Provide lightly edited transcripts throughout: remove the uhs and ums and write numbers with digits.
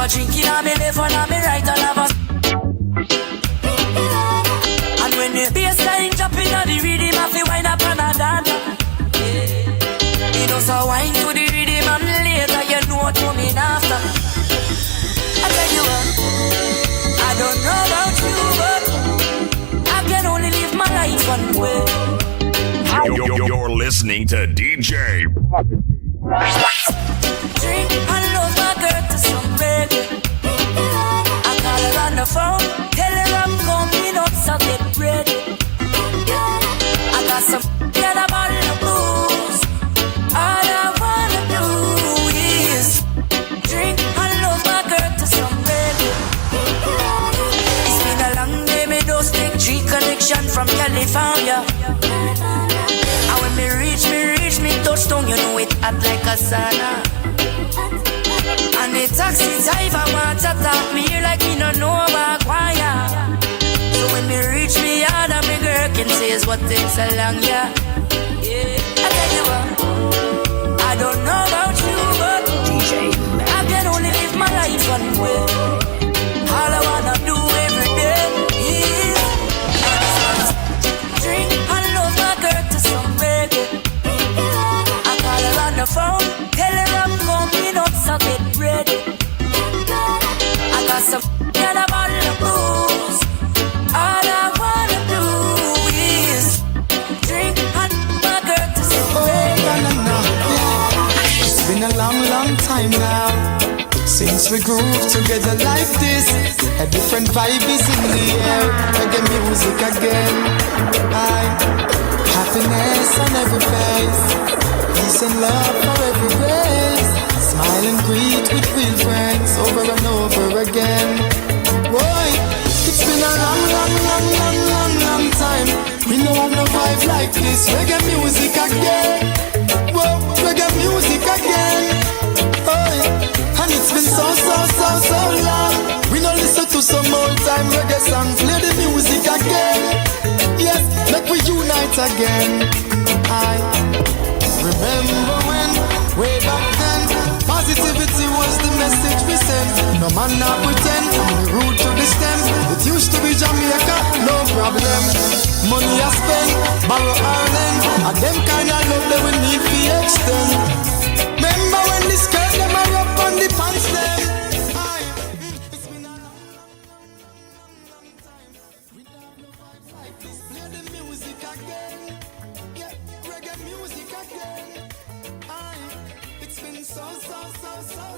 a drink in me left and me right, I'll have a. And when the bassline jumping on the rhythm, I feel wind up and a dance. You know, so wine to the rhythm and later you know what coming after. I tell you what, I don't know about you, but I can only live my life one way. You're listening to DJ. Drink and love my girl to some reggae. I call her on the phone, tell her I'm coming up, so get ready. I got some yellow bottle of booze. All I wanna do is drink and love my girl to some reggae. It's been a long day, me those take tree connection from California. And when me reach me touchdown, you know it hot like a sauna. And the taxi driver wants to talk me here like he don't know about choir. So when me reach me yard and me girl can say is what takes so long, yeah. I tell you what, I don't know about you, but DJ, I can only live my life one way. All I wanna do every day is drink and love my girl to some reggae. I call her on the phone, tell her I'm coming up, so get ready. I got some yellow bottle of booze. All I wanna do is drink and my girl to some reggae. It's been a long time now since we groove together like this. A different vibe is in the air. Reggae music again. Happiness on every face. Peace and love for every race. Smile and greet with real friends over and over again. Boy, it's been a long time. We know have no vibe like this. Reggae music again. Whoa, reggae music again. Boy, and it's been so long. We don't listen to some old time reggae song. Play the music again. Yes, make we unite again. I remember when, way back then, positivity was the message we sent. No man not pretend, from the root to the stem. It used to be Jamaica, no problem. Money I spend, borrow Ireland, and them kind of love that we need to extend. Remember when this skirt them are up on the pants them. It's been a long time. We don't have no vibes like this. Play the music again. Yeah, reggae music again. It's been so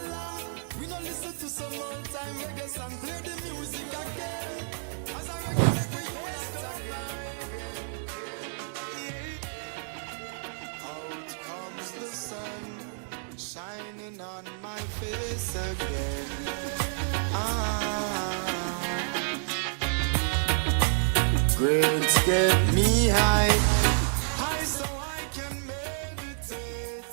long. We don't listen to some old time reggae song. Play the music again. As a reggae we out comes the sun, shining on my face again. Grades get me high so I can meditate.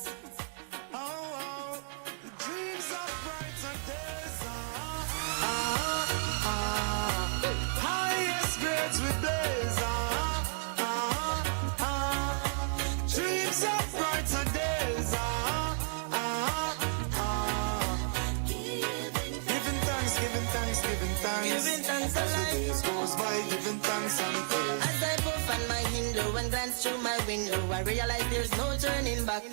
Dreams of brighter days. Highest grades we blaze. Dreams of brighter days. Giving thanks. As the days goes by, giving thanks and praise. As I puff on my window and glance through my window, I realize there's no turning back.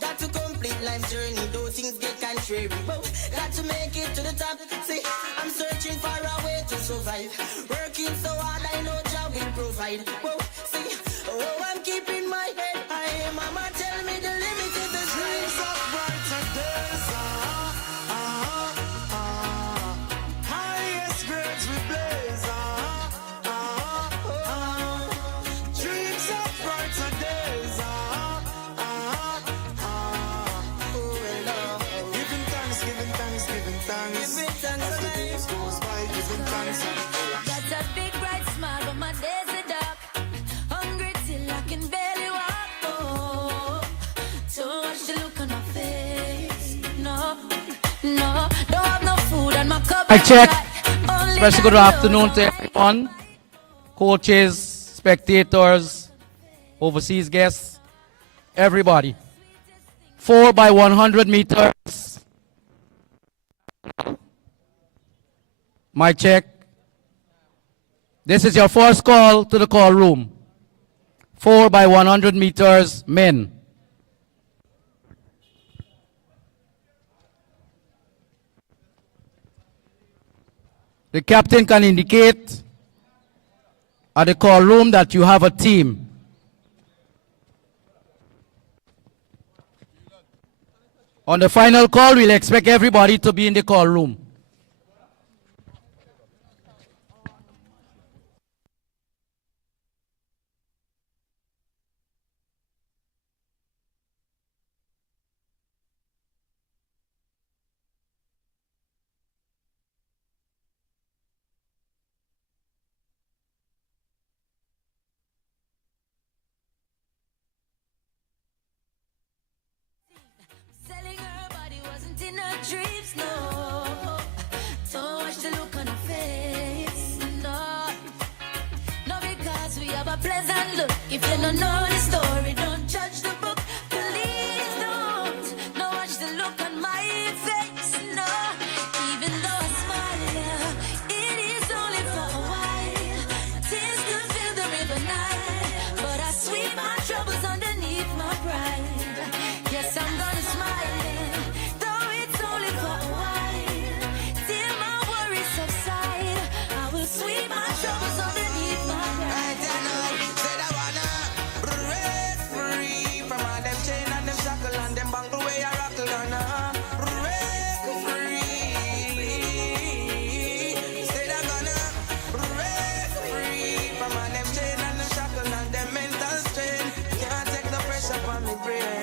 Got to complete life's journey, though things get contrary. Got to make it to the top. See, I'm searching for a way to survive. Working so hard, I know job will provide. See, I'm keeping my head high. Mama tell me the limit is the sky. Dreams of brighter days. Highest grades we blaze. Dreams of brighter days. Giving thanks. As the days goes by, giving thanks and praise. Got a big bright smile, but my days are dark. Hungry till I can barely walk. Oh, so much to look on my face. No, don't have no food and my cup. I check. Special good afternoon to everyone. Coaches, spectators, overseas guests, everybody. 4 by 100 meters. Mic check. This is your first call to the call room. 4 by 100 meters, men. The captain can indicate at the call room that you have a team. On the final call, we'll expect everybody to be in the call room. Selling her body wasn't in her dreams, no. Don't watch the look on her face, no. No, because we have a pleasant look. If you don't know the story, don't judge the book. Please don't. No, watch the look on my face, no. Even though I smile, yeah, it is only for a while. My tears could fill the river Nile, but I sweep my troubles underneath my pride. Yes, I'm gonna smile, though it's only for a while. Till my worries subside, I will sweep my troubles underneath my pride. Right now, said I wanna break free from all them chain and them shackle and them bangle way I rockle gonna break free. Said I gonna break free from all them chain and them shackle and them mental strain. Can't take the pressure from me brain.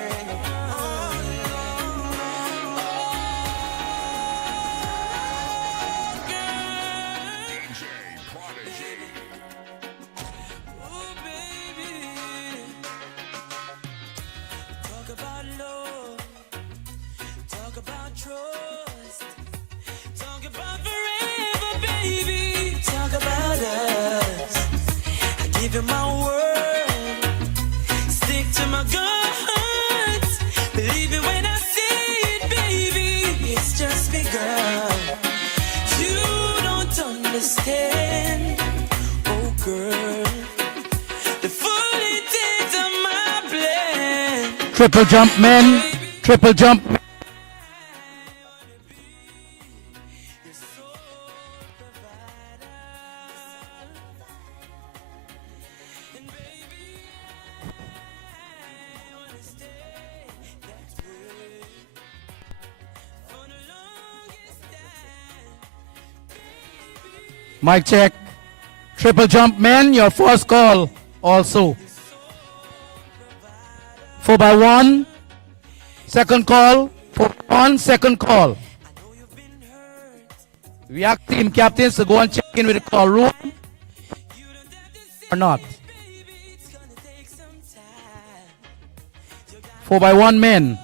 DJ Prodigy. Oh, baby. Talk about love. Talk about trust. Talk about forever, baby. Talk about us. I give you my word. Stick to my guns. Believe it when I say it, baby. It's just begun. You don't understand, oh girl, the full intent of my plan. Triple jump, men. Triple jump. Mic check. Triple jump, men. Your first call also. 4 by 1. Second call. 4 by 1. Second call. We ask team captains to go and check in with the call room or not. 4 by 1 men.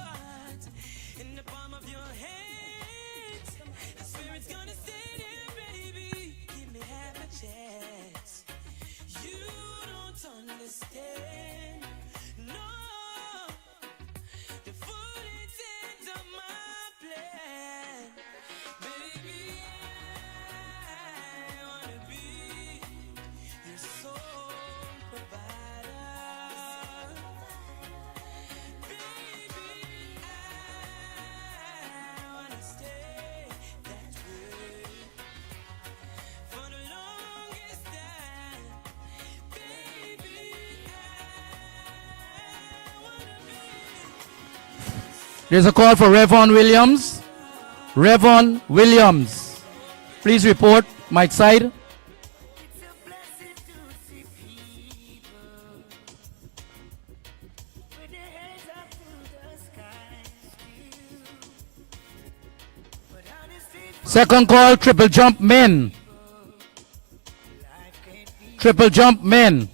There's a call for Revon Williams. Revon Williams. Please report. Mic side. Second call, triple jump men. Triple jump men.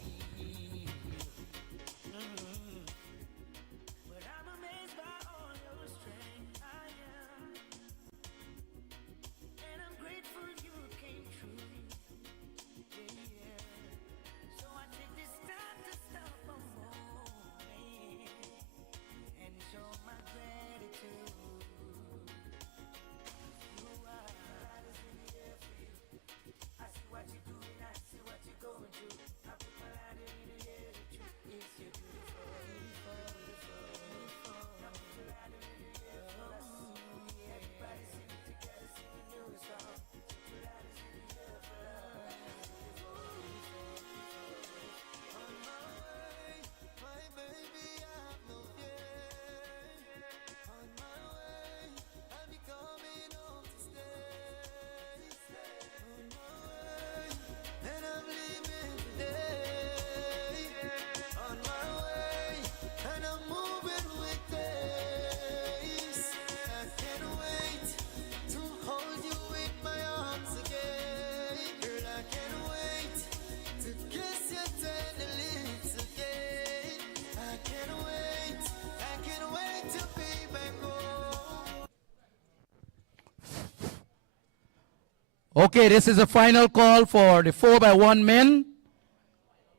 Okay, this is the final call for the 4x1 men.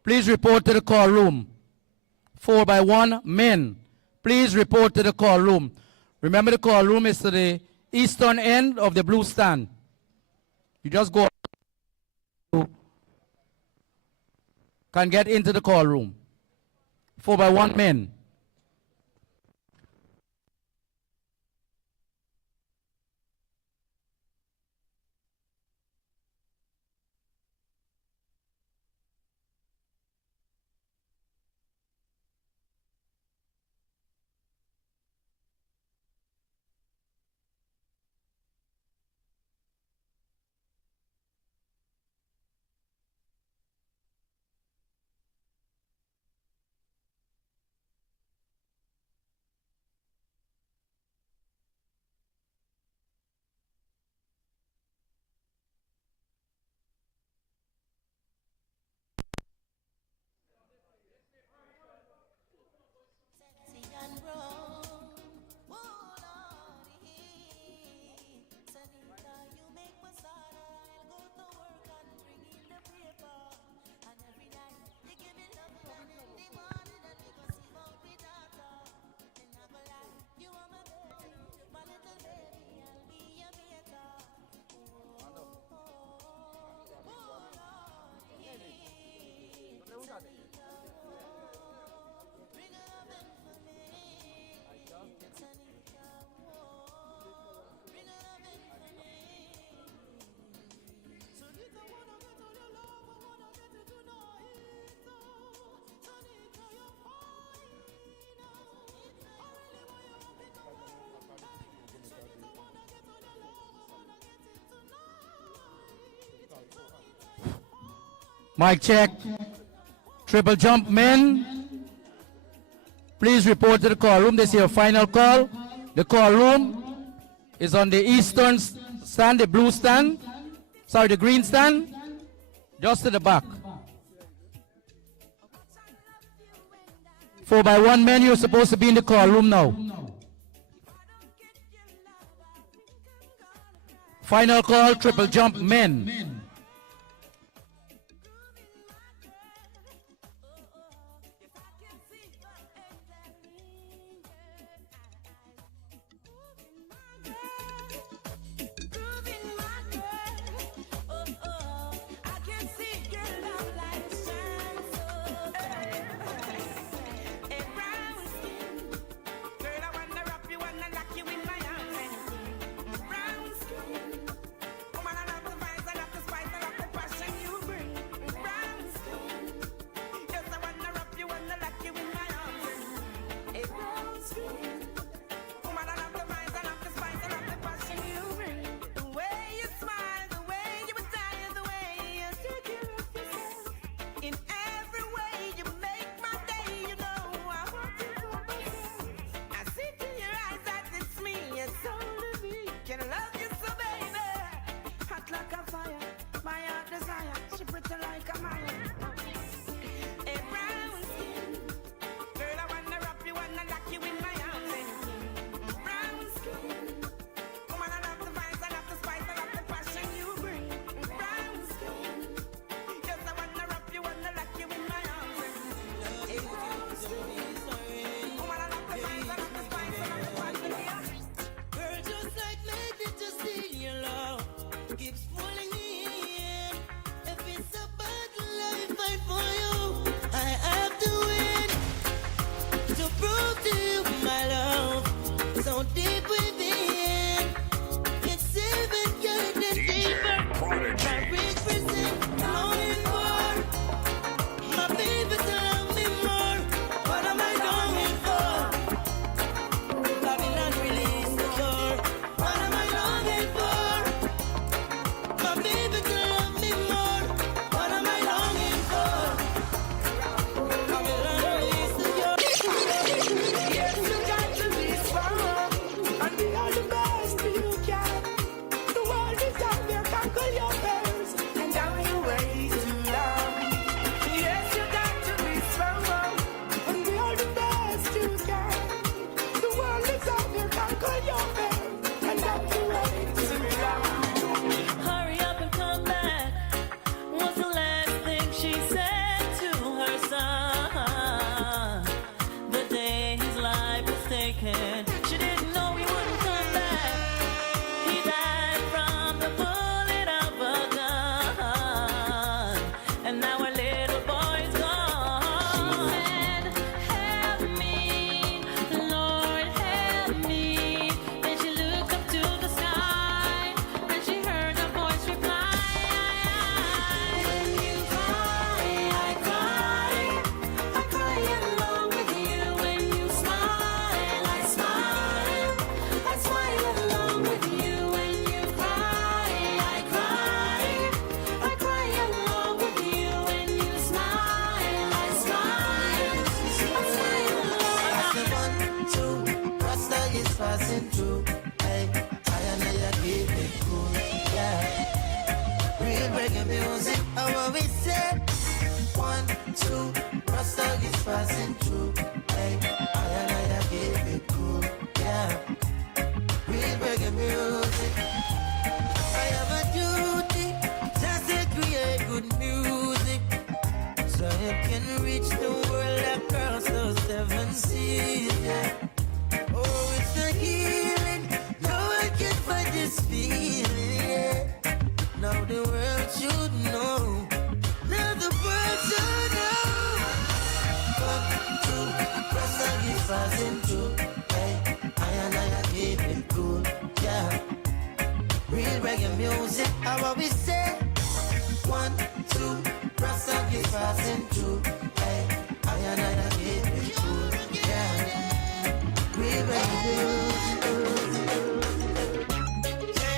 Please report to the call room. 4x1 men. Please report to the call room. Remember, the call room is to the eastern end of the blue stand. You just go, you can get into the call room. 4x1 men. Mic check. Triple jump men. Please report to the call room. This is your final call. The call room is on the eastern stand, the blue stand. Sorry, the green stand. Just to the back. 4x1 men, you're supposed to be in the call room now. Final call, triple jump men. passing through. Hey, I keep it cool. Yeah, real reggae music. How what we say? 1, 2, Rasta keep passing through. Hey, I keep it cool. Yeah, real reggae music.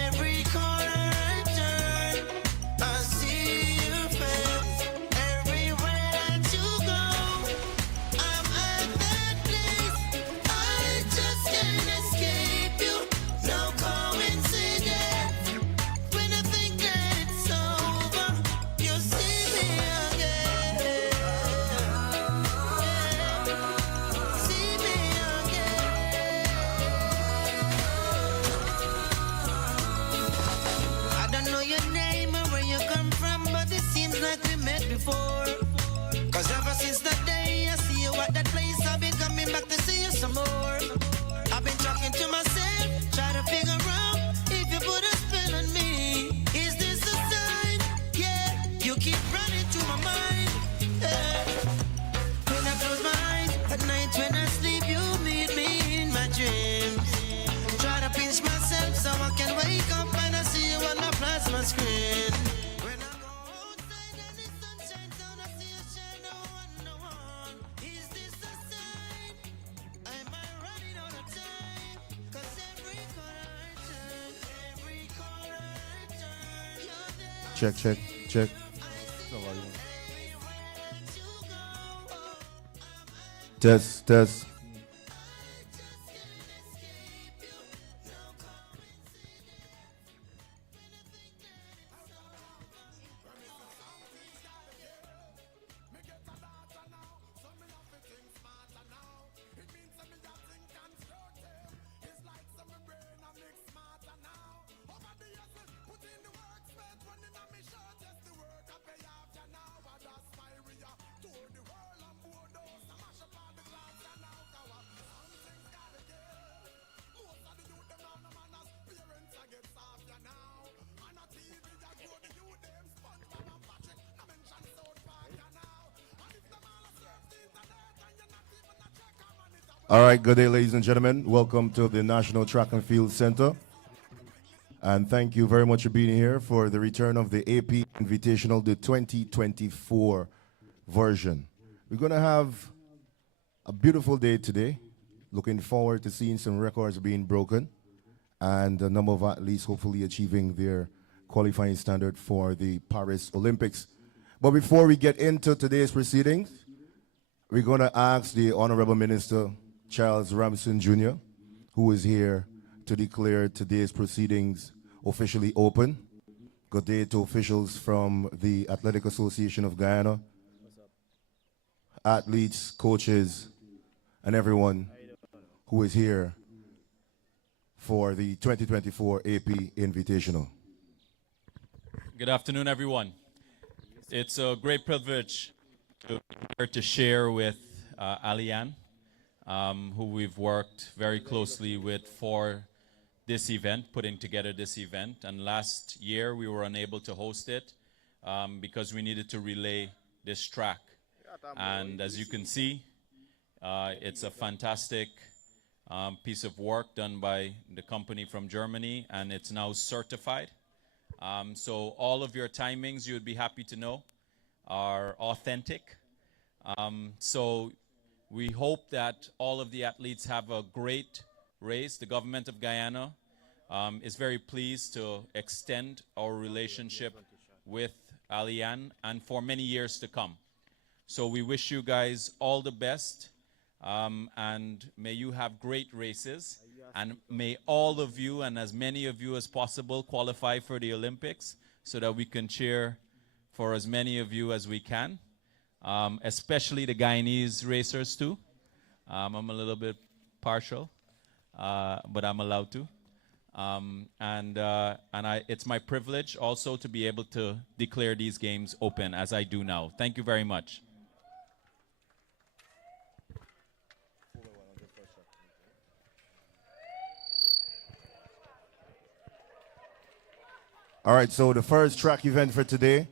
Every corner I turn, I see your face. Everywhere that you go, I'm at that place. I just can't escape you. No coincidence. When I think that it's over, you see me again. See me again. I don't know your name or where you come from, but it seems like we met before. Cause ever since that day I see you at that place, I've been coming back to see you some more. I've been talking to myself, try to figure out if you put a spell on me. Is this a sign? Yeah, you keep running through my mind. Yeah. When I close my eyes at night, when I sleep, you meet me in my dreams. Try to pinch myself so I can wake up and I see you on my plasma screen. When I go outside and the sun shines down, I see a shadow on the wall. Is this a sign? Am I running out of time? Cause every corner I turn, you're there. Check. Test. All right, good day, ladies and gentlemen. Welcome to the National Track and Field Center. And thank you very much for being here for the return of the AP Invitational, the 2024 version. We're going to have a beautiful day today. Looking forward to seeing some records being broken and a number of athletes hopefully achieving their qualifying standard for the Paris Olympics. But before we get into today's proceedings, we're going to ask the Honorable Minister, Charles Ramson Jr., who is here to declare today's proceedings officially open. Good day to officials from the Athletic Association of Guyana, athletes, coaches, and everyone who is here for the 2024 AP Invitational. Good afternoon, everyone. It's a great privilege to share with Aliann, who we've worked very closely with for this event, putting together this event. And last year we were unable to host it because we needed to relay this track. And as you can see, it's a fantastic piece of work done by the company from Germany, and it's now certified. So all of your timings, you would be happy to know, are authentic. So we hope that all of the athletes have a great race. The government of Guyana is very pleased to extend our relationship with Aliann and for many years to come. So we wish you guys all the best, and may you have great races, and may all of you and as many of you as possible qualify for the Olympics so that we can cheer for as many of you as we can. Especially the Guyanese racers too. I'm a little bit partial, but I'm allowed to. It's my privilege also to be able to declare these games open as I do now. Thank you very much. All right, so the first track event for today,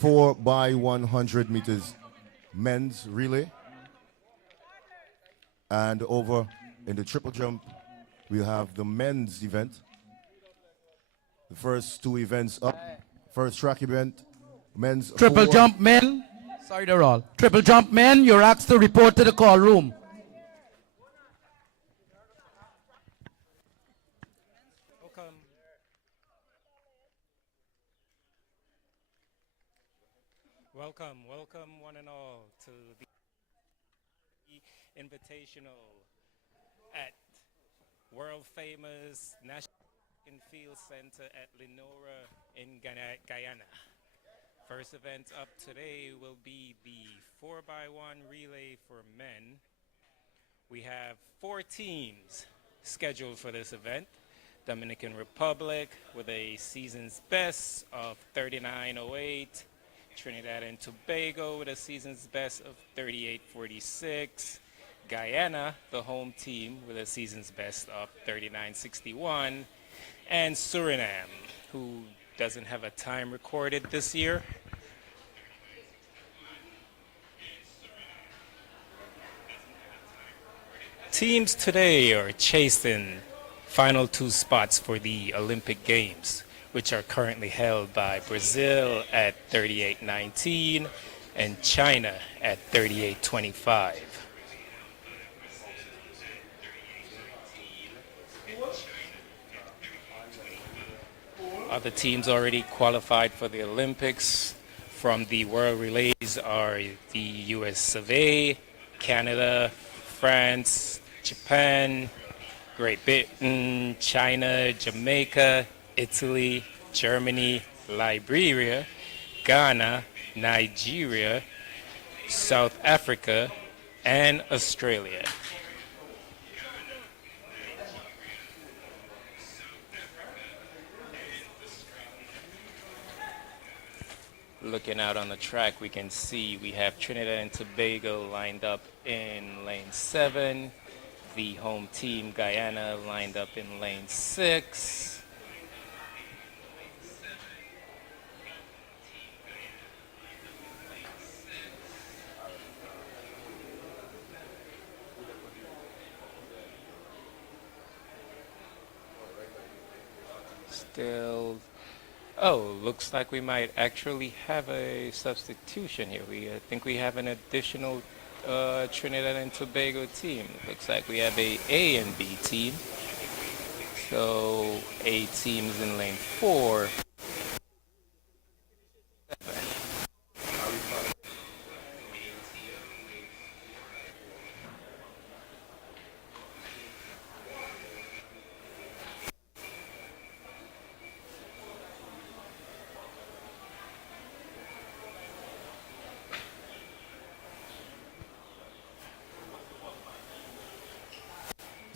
4x100 meters men's relay. And over in the triple jump, we have the men's event. The first two events up. First track event, men's Triple 4. jump men. Sorry, they're all. Triple jump men, you're asked to report to the call room. Welcome. Welcome one and all to the Invitational at world famous National Field Center at Lenora in Guyana. First event up today will be the 4x1 relay for men. We have 4 teams scheduled for this event. Dominican Republic with a season's best of 39.08. Trinidad and Tobago with a season's best of 38.46. Guyana, the home team, with a season's best of 39.61. And Suriname, who doesn't have a time recorded this year. Teams today are chasing final 2 spots for the Olympic Games, which are currently held by Brazil at 38.19 and China at 38.25. Other teams already qualified for the Olympics from the World Relays are the US of A, Canada, France, Japan, Great Britain, China, Jamaica, Italy, Germany, Liberia, Ghana, Nigeria, South Africa, and Australia. Looking out on the track, we can see we have Trinidad and Tobago lined up in lane 7. The home team, Guyana, lined up in lane 6. Still, looks like we might actually have a substitution here. I think we have an additional Trinidad and Tobago team. Looks like we have A and B team. So A team is in lane 4.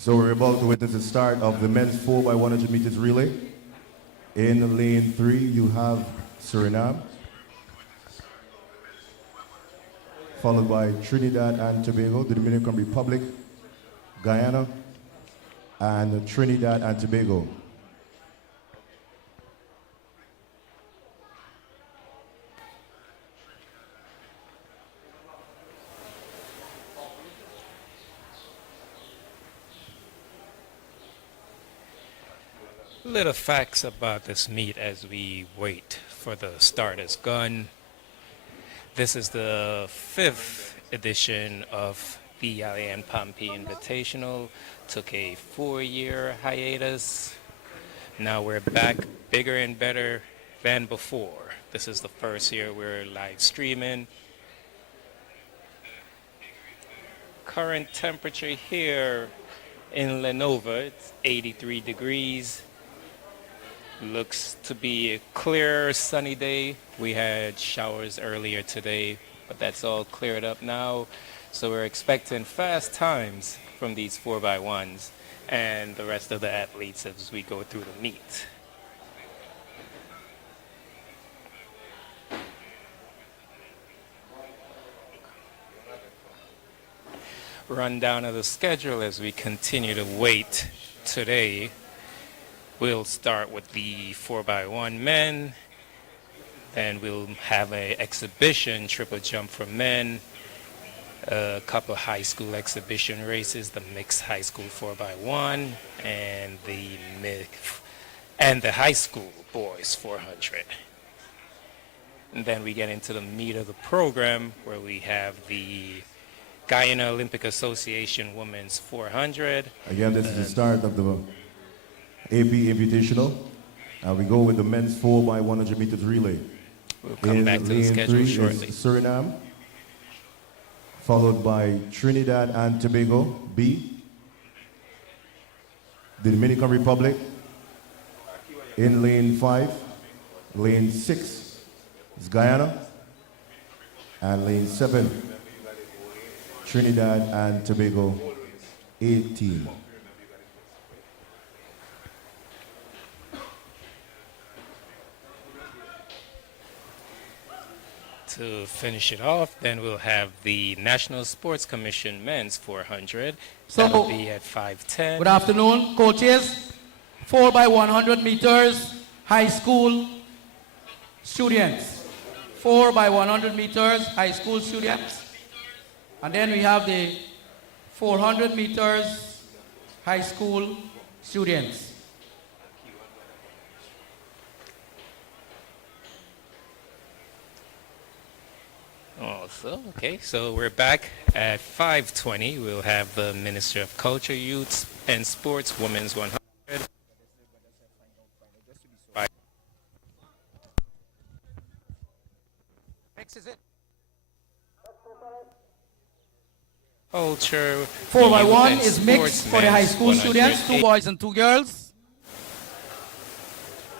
So we're about to witness the start of the men's 4x100 meters relay. In lane 3, you have Suriname, followed by Trinidad and Tobago, the Dominican Republic, Guyana, and Trinidad and Tobago. Little facts about this meet as we wait for the starter's gun. This is the 5th edition of the Aliann Pompey Invitational. Took a 4-year hiatus. Now we're back bigger and better than before. This is the first year we're live streaming. Current temperature here in Lenora, it's 83 degrees. Looks to be a clear, sunny day. We had showers earlier today, but that's all cleared up now. So we're expecting fast times from these 4x1s and the rest of the athletes as we go through the meet. Rundown of the schedule as we continue to wait today. We'll start with the 4x1 men, then we'll have an exhibition triple jump for men, a couple high school exhibition races, the mixed high school 4x1 and the high school boys 400. And then we get into the meat of the program where we have the Guyana Olympic Association Women's 400. Again, this is the start of the AP Invitational. We go with the men's 4x100 meters relay. We'll come back to the schedule shortly. Suriname, followed by Trinidad and Tobago, B. The Dominican Republic in lane 5. Lane 6 is Guyana. And lane 7, Trinidad and Tobago, A team. To finish it off, then we'll have the National Sports Commission Men's 400. So, that'll be at 5:10. Good afternoon, coaches. 4x100 meters, high school students. 4x100 meters, high school students. And then we have the 400 meters, high school students. Also, okay, so we're back at 5:20. We'll have the Minister of Culture, Youth, and Sports, Women's 100. Culture. 4x1 is mixed for the high school students, 2 boys and 2 girls.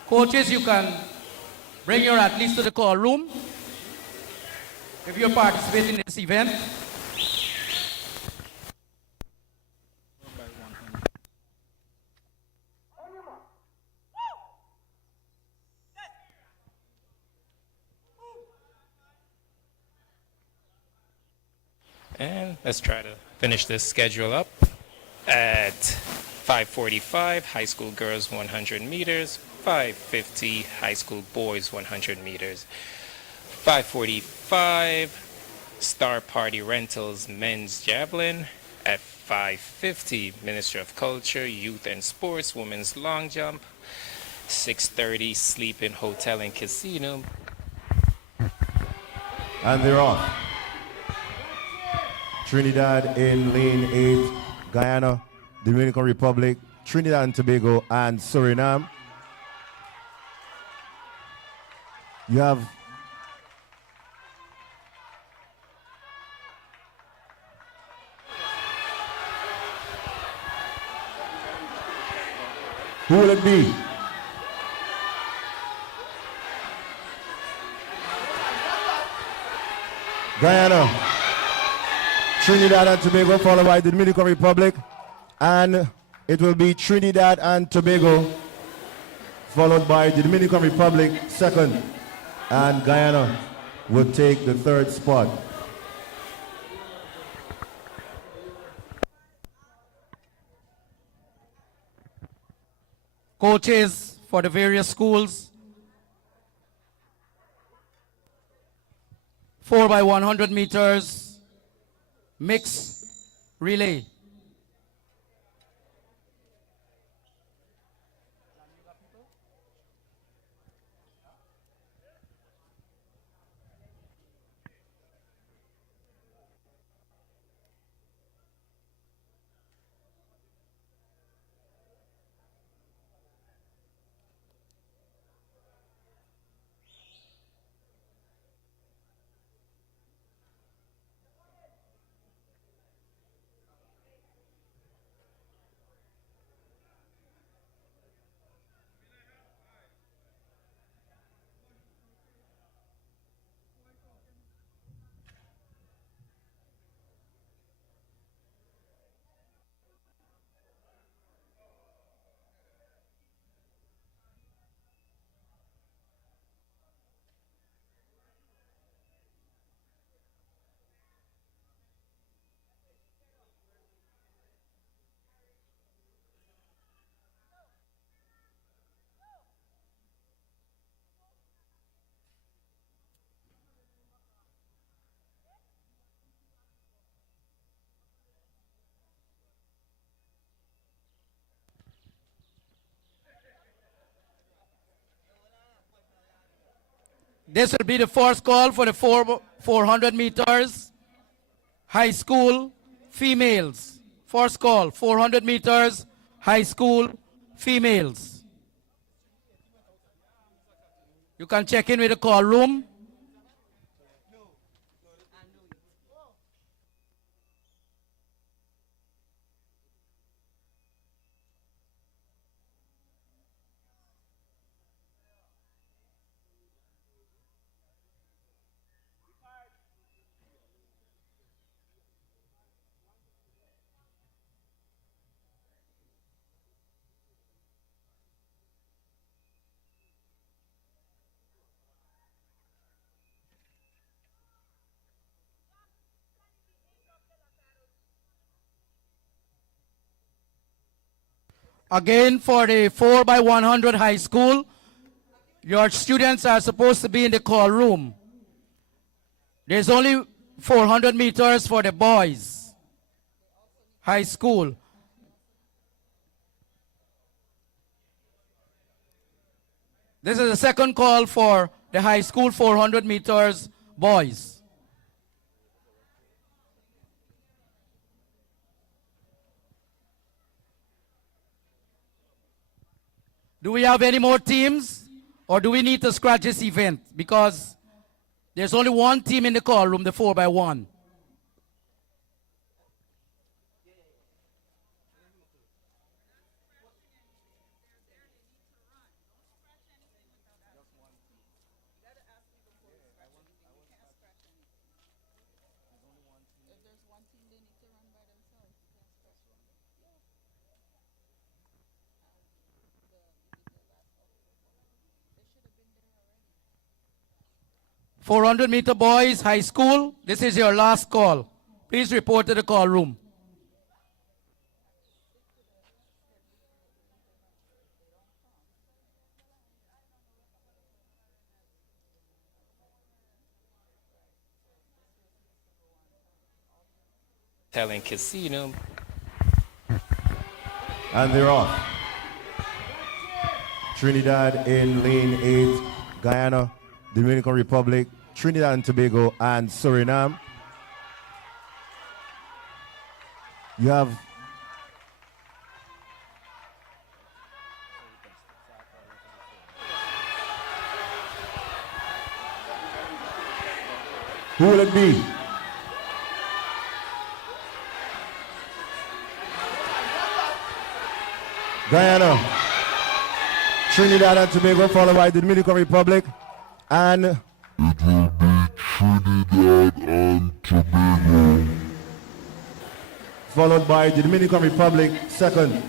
Coaches, you can bring your athletes to the call room if you're participating in this event. And let's try to finish this schedule up. At 5:45, high school girls 100 meters. 5:50, high school boys 100 meters. 5:45, Star Party Rentals men's javelin. At 5:50, Minister of Culture, Youth and Sports women's long jump. 6:30, Sleep in Hotel and Casino. And they're off. Trinidad in lane 8, Guyana, Dominican Republic, Trinidad and Tobago, and Suriname. You have who will it be? Guyana, Trinidad and Tobago, followed by the Dominican Republic, and it will be Trinidad and Tobago, followed by the Dominican Republic second, and Guyana will take the third spot. Coaches for the various schools. 4x100 meters, mixed relay. This will be the first call for the 400 meters high school females. First call, 400 meters high school females. You can check in with the call room. Again, for the 4x100 high school, your students are supposed to be in the call room. There's only 400 meters for the boys high school. This is the second call for the high school 400 meters boys. Do we have any more teams, or do we need to scratch this event? Because there's only one team in the call room, the 4x1. .400-meter boys high school, this is your last call. Please report to the call room. Talent Casino. And they're off. Trinidad in lane 8, Guyana, Dominican Republic, Trinidad and Tobago, and Suriname. You have who will it be? Guyana, Trinidad and Tobago, followed by the Dominican Republic, and it will be Trinidad and Tobago, followed by the Dominican Republic second.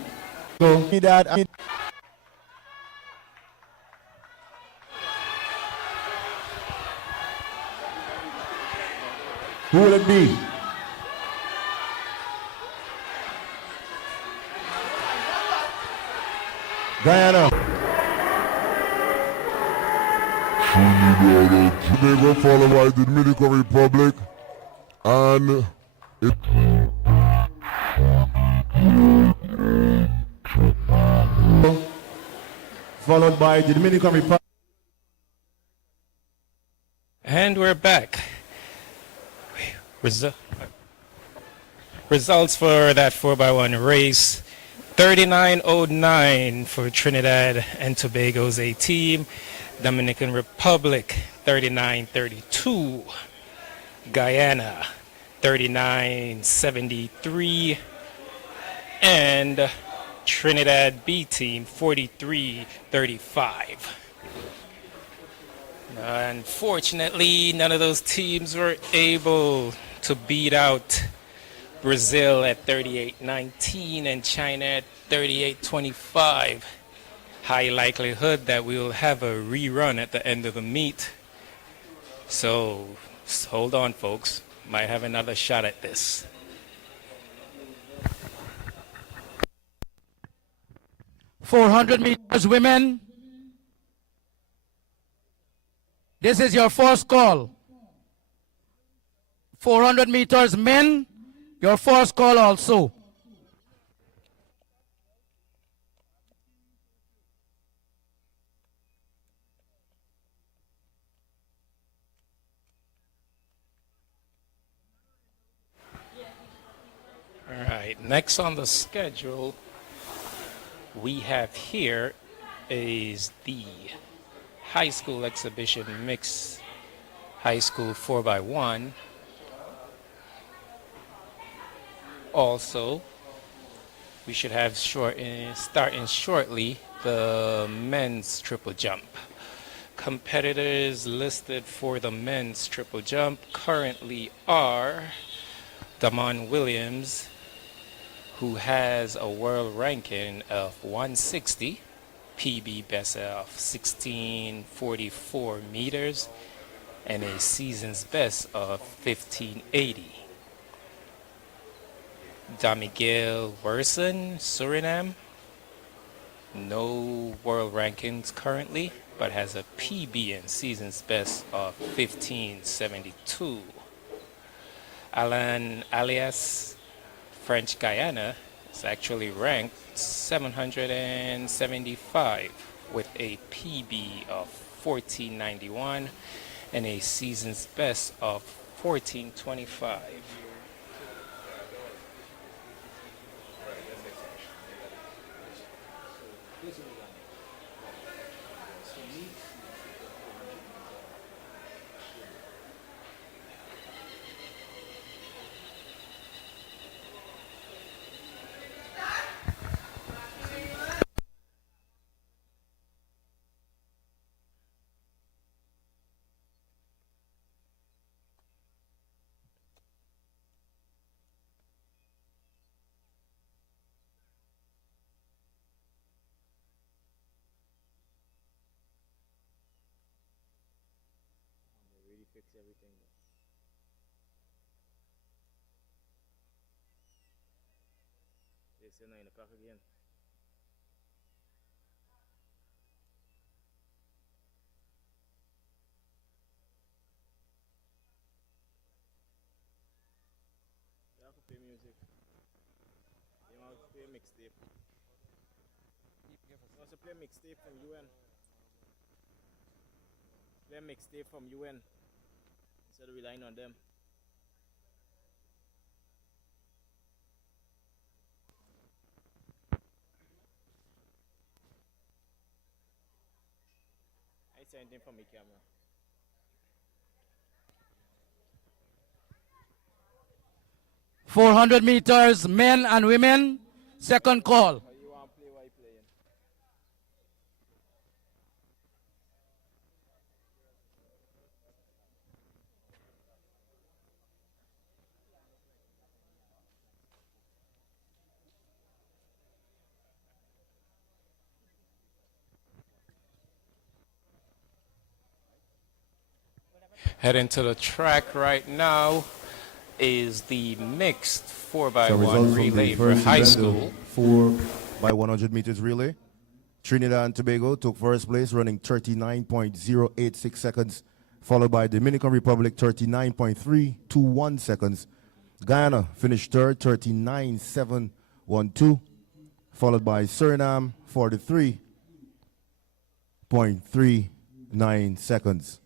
So Trinidad and who will it be? Guyana, Trinidad and Tobago, followed by the Dominican Republic, and it followed by the Dominican Republic. And we're back. Results for that 4x1 race. 39.09 for Trinidad and Tobago's A team. Dominican Republic 39.32. Guyana 39.73. And Trinidad B team 43.35. Unfortunately, none of those teams were able to beat out Brazil at 38.19 and China at 38.25. High likelihood that we will have a rerun at the end of the meet. So hold on, folks. Might have another shot at this. .400 meters women. This is your first call. 400 meters men. Your first call also. right, next on the schedule we have here is the high school exhibition mixed high school 4x1. Also, we should have starting shortly the men's triple jump. Competitors listed for the men's triple jump currently are Damon Williams, who has a world ranking of 160, PB best of 1644 meters, and a season's best of 1580. Damigel Werson, Suriname, no world rankings currently, but has a PB and season's best of 1572. Alain alias French Guyana is actually ranked 775 with a PB of 1491 and a season's best of 1425. Play mixtape from UN. Play mixtape from UN instead of relying on them. I say anything from my camera. $400 meters, men and women. Second call. You want to play while you playing? Heading to the track right now is the mixed 4x1 results from relay the for first high event, school. 4x100 meters relay. Trinidad and Tobago took first place, running 39.086 seconds, followed by Dominican Republic, 39.321 seconds. Guyana finished third, 39.712, followed by Suriname, 43.39 seconds.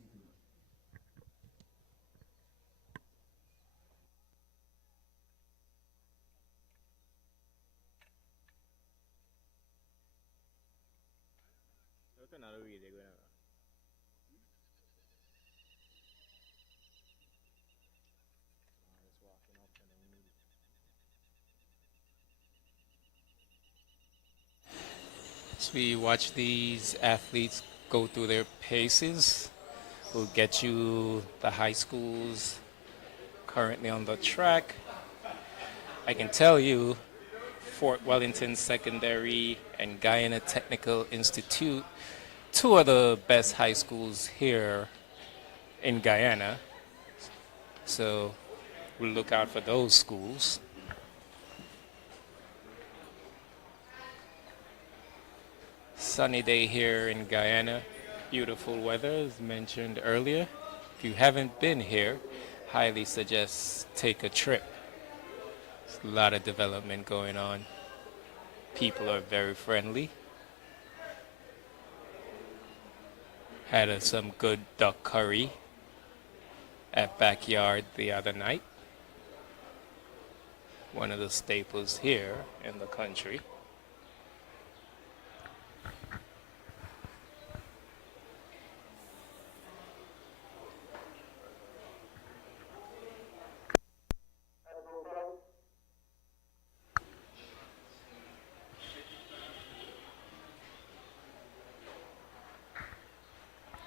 As we watch these athletes go through their paces, we'll get you the high schools currently on the track. I can tell you Fort Wellington Secondary and Guyana Technical Institute, two of the best high schools here in Guyana. So we'll look out for those schools. Sunny day here in Guyana. Beautiful weather, as mentioned earlier. If you haven't been here, highly suggest take a trip. There's a lot of development going on. People are very friendly. Had some good duck curry at Backyard the other night. one of the staples here in the country.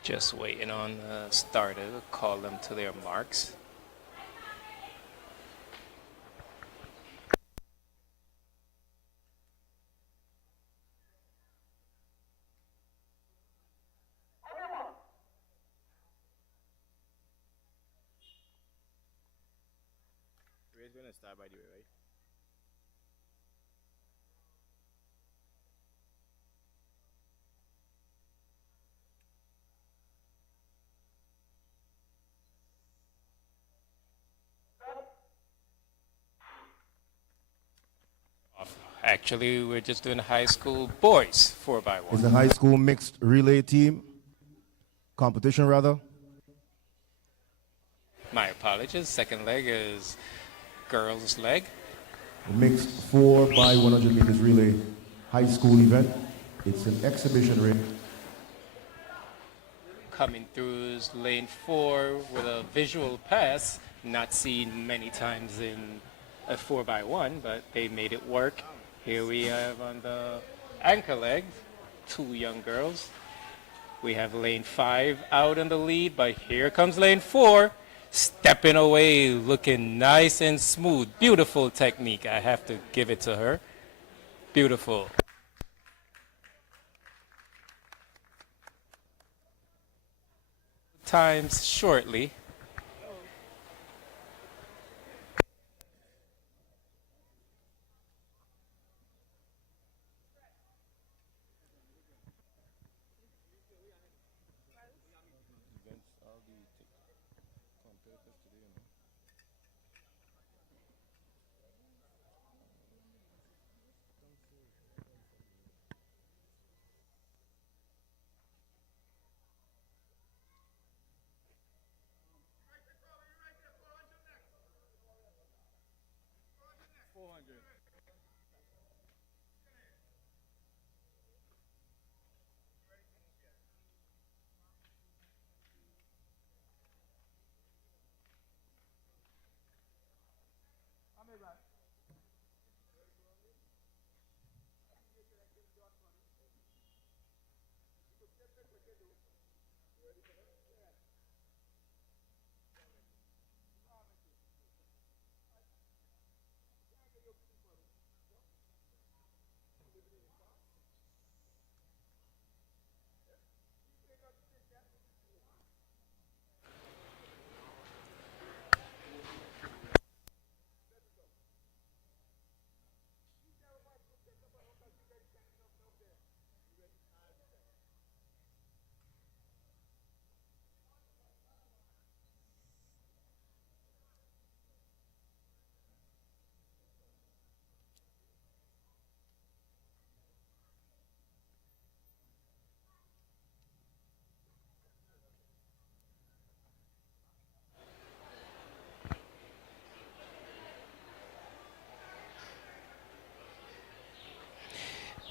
Just waiting on the starter to call them to their marks. We're going to start by the way, right? Actually, we're just doing high school boys 4x1. It's the high school mixed relay team competition, rather. My apologies. Second leg is girls' leg. Mixed 4 by 100 meters relay high school event. It's an exhibition ring. Coming through is lane 4 with a visual pass, not seen many times in a 4x1, but they made it work. Here we have on the anchor leg, 2 young girls. We have lane 5 out in the lead, but here comes lane 4, stepping away, looking nice and smooth. Beautiful technique. I have to give it to her. Beautiful. Times shortly.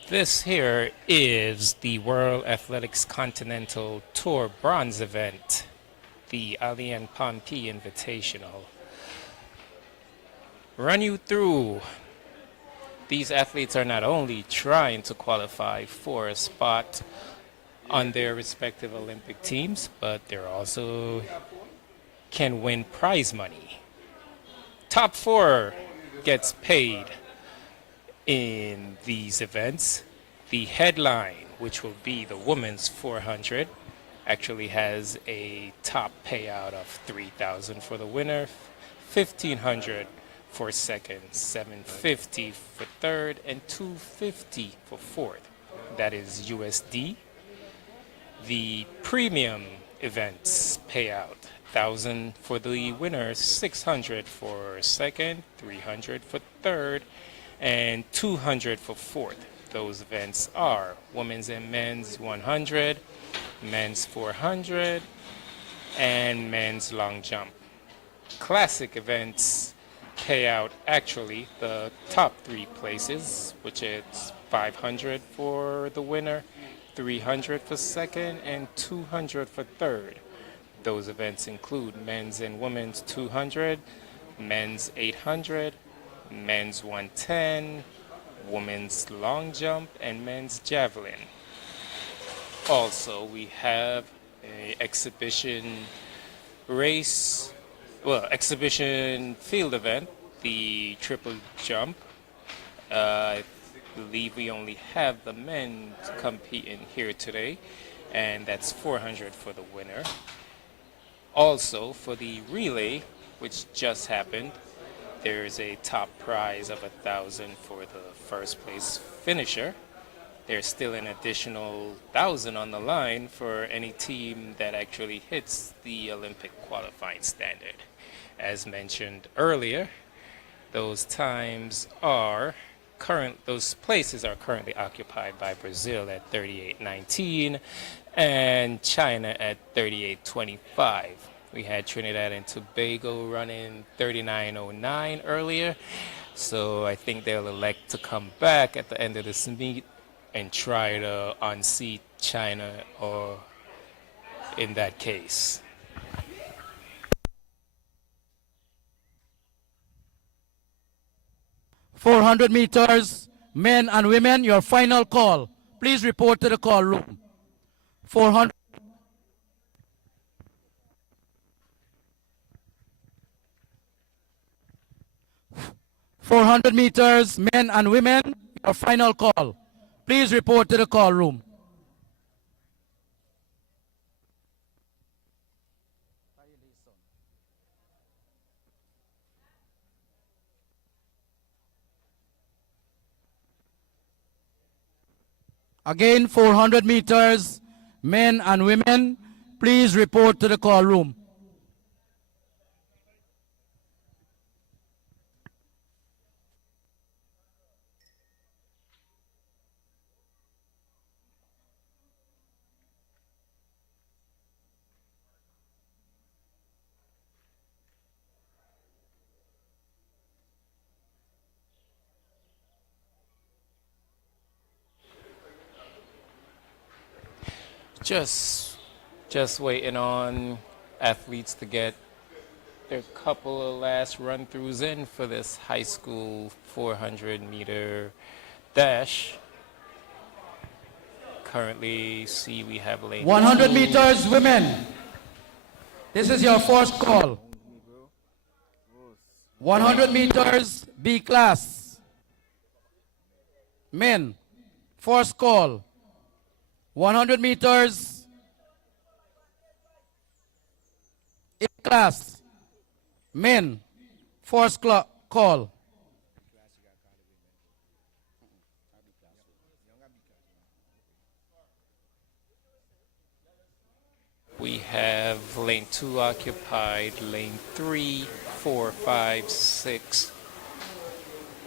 This here is the World Athletics Continental Tour Bronze event, the Aliann Pompey Invitational. Run you through. These athletes are not only trying to qualify for a spot on their respective Olympic teams, but they're also can win prize money. Top 4 gets paid in these events. The headline, which will be the women's 400, actually has a top payout of $3,000 for the winner, $1,500 for second, $750 for third, and $250 for fourth. That is USD. The premium events payout, $1,000 for the winner, $600 for second, $300 for third, and $200 for fourth. Those events are women's and men's 100, men's 400, and men's long jump. Classic events pay out actually the top three places, which is 500 for the winner, 300 for second, and 200 for third. Those events include men's and women's 200, men's 800, men's 110, women's long jump, and men's javelin. Also, we have a exhibition field event, the triple jump. I believe we only have the men competing here today, and that's 400 for the winner. Also, for the relay, which just happened, there's a top prize of 1,000 for the first place finisher. There's still an additional 1,000 on the line for any team that actually hits the Olympic qualifying standard. As mentioned earlier, those places are currently occupied by Brazil at 38.19 and China at 38.25. We had Trinidad and Tobago running 39.09 earlier, so I think they'll elect to come back at the end of this meet and try to unseat China, or in that case. .400 meters, men and women, your final call. Please report to the call room. 400. .400 meters, men and women, your final call. Please report to the call room. Again, 400 meters, men and women, please report to the call room. Just waiting on athletes to get their couple of last run-throughs in for this high school 400-meter dash. Currently, we have lane 100 meters, women. This is your first call. 100 meters, B class. Men, first call. 100 meters, A class. Men, first call. We have lane 2 occupied, lane 3, 4, 5, 6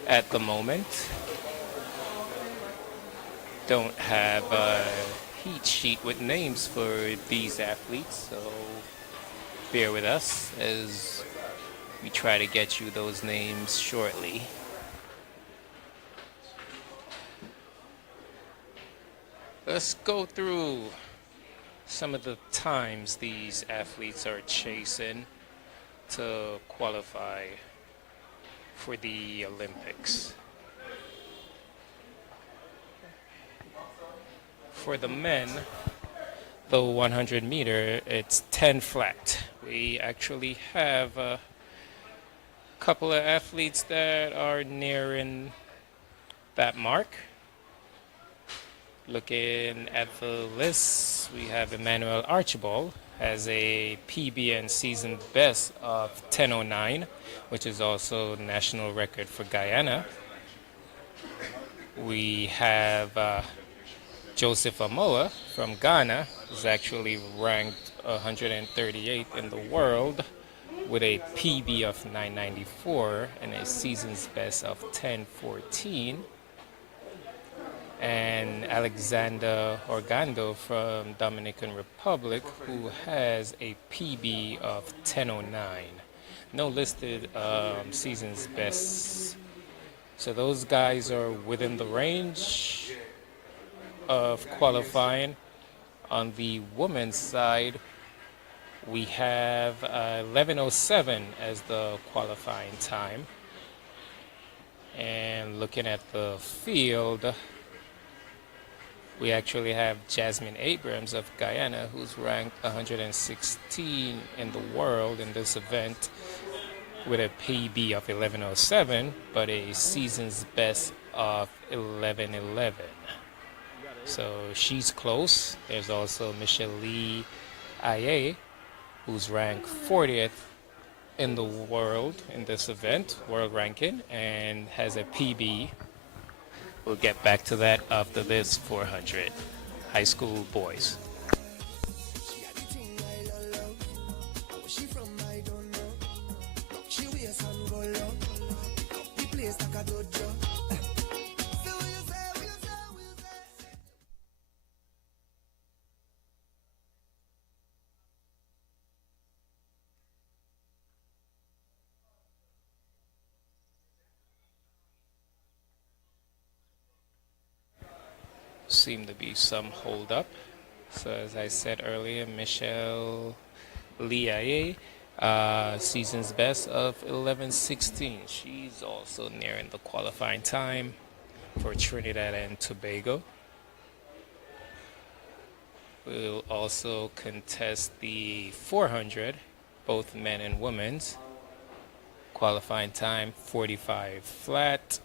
at the moment. Don't have a heat sheet with names for these athletes, so bear with us as we try to get you those names shortly. Let's go through some of the times these athletes are chasing to qualify for the Olympics. For the men, the 100 meter, it's 10 flat. We actually have a couple of athletes that are nearing that mark. Looking at the list, we have Emmanuel Archibald has a PB and season best of 10:09, which is also national record for Guyana. We have Joseph Amoa from Ghana, who's actually ranked 138th in the world with a PB of 994 and a season's best of 10:14. And Alexander Orgando from Dominican Republic, who has a PB of 10:09. no listed season's best. So those guys are within the range of qualifying. On the women's side, we have 11:07 as the qualifying time. And looking at the field, we actually have Jasmine Abrams of Guyana, who's ranked 116 in the world in this event with a PB of 11:07, but a season's best of 11:11. So she's close. There's also Michelle Lee Aye, who's ranked 40th in the world in this event, world ranking, and has a PB. We'll get back to that after this 400 high school boys. Seem to be some hold up. So as I said earlier, Michelle Lee, season's best of 11:16. She's also nearing the qualifying time for Trinidad and Tobago. We'll also contest the 400, both men and women's. Qualifying time 45 flat.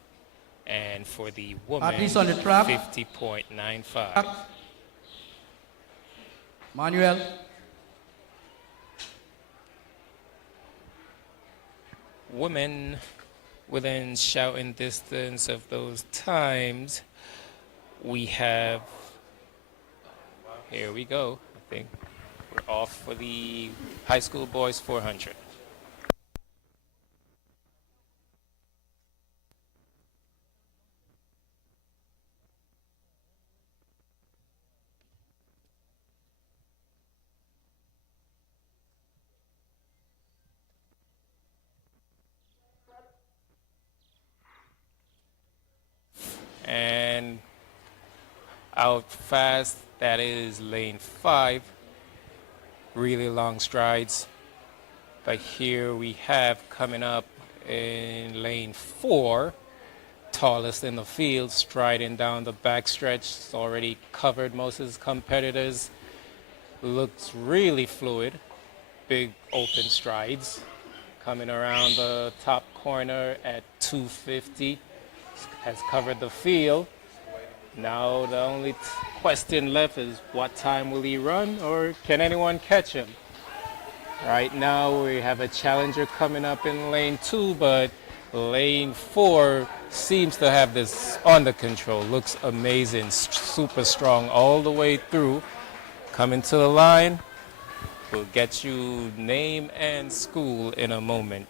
And for the women, At least on the track. 50.95. Manuel. Women within shouting distance of those times, we have, here we go, I think we're off for the high school boys 400. And out fast, that is lane 5. Really long strides. But here we have coming up in lane 4, tallest in the field, striding down the backstretch. It's already covered most of his competitors. Looks really fluid. Big open strides. Coming around the top corner at 250. Has covered the field. Now the only question left is what time will he run, or can anyone catch him? Right now we have a challenger coming up in lane 2, but lane 4 seems to have this under control. Looks amazing, super strong all the way through. Coming to the line. We'll get you name and school in a moment.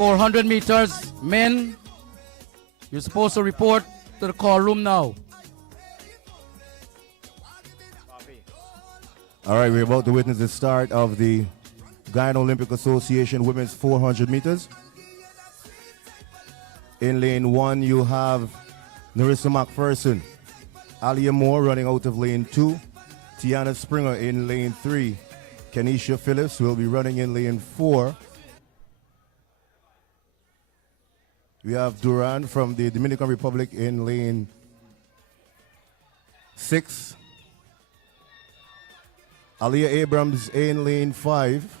For 400 meters, men, you're supposed to report to the call room now. All right, we're about to witness the start of the Guyana Olympic Association Women's 400 meters. In lane 1, you have Narissa McPherson. Aliann Moore running out of lane 2. Tiana Springer in lane 3. Kenisha Phillips will be running in lane 4. We have Duran from the Dominican Republic in lane 6. Aliyah Abrams in lane 5.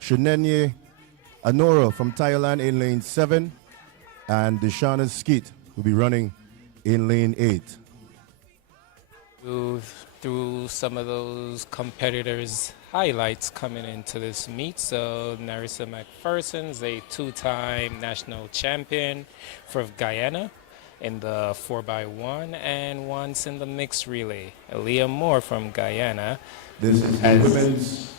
Shenenye Anora from Thailand in lane 7. And Deshauna Skeet will be running in lane 8. Through some of those competitors' highlights coming into this meet. So Narissa McPherson is a 2-time national champion for Guyana in the 4x1 and once in the mixed relay. Aliann Moore from Guyana. This is the women's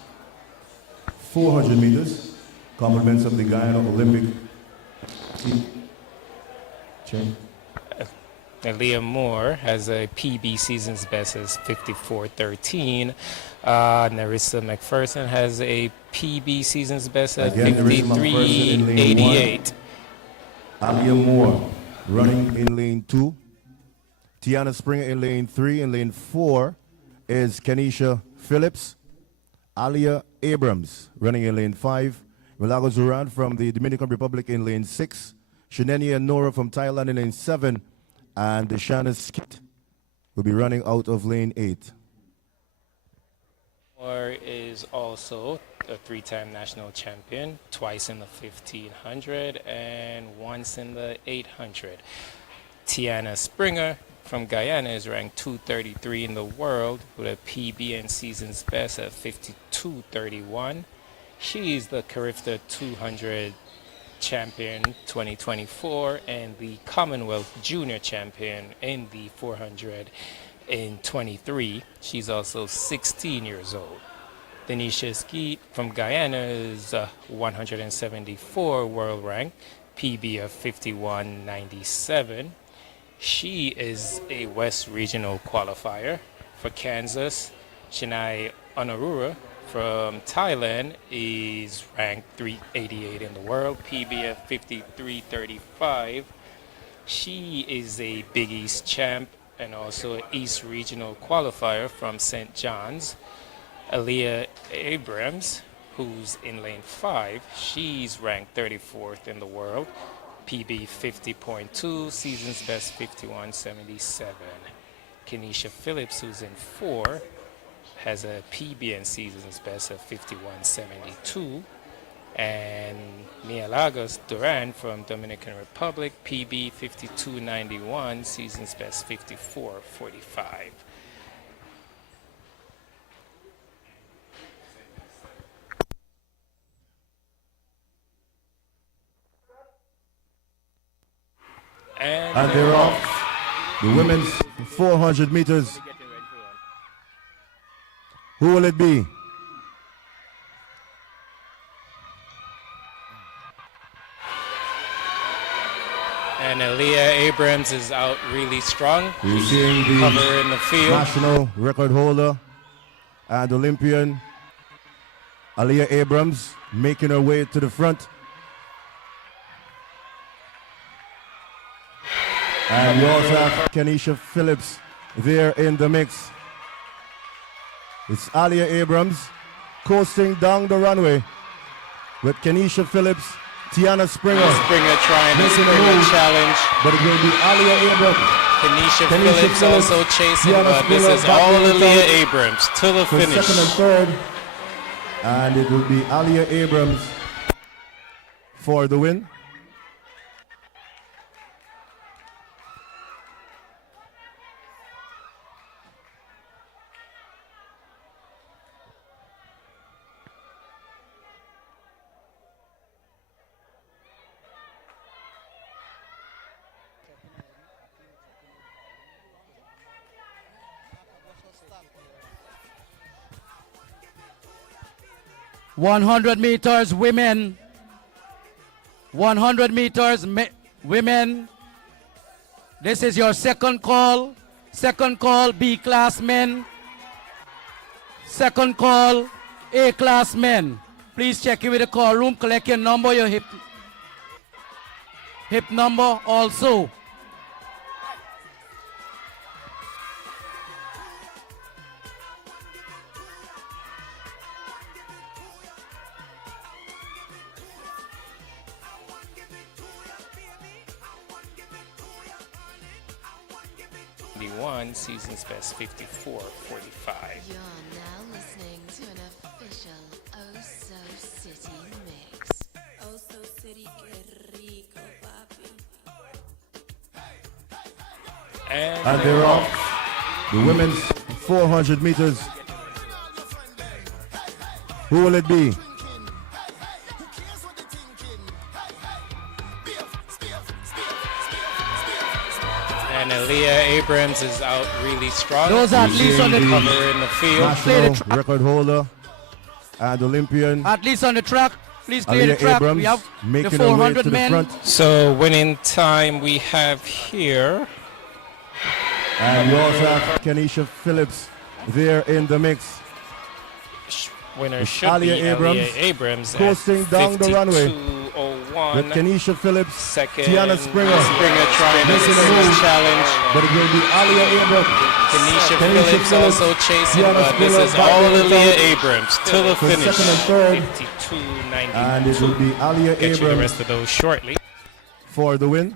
400 meters, compliments of the Guyana Olympic team. Aliann Moore has a PB season's best as 54.13. Narissa McPherson has a PB season's best at 53.88. Aliann Moore running in lane 2. Tiana Springer in lane 3. In lane 4 is Kenisha Phillips. Aliyah Abrams running in lane 5. Milagros Duran from the Dominican Republic in lane 6. Shenenye and Nora from Thailand in lane 7. And Deshauna Skit will be running out of lane 8. Moore is also a 3-time national champion, twice in the 1500 and once in the 800. Tiana Springer from Guyana is ranked 233 in the world with a PB and season's best at 52.31. She is the Carifta 200 champion 2024 and the Commonwealth Junior champion in the 400 in 23. She's also 16 years old. Denisha Skeet from Guyana is 174 world rank, PB of 51.97. She is a West Regional qualifier. For Kansas, Chennai Onarura from Thailand is ranked 388 in the world, PB of 53.35. She is a Big East champ and also an East Regional qualifier from St. John's. Aliyah Abrams, who's in lane 5, she's ranked 34th in the world, PB 50.2, season's best 51.77. Kenisha Phillips, who's in 4, has a PB and season's best of 51.72. And Milagros Duran from Dominican Republic, PB 52.91, season's best 54.45. And they're off. The women's 400 meters. Who will it be? And Aliyah Abrams is out really strong. We're seeing the cover in the field. national record holder and Olympian Aliyah Abrams making her way to the front. And we also have Kenisha Phillips there in the mix. It's Aliyah Abrams coasting down the runway with Kenisha Phillips, Tiana Springer. Springer trying to spring a challenge. But it will be Aliyah Abrams. Kenisha Phillips also chasing, but this is all Aliyah Abrams to the for finish. second and third. And it will be Aliyah Abrams for the win. $100 meters women. 100 meters women. This is your second call. Second call, B class men. Second call, A-class men. Please check in with the call room, collect your number, your hip number also. One season's best 54-45. You're now listening to an official Oso City mix. Oso City, que rico, papi. And they're off. The women's 400 meters. Who will it be? And Aliann Abrams is out really strong. Those athletes on the cover in the field. National record holder and Olympian. Athletes on the track, please clear the Aliann track. Abrams We have the making her way 400 to the men. front. So winning time we have here. And we also have Kenisha Phillips there in the mix. Winner It's should Aliann be Abrams Aliann Abrams coasting down the runway. 52.01. With Kenisha Phillips, Second, Tiana Springer trying to making a finish move. challenge. But it will be Aliann Abrams. Kenisha Phillips also chasing, Tiana but this Springer is back all in the Aliann top Abrams to the for finish. second and third. 52.92. And it will be Aliann Get you the Abrams rest of those shortly. for the win.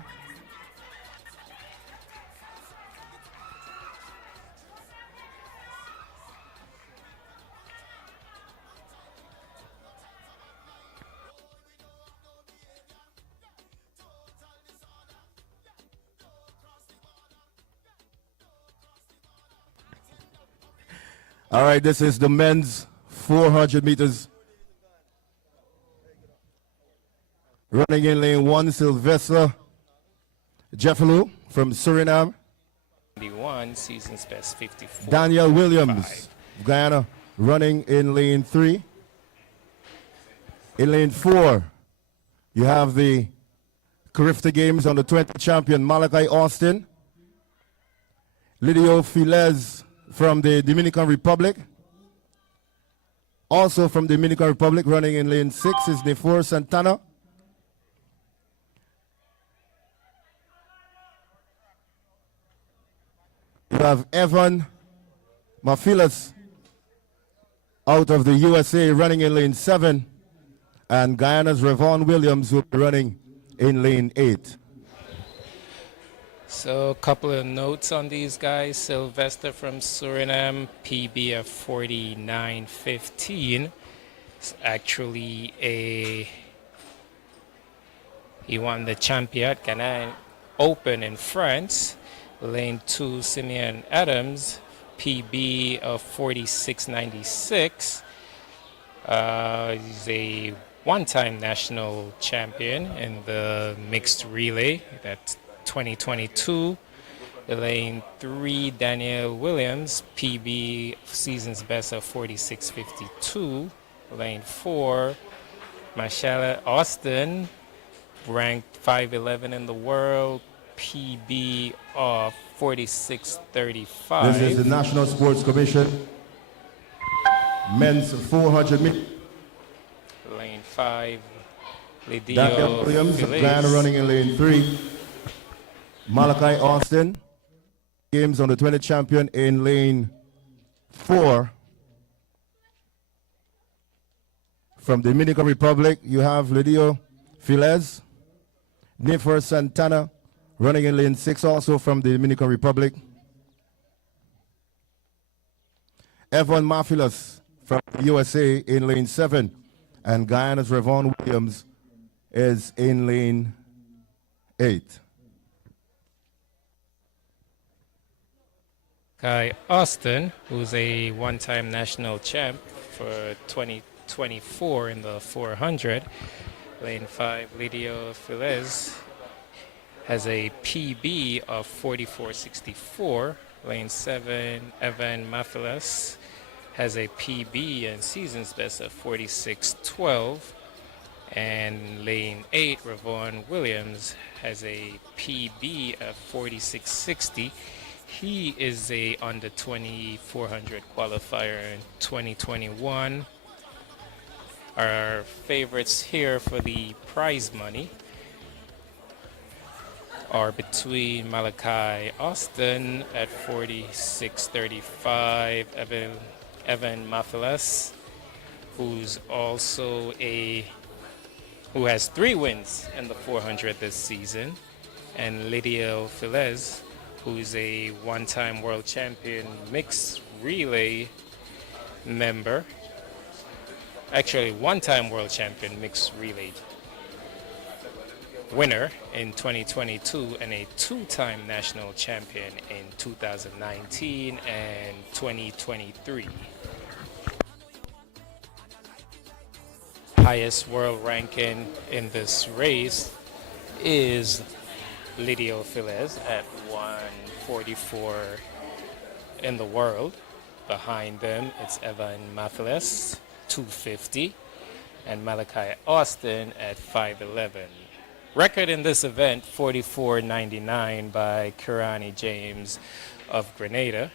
All right, this is the men's 400 meters. Running in lane 1, Sylvester Jeffelu from Suriname. 91 season's best 54. Daniel Williams, Guyana, running in lane 3. In lane 4, you have the Carifta Games under 20 champion Malachi Austin. Lidio Filez from the Dominican Republic. Also from the Dominican Republic, running in lane 6 is Nefor Santana. You have Evan Mafilas out of the USA running in lane 7. And Guyana's Revon Williams will be running in lane 8. So a couple of notes on these guys. Sylvester from Suriname, PB of 49.15. It's actually he won the Championnat Ghana Open in France. Lane 2, Simeon Adams, PB of 46.96. He's a one-time national champion in the mixed relay. That's 2022. Lane 3, Daniel Williams, PB season's best of 46.52. Lane 4, Mashala Austin, ranked 5'11" in the world, PB of 46.35. This is the National Sports Commission. Men's 400 meters. Lane 5, Daniel Lidio Williams, Feliz. Guyana running in lane 3. Malachi Austin, Games on the 20 champion in lane 4. From the Dominican Republic, you have Lidio Filez. Nefer Santana running in lane 6, also from the Dominican Republic. Evan Mafilas from the USA in lane 7. And Guyana's Revon Williams is in lane 8. Kai Austin, who's a one-time national champ for 2024 in the 400. Lane 5, Lidio Filez has a PB of 44.64. Lane 7, Evan Mafilas has a PB and season's best of 46.12. And lane 8, Ravon Williams has a PB of 46.60. He is a under 20 400 qualifier in 2021. Our favorites here for the prize money are between Malachi Austin at 46.35, Evan Mathias, who has 3 wins in the 400 this season, and Lydia Filez, who's a one-time world champion mixed relay member. Actually, one-time world champion mixed relay winner in 2022 and a 2-time national champion in 2019 and 2023. Highest world ranking in this race is Lydia Filez at 144 in the world. Behind them, it's Evan Mathias, 250, and Malachi Austin at 5'11". Record in this event, 44.99 by Kirani James of Grenada.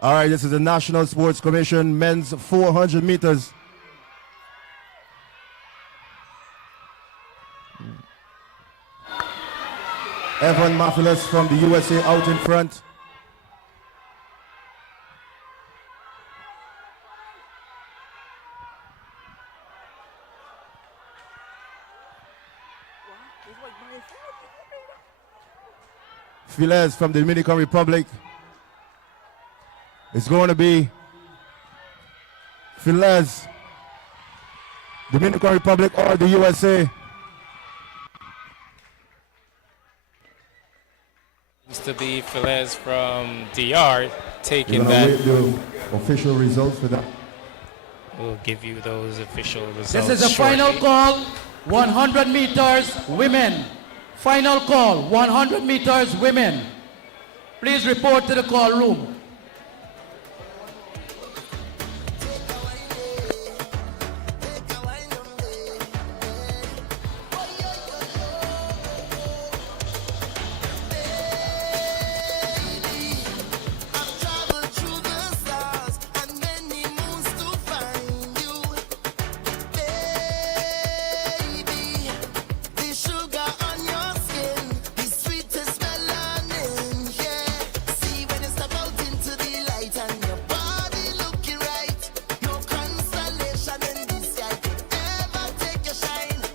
All right, this is the National Sports Commission men's 400 meters. Evan Mathias from the USA out in front. Filez from the Dominican Republic. It's going to be Filez, Dominican Republic or the USA. Used to be Filez from DR taking You're that. wait the official results for that. We'll give you those official results. This is the shortly. final call, 100 meters women. Final call, 100 meters women. Please report to the call room.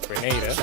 Grenada.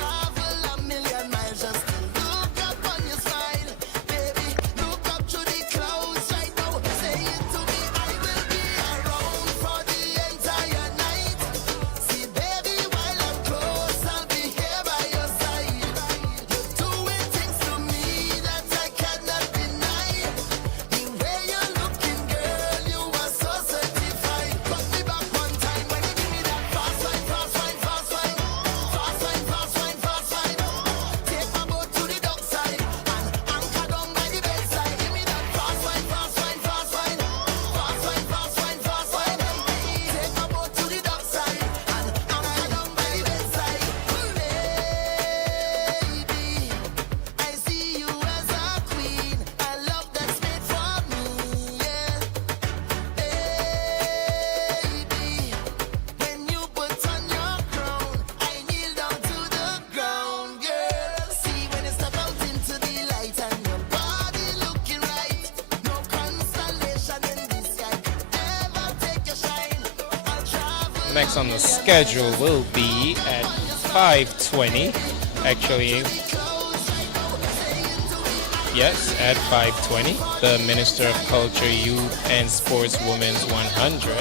Next on the schedule will be at 5:20. Actually, yes, at 5:20. The Minister of Culture, Youth and Sports Women's 100.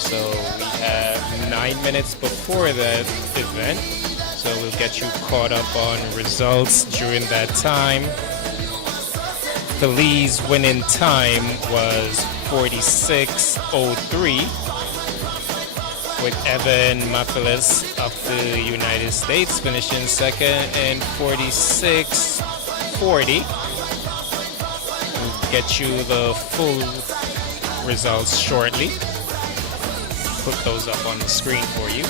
So we have 9 minutes before that event. So we'll get you caught up on results during that time. The Lee's winning time was 46:03. with Evan Mafilis of the United States finishing second in 46.40. We'll get you the full results shortly. Put those up on the screen for you.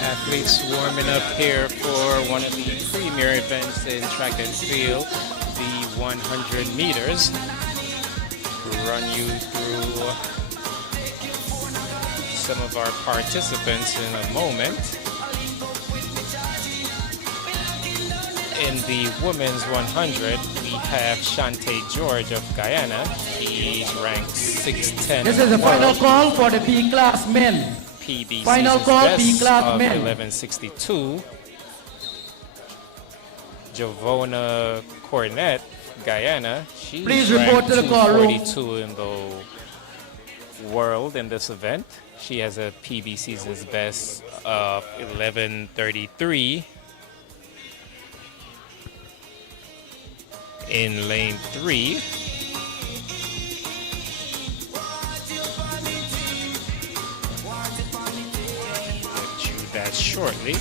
Athletes warming up here for one of the premier events in track and field, the 100 meters. We'll run you through some of our participants in a moment. In the women's 100, we have Shante George of Guyana. He's ranked 6'10". This is the final call for the B class men. PB Final call, B class of men. 11:62. Giovanna Cornett, Guyana. She's Please report to the call room. 242 in the world in this event. She has a PB season's best of 11:33. In lane 3. That shortly.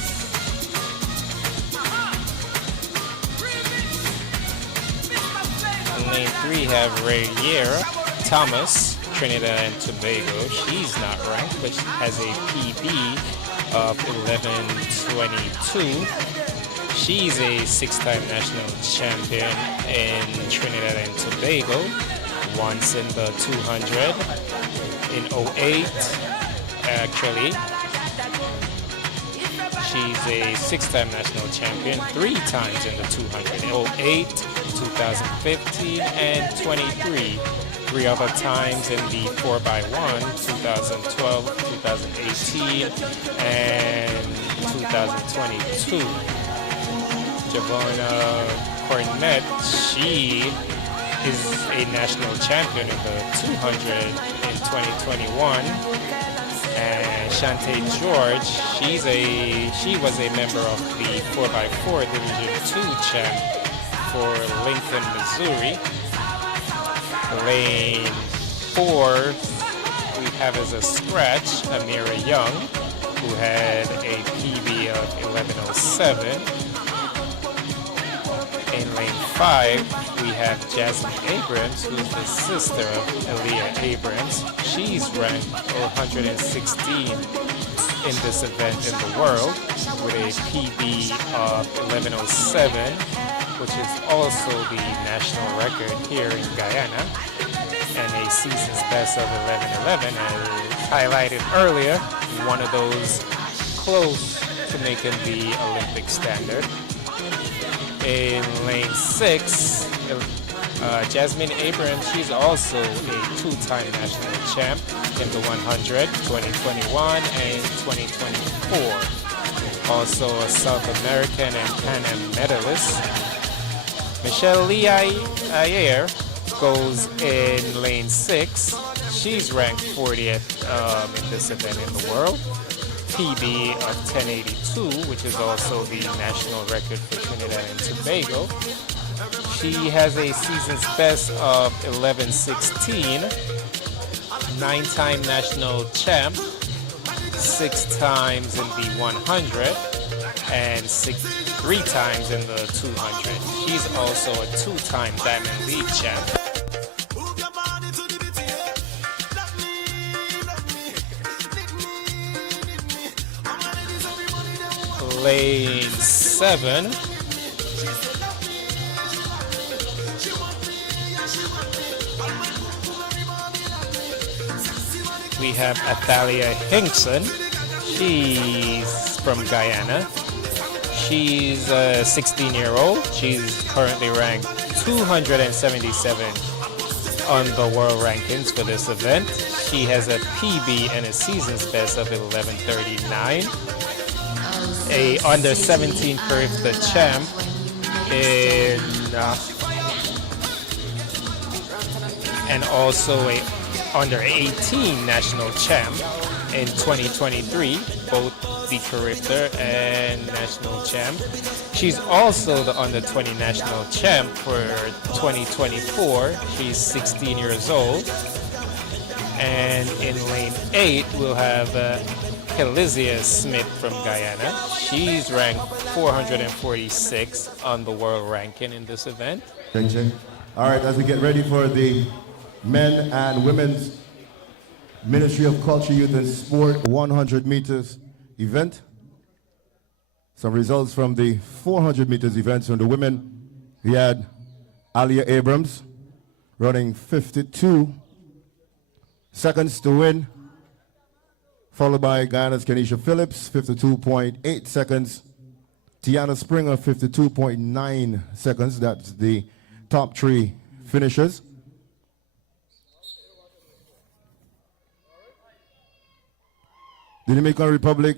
In lane 3 have Rayera Thomas, Trinidad and Tobago. She's not ranked, but she has a PB of 11:22. She's a 6-time national champion in Trinidad and Tobago, once in the 200, in 08, actually. She's a 6-time national champion, 3 times in the 200, 08, 2015, and 23. 3 other times in the 4x1, 2012, 2018, and 2022. Giovanna Cornett, she is a national champion in the 200 in 2021. And Shante George, she was a member of the 4x4 Division 2 champ for Lincoln, Missouri. Lane 4, we have as a scratch Amira Young, who had a PB of 11:07. In lane 5, we have Jasmine Abrams, who's the sister of Aaliyah Abrams. She's ranked 116 in this event in the world with a PB of 11:07, which is also the national record here in Guyana, and a season's best of 11:11, as highlighted earlier, one of those close to making the Olympic standard. In lane 6, Jasmine Abrams, she's also a 2-time national champ in the 100, 2021 and 2024. Also a South American and Pan Am medalist. Michelle Lee Ayer goes in lane 6. She's ranked 40th in this event in the world. PB of 1082, which is also the national record for Trinidad and Tobago. She has a season's best of 11:16, 9-time national champ, 6 times in the 100, and 3 times in the 200. She's also a 2-time Diamond League champ. lane 7. We have Athalia Hinkson. She's from Guyana. She's a 16-year-old. She's currently ranked 277 on the world rankings for this event. She has a PB and a season's best of 11:39. A under 17 Carifta champ and also a under 18 national champ in 2023, both the Carifta and national champ. She's also the under 20 national champ for 2024. She's 16 years old. And in lane 8, we'll have Kelizia Smith from Guyana. She's ranked 446 on the world ranking in this event. Check, check. All right, as we get ready for the men and women's Ministry of Culture, Youth and Sport 100 meters event. Some results from the 400 meters events from the women. We had Alia Abrams running 52 seconds to win, followed by Guyana's Kenisha Phillips, 52.8 seconds. Tiana Springer, 52.9 seconds. That's the top 3 finishers. The Dominican Republic,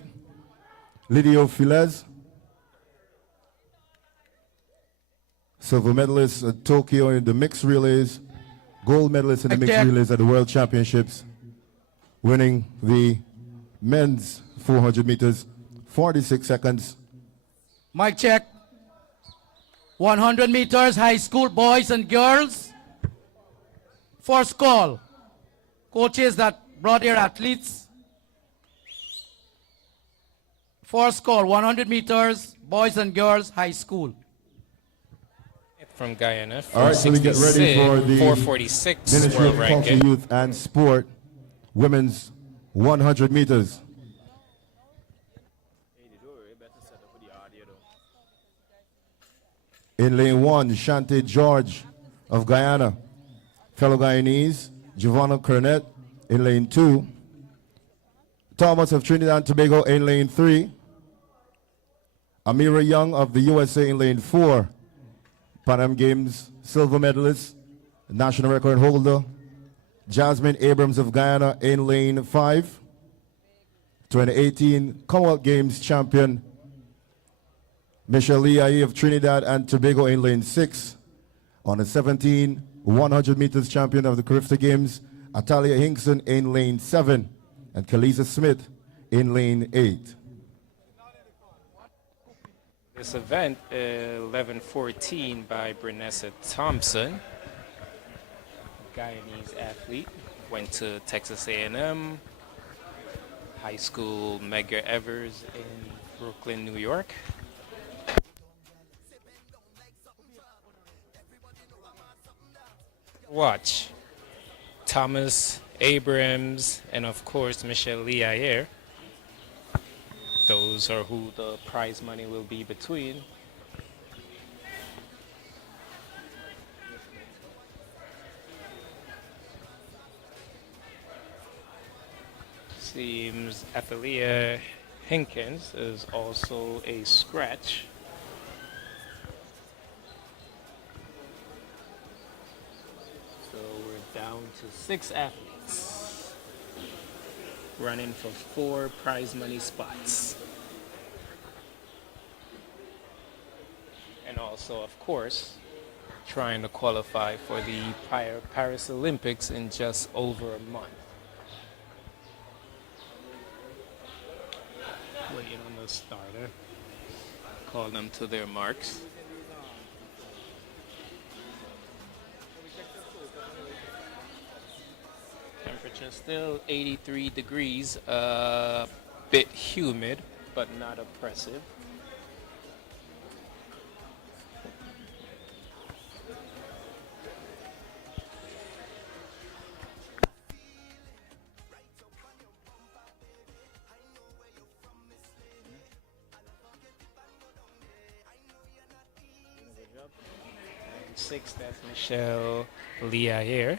Lidio Filez, silver medalist at Tokyo in the mixed relays, gold medalist in the mixed relays at the World Championships, winning the men's 400 meters, 46 seconds. Mic check. 100 meters, high school boys and girls. First call. Coaches that brought their athletes. First call, 100 meters, boys and girls, high school. From Guyana, All right, so we get ready for the 446 Ministry world of Culture, ranking. Youth and Sport, women's 100 meters. In lane 1, Shante George of Guyana. Fellow Guyanese, Giovanna Kernet in lane 2. Thomas of Trinidad and Tobago in lane 3. Amira Young of the USA in lane 4. Pan Am Games silver medalist, national record holder, Jasmine Abrams of Guyana in lane 5. 2018 Commonwealth Games champion, Michelle Lee of Trinidad and Tobago in lane 6. On the 17 100 meters champion of the Carifta Games, Atalia Hinkson in lane 7. And Kalisa Smith in lane 8. This event, 11:14 by Brunessa Thompson, Guyanese athlete, went to Texas A&M, high school Medgar Evers in Brooklyn, New York. Watch Thomas Abrams and of course Michelle Lee Ayer. Those are who the prize money will be between. Seems Athalia Hinkins is also a scratch. So we're down to 6 athletes running for 4 prize money spots. And also, of course, trying to qualify for the Paris Olympics in just over a month. Waiting on the starter. Call them to their marks. Temperature still 83 degrees, a bit humid, but not oppressive. 6, that's Michelle Leah here.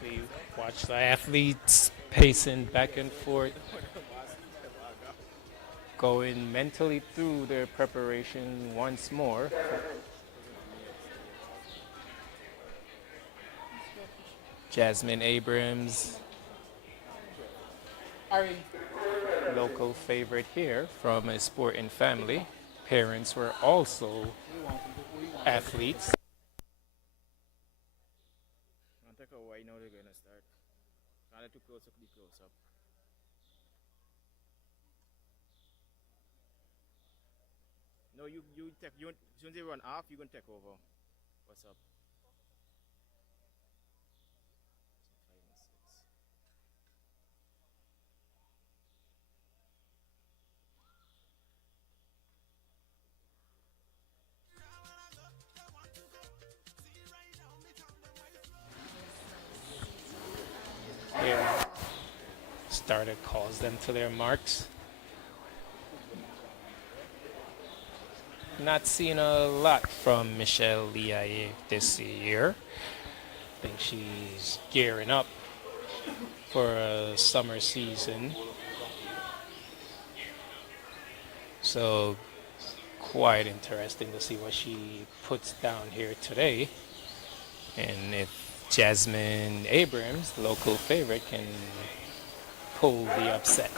We watch the athletes pacing back and forth, going mentally through their preparation once more. Jasmine Abrams, local favorite here from a sporting family. Parents were also athletes. I'll take a while now they're gonna start. Kind of too close up, be close up. No, you take you as soon as they run off, you can take over. What's up? 5 and 6. Here, starter calls them to their marks. Not seen a lot from Michelle Leah this year. I think she's gearing up for a summer season. So quite interesting to see what she puts down here today. And if Jasmine Abrams, local favorite, can pull the upset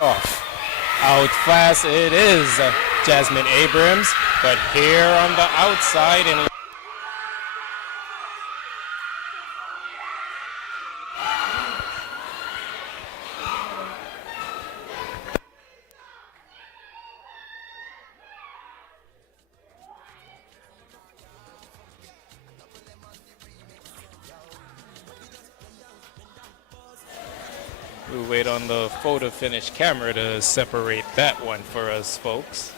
off. Out fast it is Jasmine Abrams, but here on the outside and we'll wait on the photo finish camera to separate that one for us folks.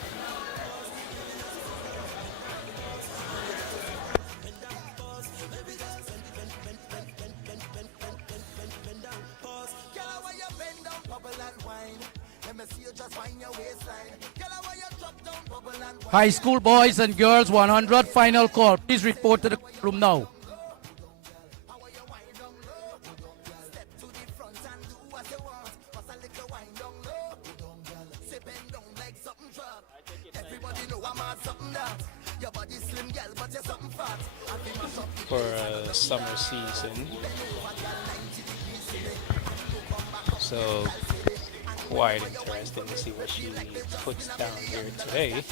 High school boys and girls, 100 final call. Please report to the room now. For a summer season. So quite interesting to see what she puts down here today.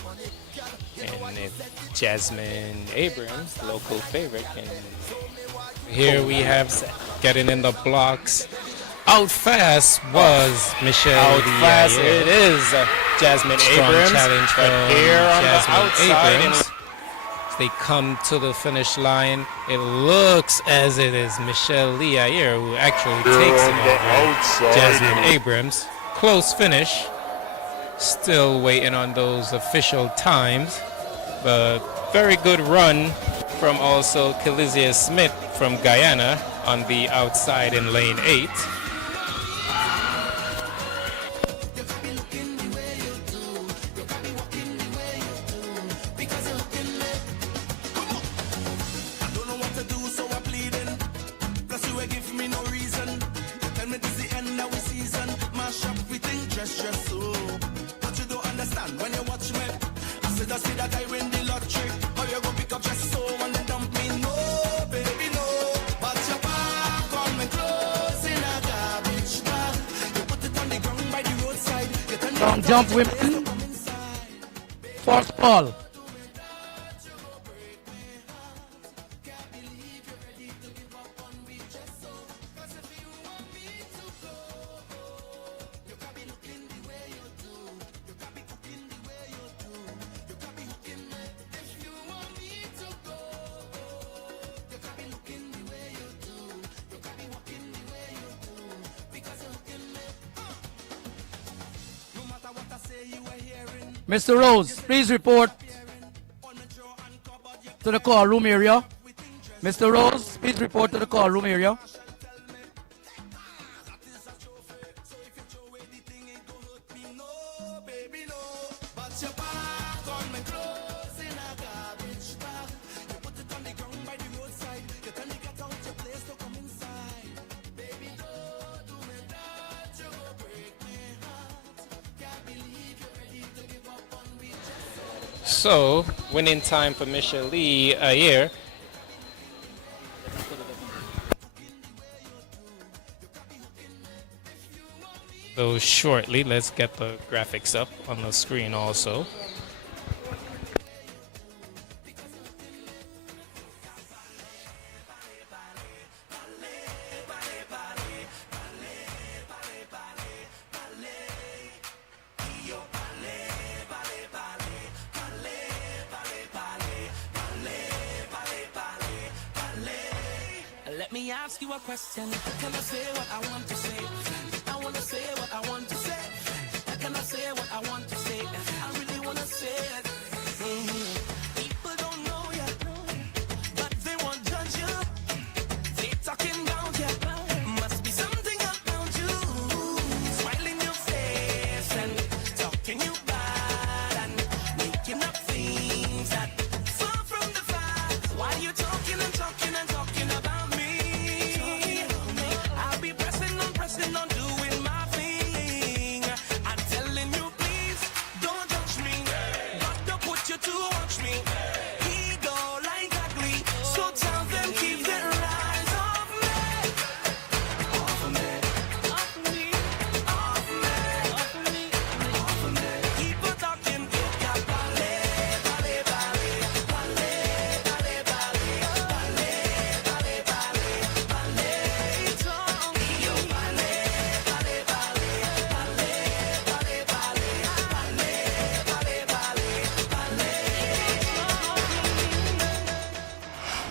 And if Jasmine Abrams, local favorite, can... Here we have getting in the blocks. Out fast was Michelle. Out fast it is Jasmine Abrams. Challenge but here on Jasmine the outside Abrams. They come to the finish line. It looks as it is Michelle Leah here who actually takes it over Jasmine Abrams. Close finish. Still waiting on those official times. But very good run from also Kelizia Smith from Guyana on the outside in lane 8. Long jump women. Fourth ball. Mr. Rose, please report to the call room area. Mr. Rose, please report to the call room area. So, winning time for Michelle Ayer. So shortly, let's get the graphics up on the screen also. Let me ask you a question. Can I say what I want to say? I want to say what I want to say. Can I say what I want to say? I really want to say it. People don't know yet, but they won't judge you. They talking about you. Must be something about you. Smiling your face and talking you bad and making up things that far from the fact. Why you talking and talking and talking about me? I'll be pressing on doing my thing. I'm telling you, please don't judge me. God don't put you to watch me. He go like ugly, so tell them keep their eyes off me. Off of me. Off of me. Off of me. Off of me. Off of me. Keep on talking, you got ballet, ballet, ballet, ballet, ballet, ballet, ballet, ballet, ballet, ballet. Talk me, you ballet, ballet, ballet, ballet, ballet, ballet, ballet, ballet, ballet, ballet.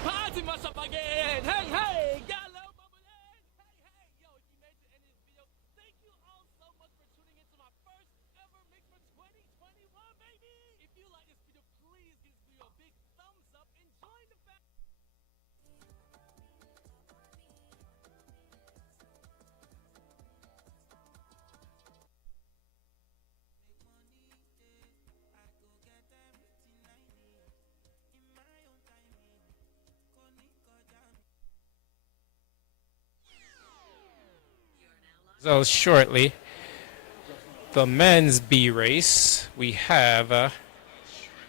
Party must up again. Hey, hey, gallo, bubbling. Hey, hey, yo, if you made it in this video, thank you all so much for tuning into my first ever mix for 2021, baby. If you like this video, please give this video a big thumbs up and join the family. So shortly, the men's B race, we have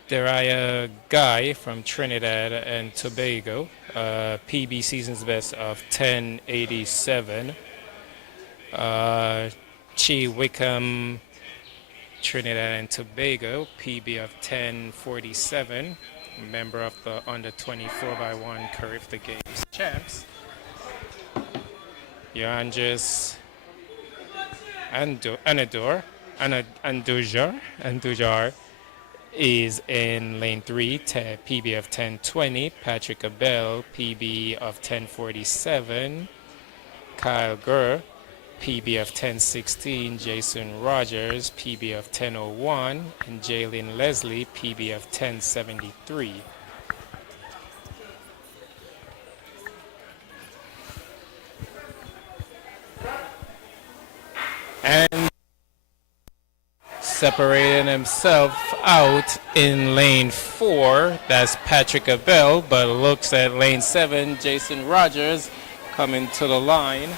Deraya Guy from Trinidad and Tobago, PB season's best of 1087. Chi Wickham, Trinidad and Tobago, PB of 1047, member of the under 24x1 Curve the Games champs. Yohannes Andujar is in lane 3, PB of 1020. Patrick Abel, PB of 1047. Kyle Gurr, PB of 1016. Jason Rogers, PB of 1001. And Jalen Leslie, PB of 1073. And separating himself out in lane 4, that's Patrick Abel, but looks at lane 7, Jason Rogers coming to the line.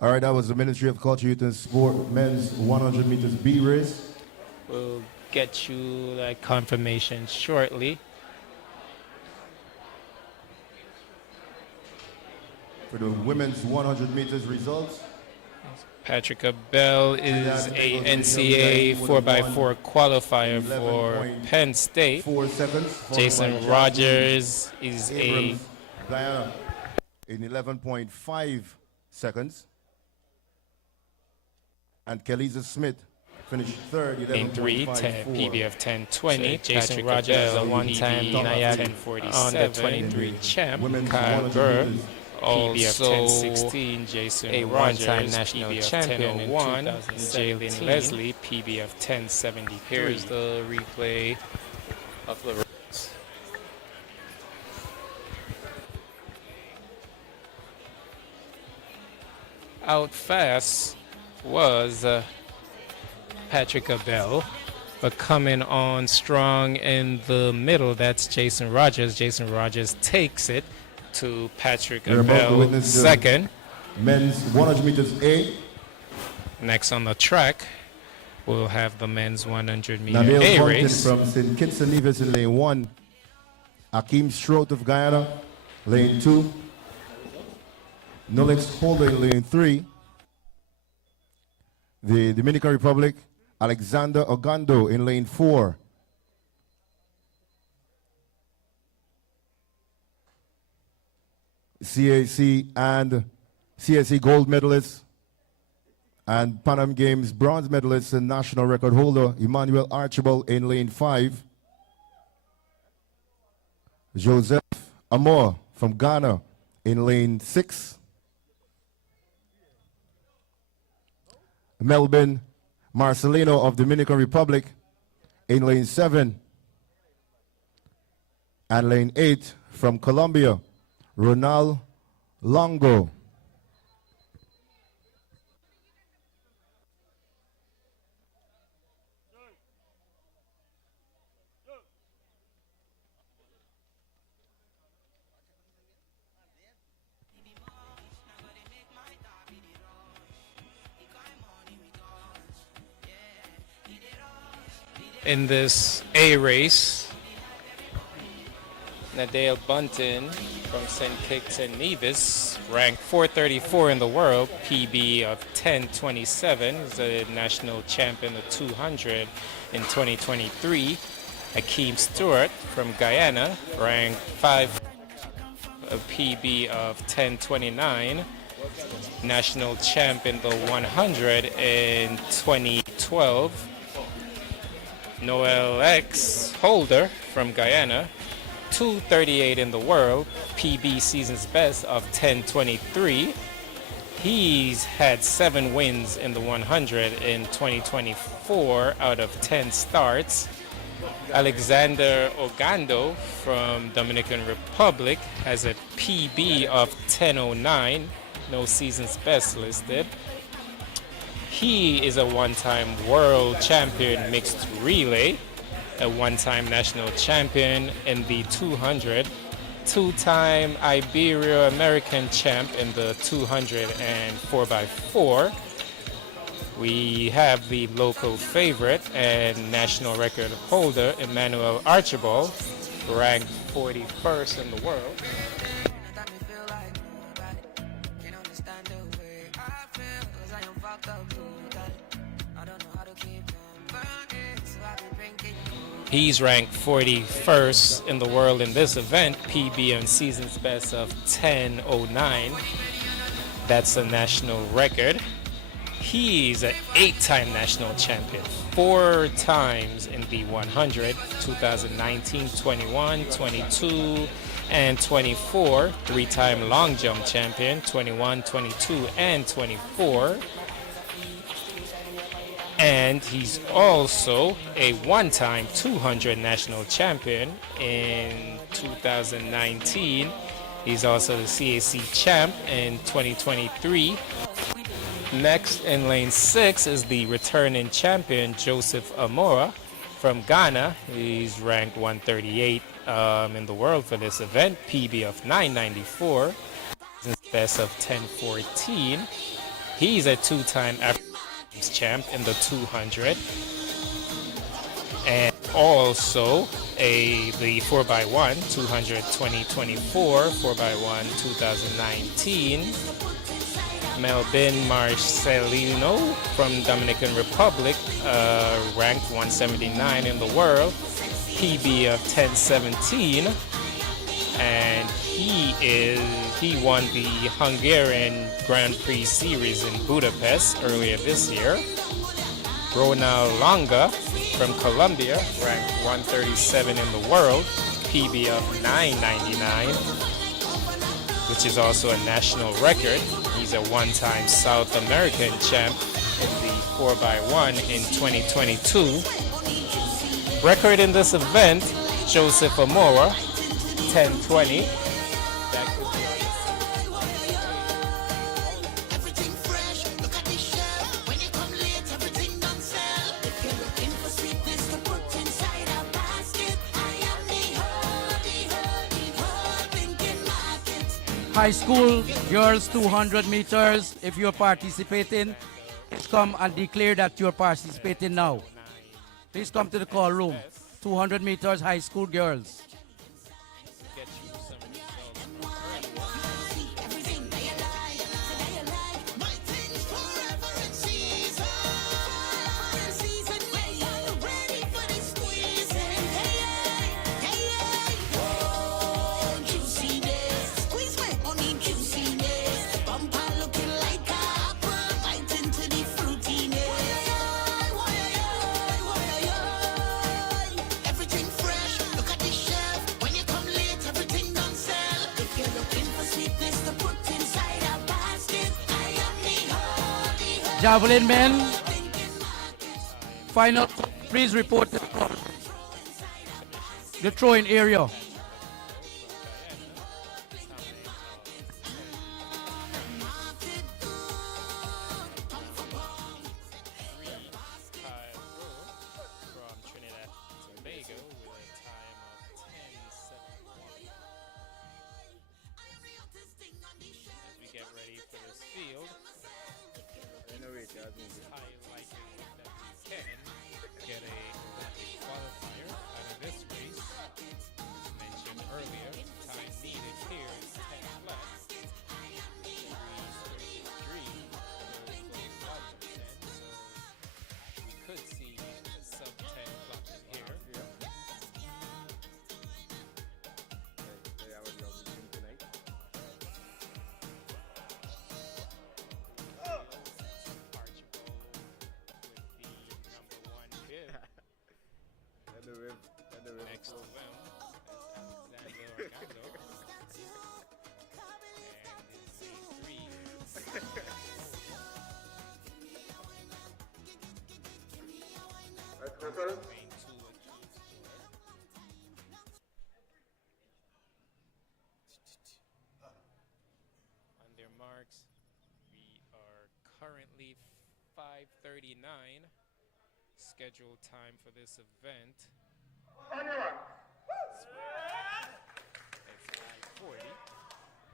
All right, that was the Ministry of Culture, Youth and Sport men's 100 meters B race. We'll get you that confirmation shortly. For the women's 100 meters results, Patrick Abel is a NCAA 4x4 qualifier for Penn State. 4 seconds. Jason Rogers is a Diana in 11.5 seconds. And Kelisa Smith Finished third, Lane 3, 10, PB of 1020. Jason Rogers, a one-time Nayag under 23 champ. Kyle Burr, PB of 1016. Jason a one-time national champion in 1. Jalen Leslie, PB of 1073. Here's the replay of the race. Out fast was Patrick Abel, but coming on strong in the middle, that's Jason Rogers. Jason Rogers takes it to Patrick Abel second. Men's 100 meters A. Next on the track, we'll have the men's 100 meter Nabil A Fontaine race. from St. Kitts and Nevis in lane 1. Akeem Strout of Guyana, lane 2. Nolix Holder in lane 3. The Dominican Republic, Alexander Ogando in lane 4. CAC gold medalist and Pan Am Games bronze medalist and national record holder Emmanuel Archibald in lane 5. Joseph Amor from Ghana in lane 6. Melvin Marcelino of Dominican Republic in lane 7. And lane 8 from Colombia, Ronald Longo. In this A race, Nadale Bunton from St. Kitts and Nevis, ranked 434 in the world, PB of 1027. He's a national champion of 200 in 2023. Akeem Stewart from Guyana, ranked 5, a PB of 1029. National champion the 100 in 2012. Noel X Holder from Guyana, 238 in the world, PB season's best of 1023. He's had 7 wins in the 100 in 2024 out of 10 starts. Alexander Ogando from Dominican Republic has a PB of 1009, no season's best listed. He is a one-time world champion mixed relay, a one-time national champion in the 200, two-time Ibero-American champ in the 200 and 4x4. We have the local favorite and national record holder, Emmanuel Archibald, ranked 41st in the world. He's ranked 41st in the world in this event, PB and season's best of 1009. That's a national record. He's an 8-time national champion, 4 times in the 100, 2019, 21, 22, and 24. 3-time long jump champion, 21, 22, and 24. And he's also a one-time 200 national champion in 2019. He's also the CAC champ in 2023. Next in lane 6 is the returning champion, Joseph Amora from Ghana. He's ranked 138 in the world for this event, PB of 994, best of 1014. He's a 2-time African champ in the 200, and also the 4x1 200 2024, 4x1 2019. Melvin Marcelino from Dominican Republic, ranked 179 in the world, PB of 1017, and he won the Hungarian Grand Prix Series in Budapest earlier this year. Ronald Longa from Colombia, ranked 137 in the world, PB of 999, which is also a national record. He's a one-time South American champ in the 4x1 in 2022. Record in this event, Joseph Amora, 1020. High school girls 200 meters. If you're participating, please come and declare that you're participating now. Please come to the call room. 200 meters high school girls. Javelin men, final, please report the throwing area. Next to him is Alexander Orgando. On their marks, we are currently 5:39 scheduled time for this event. It's 5:40,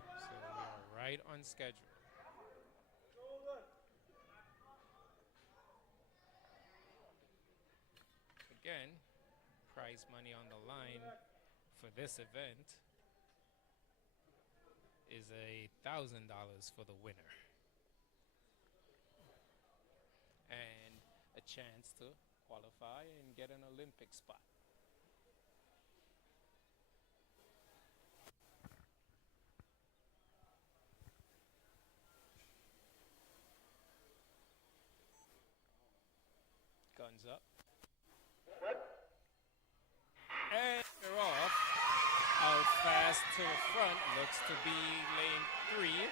so we are right on schedule. Again, prize money on the line for this event is $1,000 for the winner. And a chance to qualify and get an Olympic spot. Guns up. And they're off. Out fast to the front. Looks to be lane 3.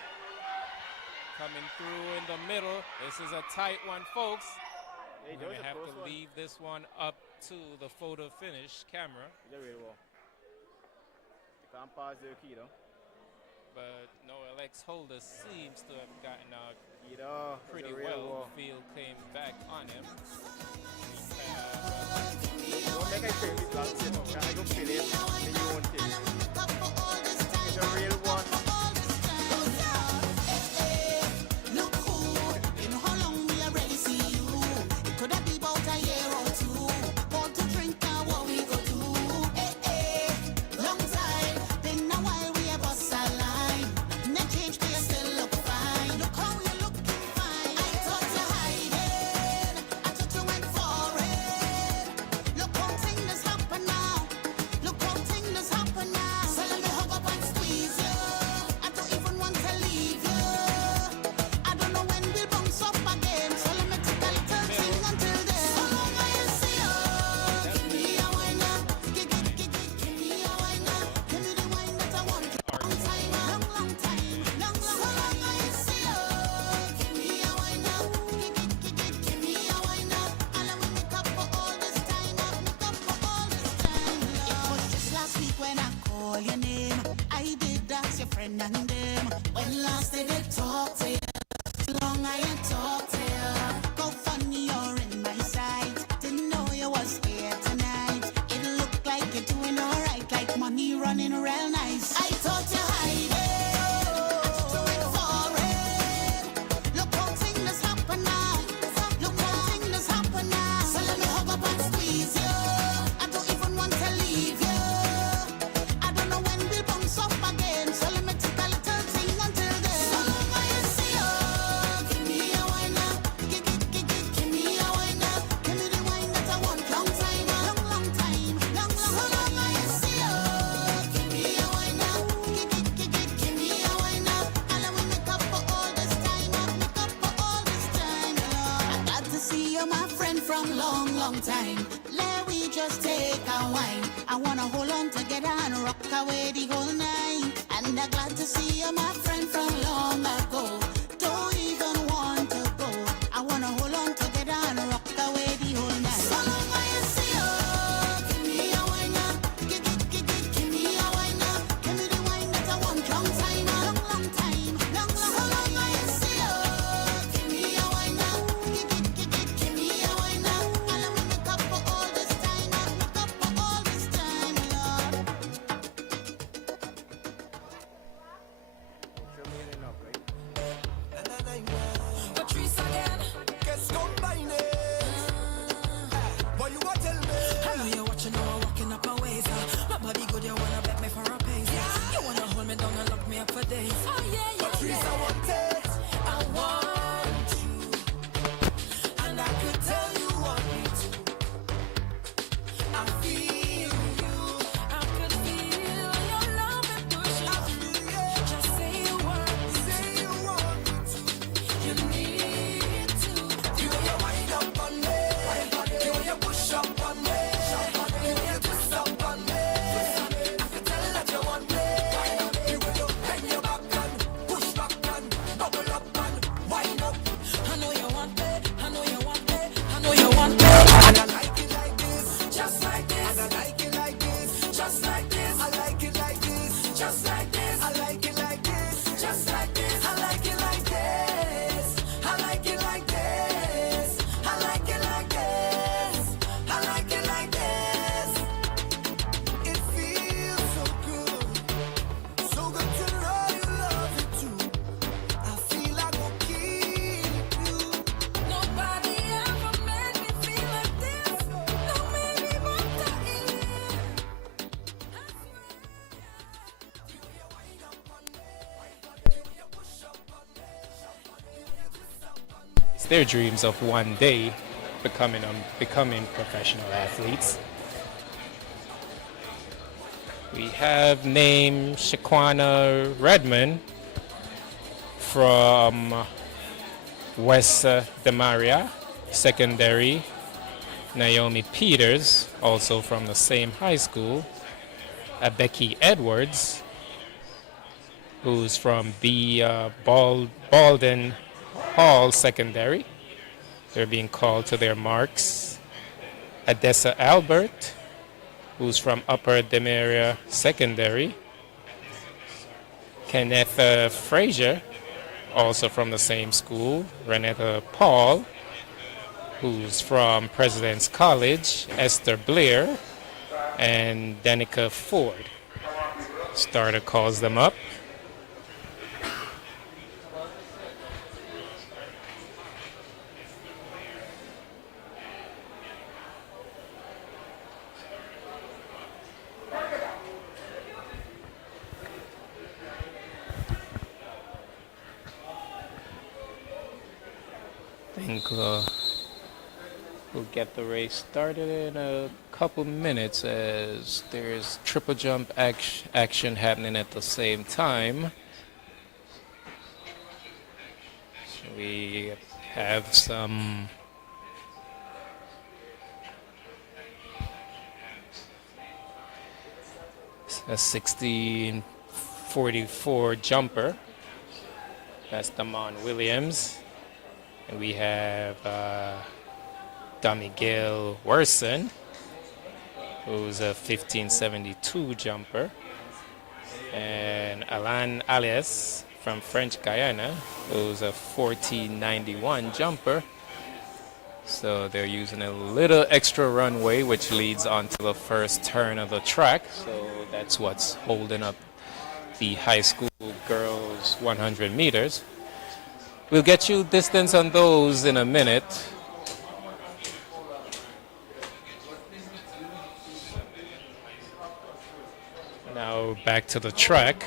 Coming through in the middle. This is a tight one, folks. We're going to have to leave this one up to the photo finish camera. But no, Alex Holder seems to have gotten out pretty well. The field came back on him. It's a real one. Look you're my friend from long, long time. Let we just take a wine. I wanna hold on together and rock away the whole night. And I'm glad to see you're my friend from long ago. Don't even want to go. I wanna hold on together and rock away the whole night. So long I see you. Give me a wine now. Give me a wine now. Give me the wine that I want long time. Long, long time. Long, long, so long I see you. Give me a wine now. Give me a wine now. And I will make up for all this time. I'll make up for all this time, Lord. Patrice again. Guess combine it. What you want tell me? I know you're watching, now I'm walking up my ways. My body good, you wanna bet me for a pace. You wanna hold me down and lock me up for days. Oh yeah, yeah, Patrice, yeah. I want it. I want you, and I could tell you want me to. I feel you, I could feel your love and pushing. Just say you want me to. You need to. You way you wind up on me. You way you push up on me. You way you twist up on me. I can tell that you want me. You way you bend your back and push back and bubble up and wind up. I know you want it, I know you want it, I know you want it. And I like it like this. Just like this. And I like it like this. Just like this. I like it like this. Just like this. I like it like this. Just like this. I like it like this. I like it like this. I like it like this. I like it like this. It feels so good. So good to know you love it too. I feel I will keep you. Nobody ever made me feel like this. No, maybe but It's their dreams of one day becoming professional athletes. We have named Shaquana Redmond from West Demaria Secondary. Naomi Peters, also from the same high school. Becky Edwards, who's from the Baldwin Hall Secondary. They're being called to their marks. Adessa Albert, who's from Upper Demaria Secondary. Kenneth Frazier, also from the same school. Renetta Paul, who's from President's College. Esther Blair, and Danica Ford. Starter calls them up. I think we'll get the race started in a couple minutes as there's triple jump action happening at the same time. So we have some a 1644 jumper. That's Damon Williams. And we have Damigale Werson, who's a 1572 jumper, and Alain Alias from French Guyana, who's a 1491 jumper. So they're using a little extra runway, which leads onto the first turn of the track. So that's what's holding up the high school girls 100 meters. We'll get you distance on those in a minute. Now back to the track.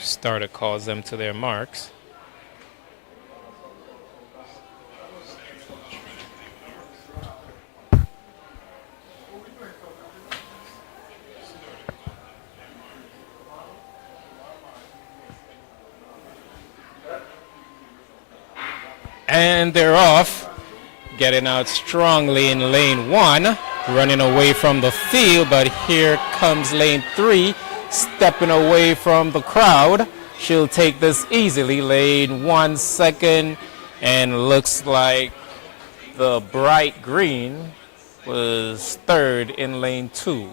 Starter calls them to their marks. And they're off. Getting out strongly in lane 1. Running away from the field, but here comes lane 3. Stepping away from the crowd. She'll take this easily. Lane 1 second. And looks like the bright green was third in lane 2.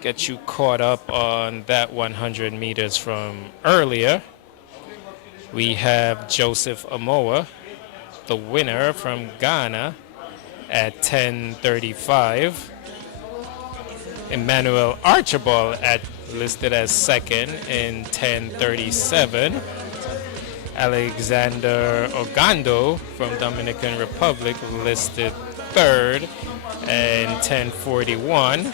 Get you caught up on that 100 meters from earlier. We have Joseph Amoa, the winner from Ghana, at 10:35. Emmanuel Archibald listed as second in 10:37. Alexander Ogando from Dominican Republic listed third in 10:41.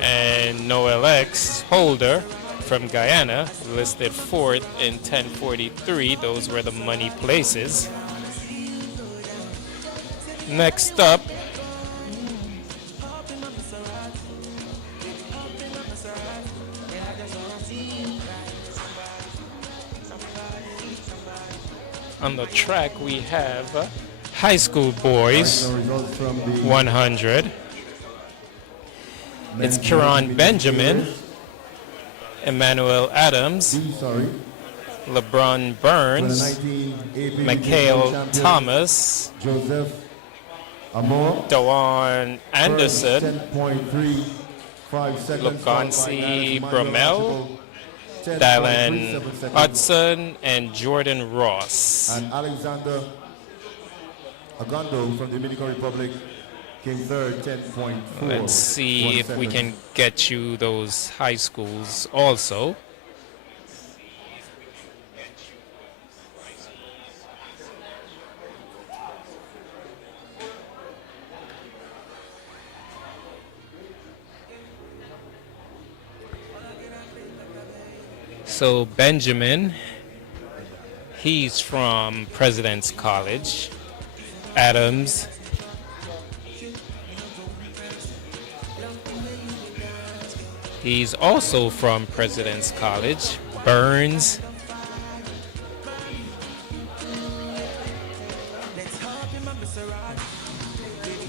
And Noel X Holder from Guyana listed fourth in 10:43. Those were the money places. Next up, on the track we have high school boys 100. It's Kieran Benjamin, Emmanuel Adams, LeBron Burns, Mikhail Thomas, Dawan Anderson, Lukansi Bromel, Dylan Hudson, and Jordan Ross. And Alexander Agando from the Dominican Republic came third, 10.4. Let's see if we can get you those high schools also. So Benjamin, he's from President's College. Adams, he's also from President's College. Burns,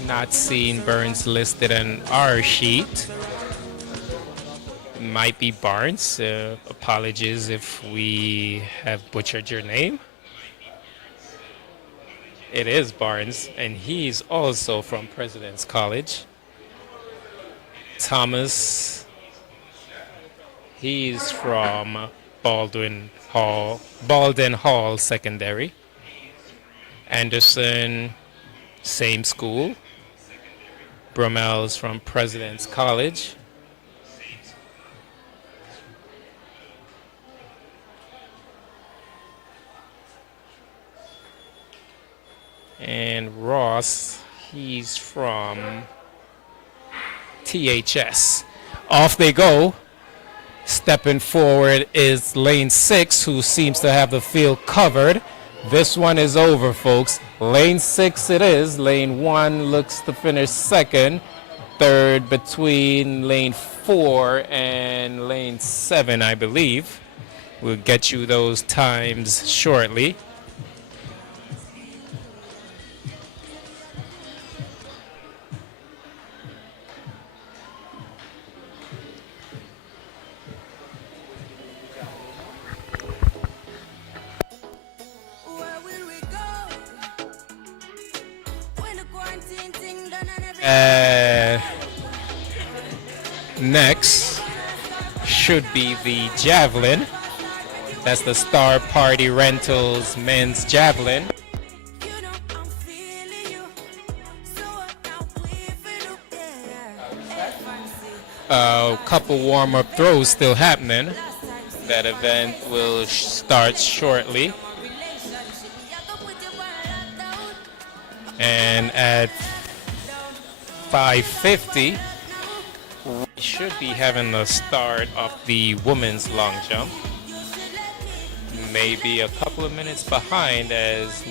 not seeing Burns listed on our sheet. Might be Barnes. Apologies if we have butchered your name. It is Barnes, and he's also from President's College. Thomas, he's from Baldwin Hall Secondary. Anderson, same school. Bromel's from President's College. And Ross, he's from THS. Off they go. Stepping forward is lane 6, who seems to have the field covered. This one is over, folks. Lane 6 it is. Lane 1 looks to finish second. Third between lane 4 and lane 7, I believe. We'll get you those times shortly. Next should be the javelin. That's the Star Party Rentals men's javelin. A couple warm-up throws still happening. That event will start shortly. And at 5:50, we should be having the start of the women's long jump. Maybe a couple of minutes behind as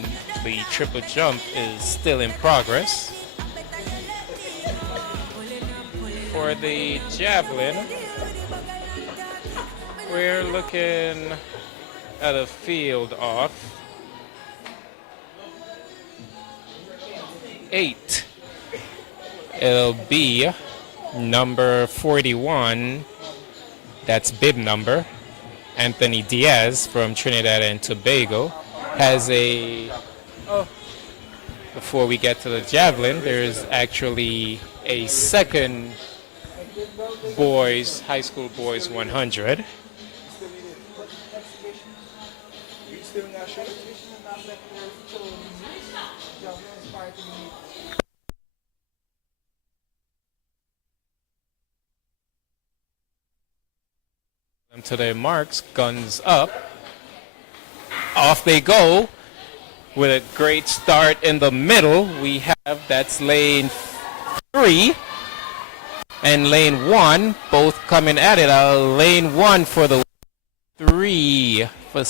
the triple jump is still in progress. For the javelin, We're looking at a field of 8. It'll be number 41, that's bib number, Anthony Diaz from Trinidad and Tobago, has a, before we get to the javelin, there's actually a second boys, high school boys 100. To their marks, guns up. Off they go with a great start in the middle. We have, that's lane 3 and lane 1, both coming at it. Lane 1 for the 3 for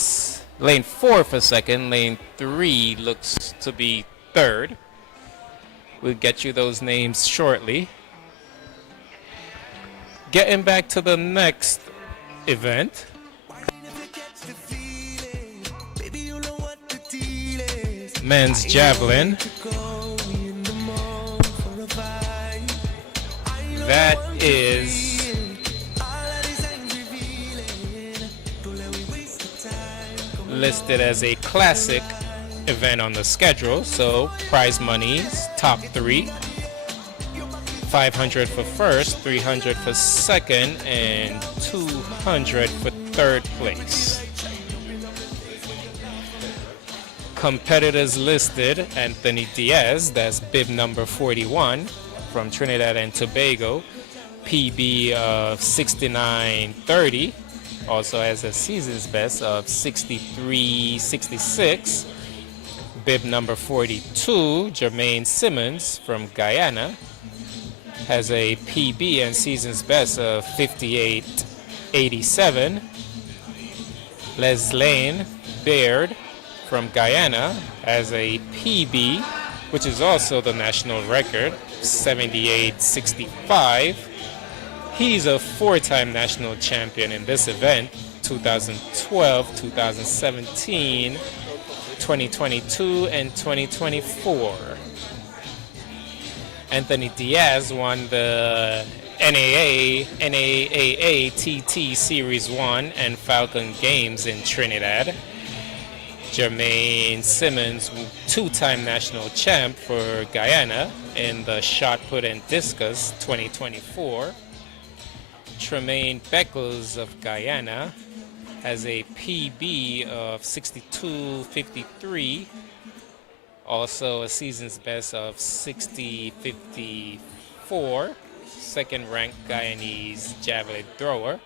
lane 4 for second. Lane 3 looks to be third. We'll get you those names shortly. Getting back to the next event. Men's javelin. That is listed as a classic event on the schedule, so prize money's top 3. 500 for first, 300 for second, and 200 for third place. Competitors listed: Anthony Diaz, that's bib number 41 from Trinidad and Tobago, PB of 69.30, also has a season's best of 63.66. Bib number 42, Jermaine Simmons from Guyana, has a PB and season's best of 58.87. Leslane Baird from Guyana has a PB, which is also the national record, 78.65. He's a 4-time national champion in this event, 2012, 2017, 2022, and 2024. Anthony Diaz won the NAAA TT Series 1 and Falcon Games in Trinidad. Jermaine Simmons, 2-time national champ for Guyana in the shot put and discus 2024. Tremaine Beckles of Guyana has a PB of 62.53. Also a season's best of 60.54. Second ranked Guyanese javelin thrower.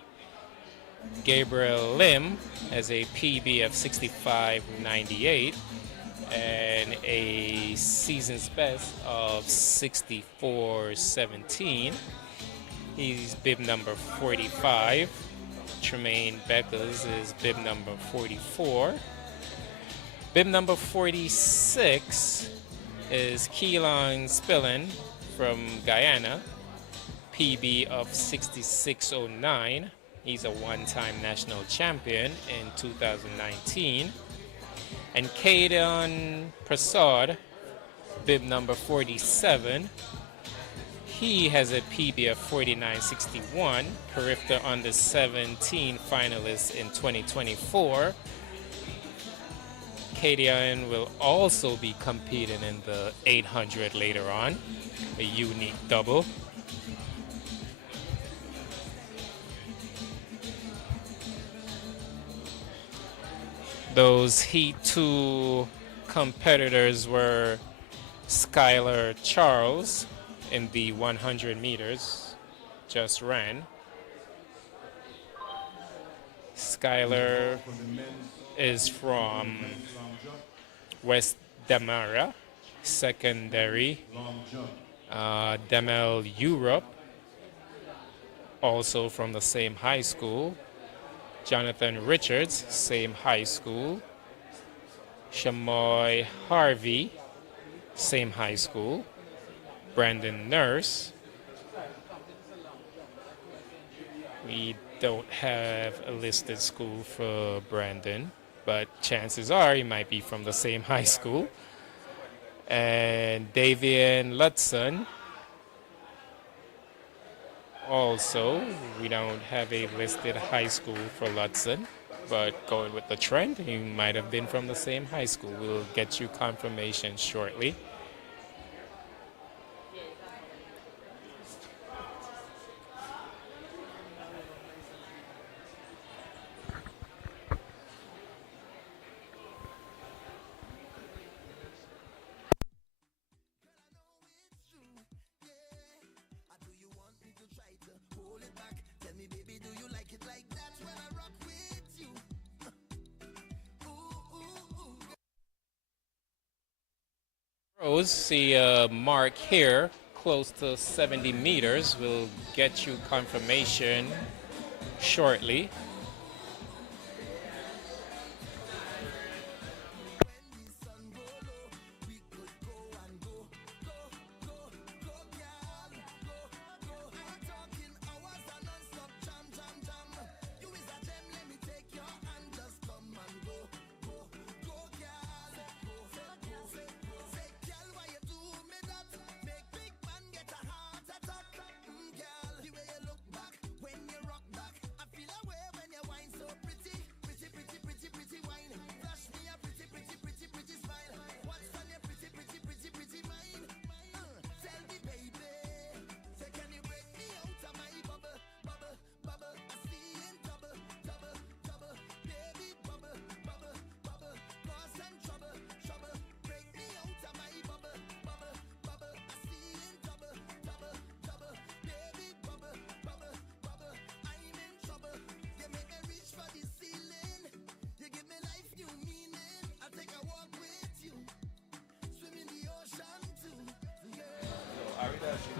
Gabriel Lim has a PB of 65.98 and a season's best of 64.17. He's bib number 45. Tremaine Beckles is bib number 44. Bib number 46 is Keelan Spillin from Guyana, PB of 66.09. He's a 1-time national champion in 2019. And Kaden Prasad, bib number 47. He has a PB of 49.61, Carifta under 17 finalist in 2024. Kaden will also be competing in the 800 later on, a unique double. Those Heat 2 competitors were Skylar Charles in the 100 meters, just ran. Skylar is from West Damara Secondary, Damel, Europe, also from the same high school. Jonathan Richards, same high school. Shamoy Harvey, same high school. Brandon Nurse, We don't have a listed school for Brandon, but chances are he might be from the same high school. And Davian Lutson, also, we don't have a listed high school for Lutson, but going with the trend, he might have been from the same high school. We'll get you confirmation shortly. See a mark here close to 70 meters. We'll get you confirmation shortly.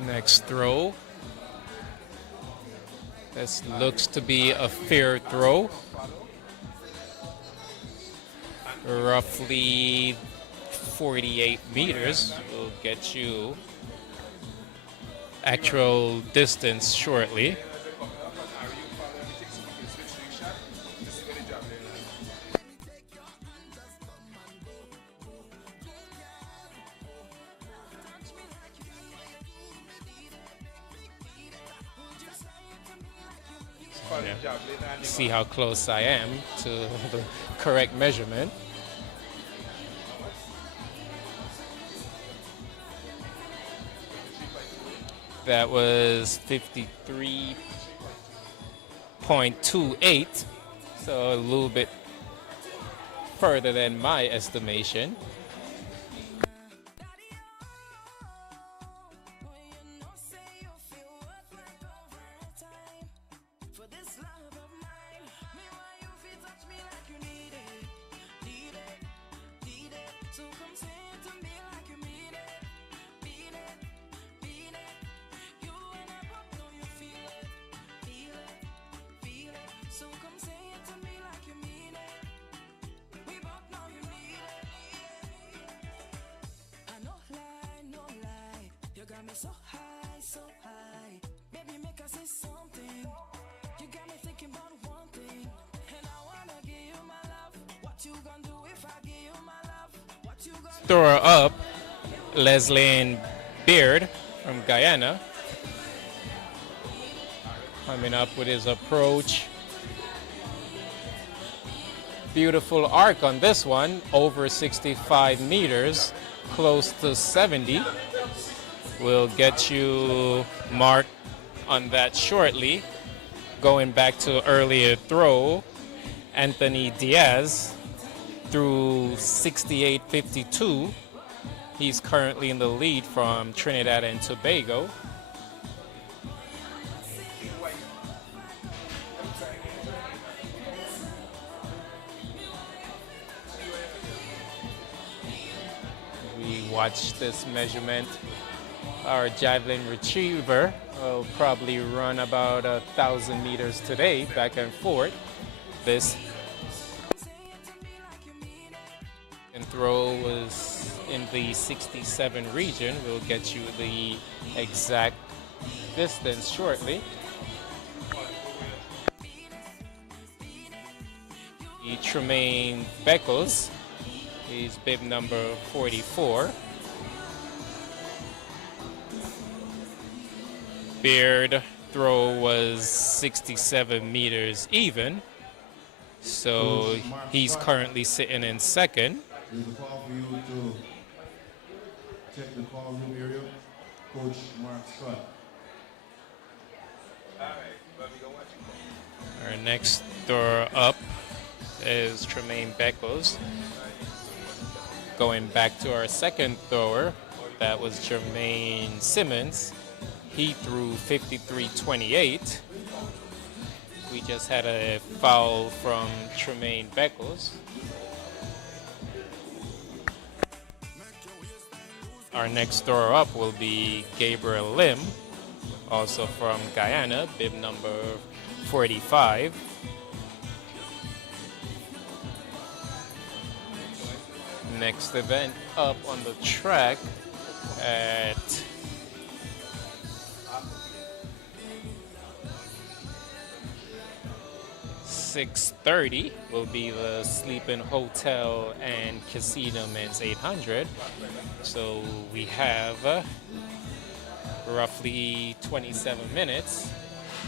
Next throw. This looks to be a fair throw. Roughly 48 meters. We'll get you actual distance shortly. See how close I am to the correct measurement. That was 53.28, so a little bit further than my estimation. Thrower up, Leslie Beard from Guyana. Coming up with his approach. Beautiful arc on this one, over 65 meters, close to 70. We'll get you marked on that shortly. Going back to earlier throw, Anthony Diaz through 68.52. He's currently in the lead from Trinidad and Tobago. We watch this measurement. Our javelin retriever will probably run about 1,000 meters today, back and forth. This throw was in the 67 region. We'll get you the exact distance shortly. Tremaine Beckles. He's bib number 44. Beard throw was 67 meters even. So he's currently sitting in second. There's a call for you to check the call room area. Coach Mark Scott. Our next thrower up is Tremaine Beckles. Going back to our second thrower, that was Jermaine Simmons. He threw 53-28. We just had a foul from Tremaine Beckles. Our next thrower up will be Gabriel Lim, also from Guyana, bib number 45. Next event up on the track at .6:30 will be the Sleeping Hotel and Casino Men's 800. So we have roughly 27 minutes.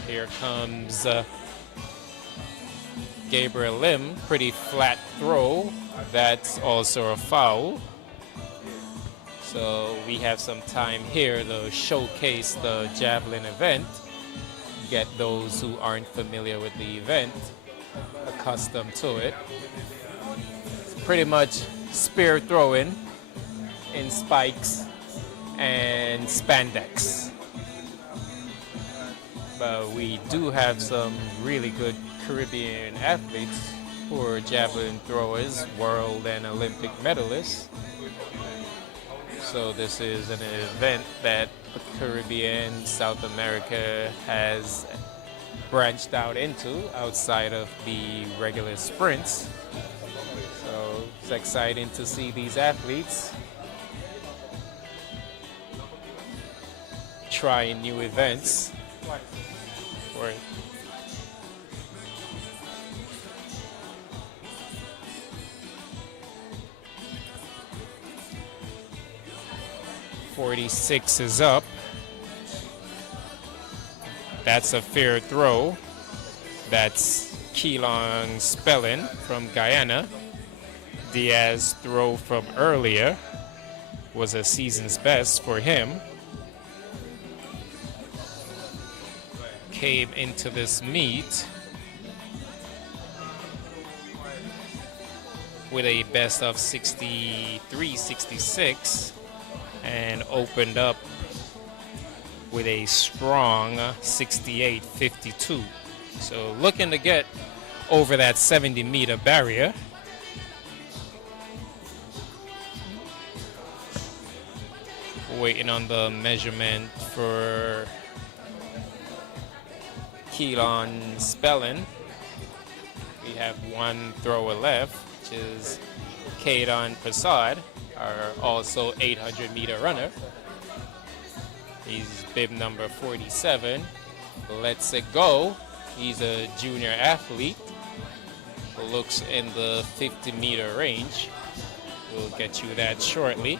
Here comes Gabriel Lim, pretty flat throw. That's also a foul. So we have some time here to showcase the javelin event, get those who aren't familiar with the event accustomed to it. It's pretty much spear throwing in spikes and spandex. But we do have some really good Caribbean athletes who are javelin throwers, world and Olympic medalists. So this is an event that the Caribbean, South America has branched out into outside of the regular sprints. So it's exciting to see these athletes trying new events. Or 46 is up. That's a fair throw. That's Keelan Spellin from Guyana. Diaz's throw from earlier was a season's best for him. Came into this meet with a best of 63-66 and opened up with a strong 68-52. So looking to get over that 70-meter barrier. Waiting on the measurement for Keelan Spellin. We have one thrower left, which is Kaden Prasad, our also 800-meter runner. He's bib number 47. Let's it go. He's a junior athlete who looks in the 50-meter range. We'll get you that shortly.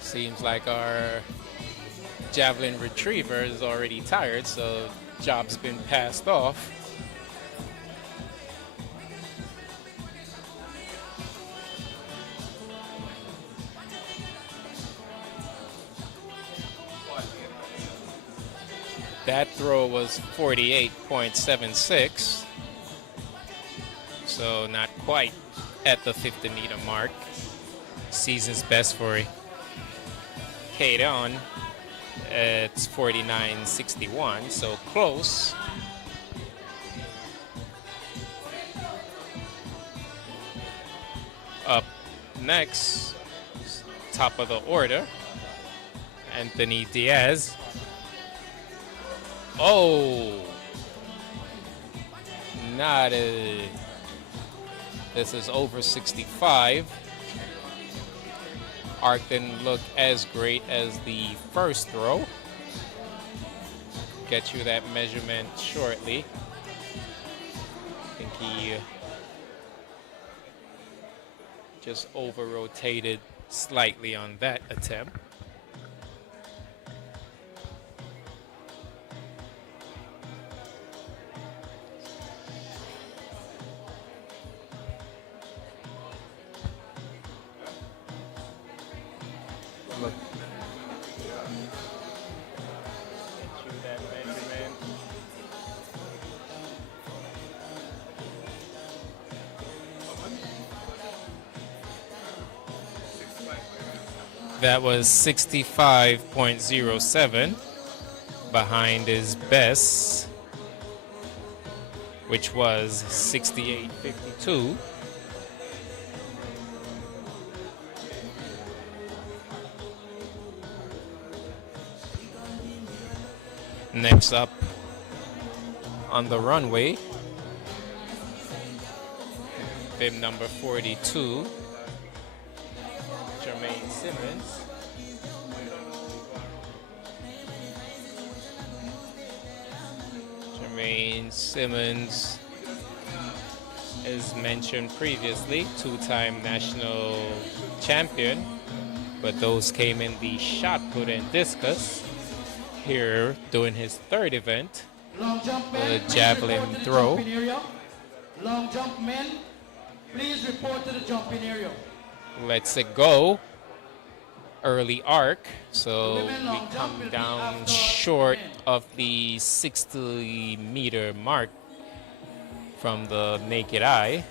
Seems like our javelin retriever is already tired, so job's been passed off. That throw was 48.76, so not quite at the 50-meter mark. Season's best for Kaden. It's 49.61, so close. Up next, top of the order, Anthony Diaz. Oh, not a. This is over 65. Arc didn't look as great as the first throw. Get you that measurement shortly. I think he just over-rotated slightly on that attempt. Look. Get you that measurement. That was 65.07 behind his best, which was 68.52. Next up on the runway, bib number 42, Jermaine Simmons. Jermaine Simmons, as mentioned previously, two-time national champion, but those came in the shot put and discus. Here doing his third event, Long jump the men, javelin please report to the throw. jumping area. Long jump men, please report to the jumping area. Lets it go. Early arc, so Women we long jump come will be down after short men. of the 60-meter mark from the naked eye.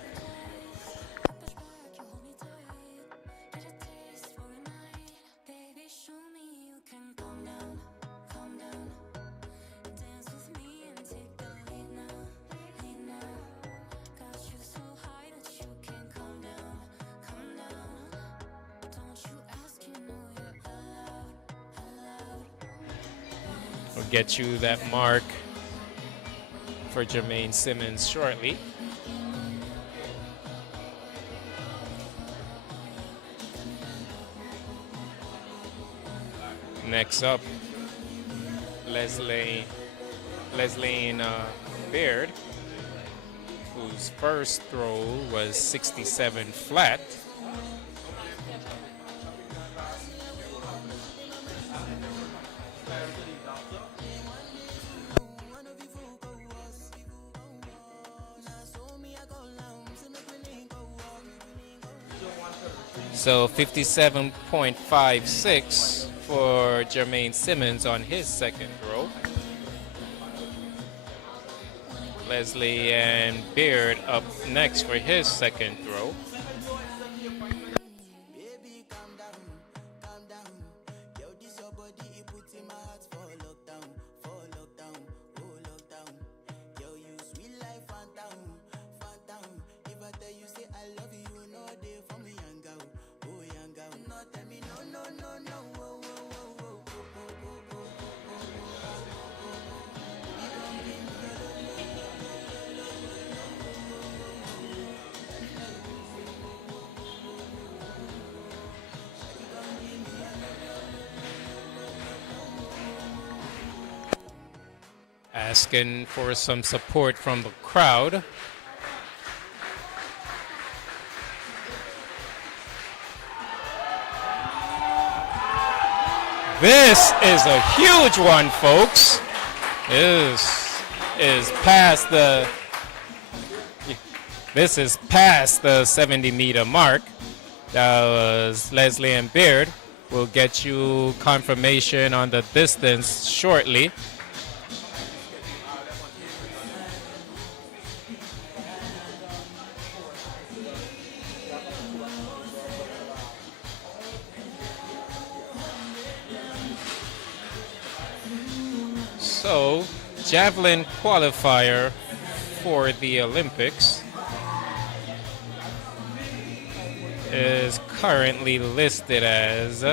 We'll get you that mark for Jermaine Simmons shortly. Next up, Leslie Beard, whose first throw was 67 flat. So 57.56 for Jermaine Simmons on his second throw. Leslie and Beard up next for his second throw. Asking for some support from the crowd. This is a huge one, folks. This is past the 70-meter mark. That was Leslie and Beard. We'll get you confirmation on the distance shortly. So, javelin qualifier for the Olympics is currently listed as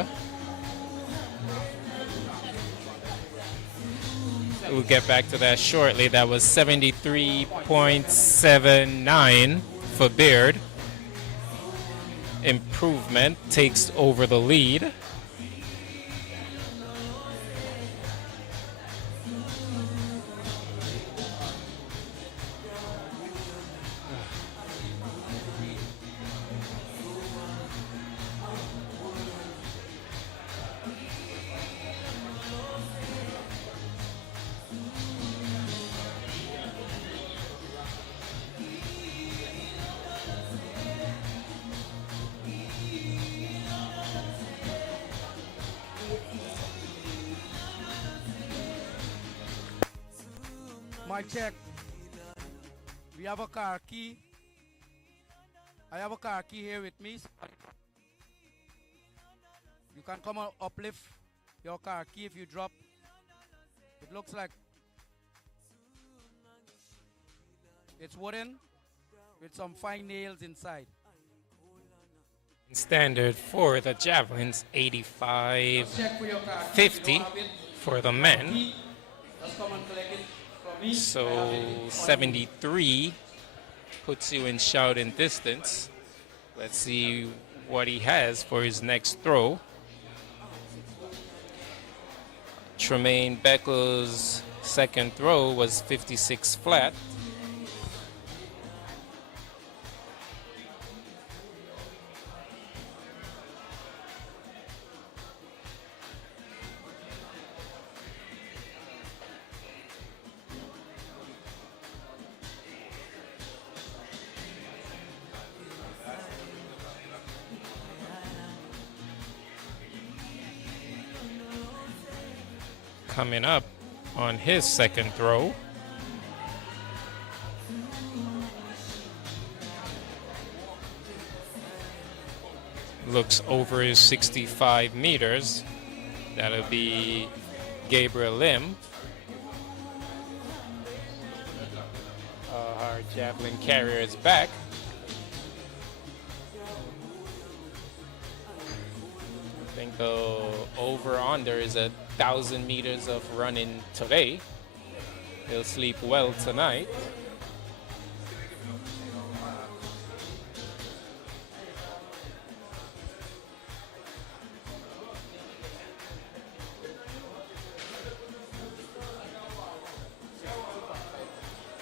We'll get back to that shortly. That was 73.79 for Beard. Improvement takes over the lead. Mic check. We have a car key. I have a car key here with me. You can come and uplift your car key if you drop. It looks like it's wooden with some fine nails inside. Standard for the javelins, 85.50 for the men. So 73 puts you in shouting distance. Let's see what he has for his next throw. Tremaine Beckle's second throw was 56 flat. Coming up on his second throw. Looks over his 65 meters. That'll be Gabriel Lim. Our javelin carrier is back. I think the over-under is 1,000 meters of running today. He'll sleep well tonight.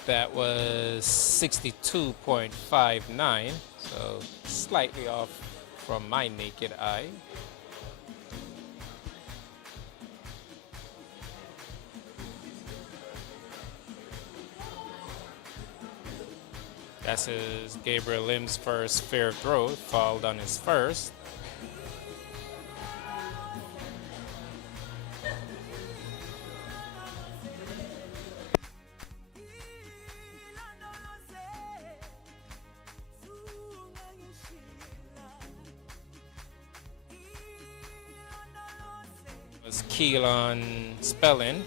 That was 62.59, so slightly off from my naked eye. That's his Gabriel Lim's first fair throw, fouled on his first. Was Keelan Spelling.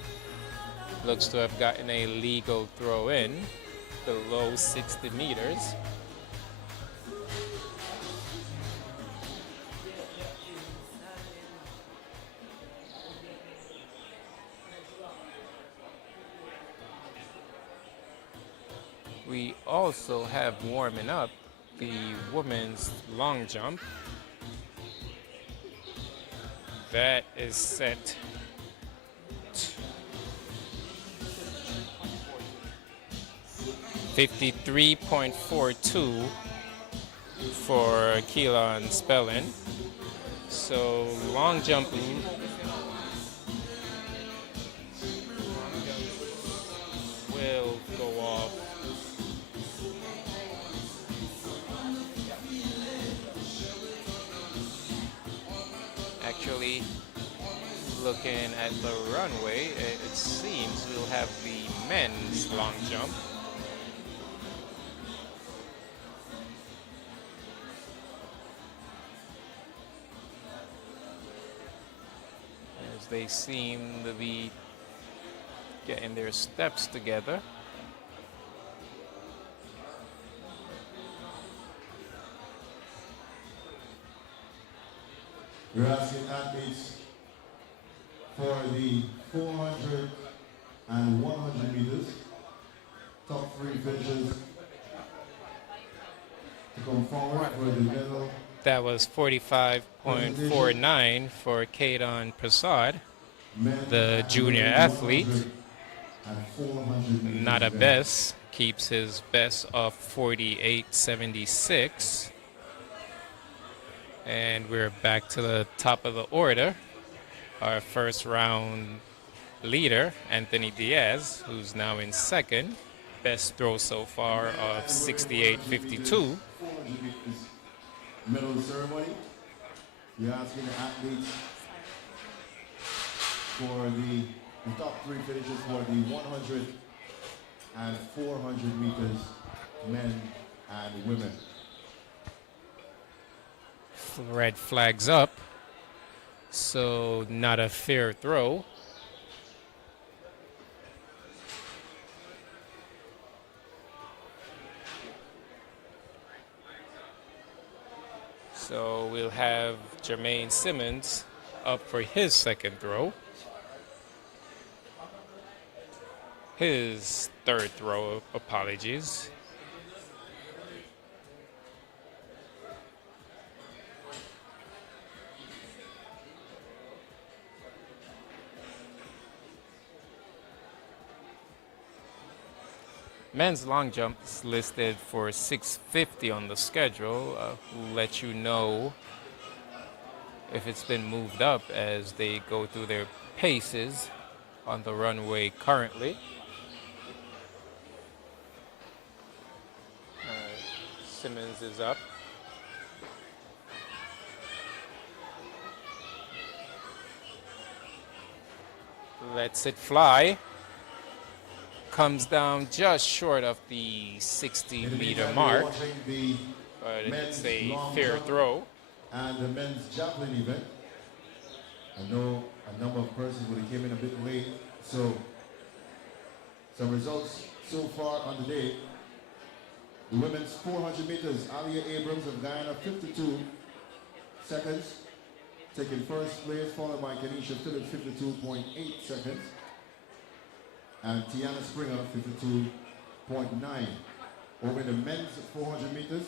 Looks to have gotten a legal throw in. Below 60 meters. We also have warming up the women's long jump. That is set 53.42 for Keelan Spelling. So long jump will go off. Actually, looking at the runway, it seems we'll have the men's long jump. They seem to be getting their steps together. We're asking athletes for the 400 and 100 meters. Top three finishers to come forward for the medal. That was 45.49 for Kadon Prasad, the junior athlete. Not a best, keeps his best of 48.76. And we're back to the top of the order. Our first round leader, Anthony Diaz, who's now in second. Best throw so far of 68.52. Medal ceremony. You're asking the athletes for the top three finishes for the 100 and 400 meters, men and women. Red flags up, so not a fair throw. So we'll have Jermaine Simmons up for his second throw. His third throw, apologies. Men's long jump is listed for 6:50 on the schedule. We'll let you know if it's been moved up as they go through their paces on the runway currently. Simmons is up. Lets it fly. Comes down just short of the 60-meter mark, but it's a fair throw. And the men's javelin event. I know a number of persons would have came in a bit late, so some results so far on the day. The women's 400 meters, Aliann Abrams of Guyana, 52 seconds, taking first place, followed by Kenisha Phillips, 52.8 seconds. And Tiana Springer, 52.9. Over in the men's 400 meters,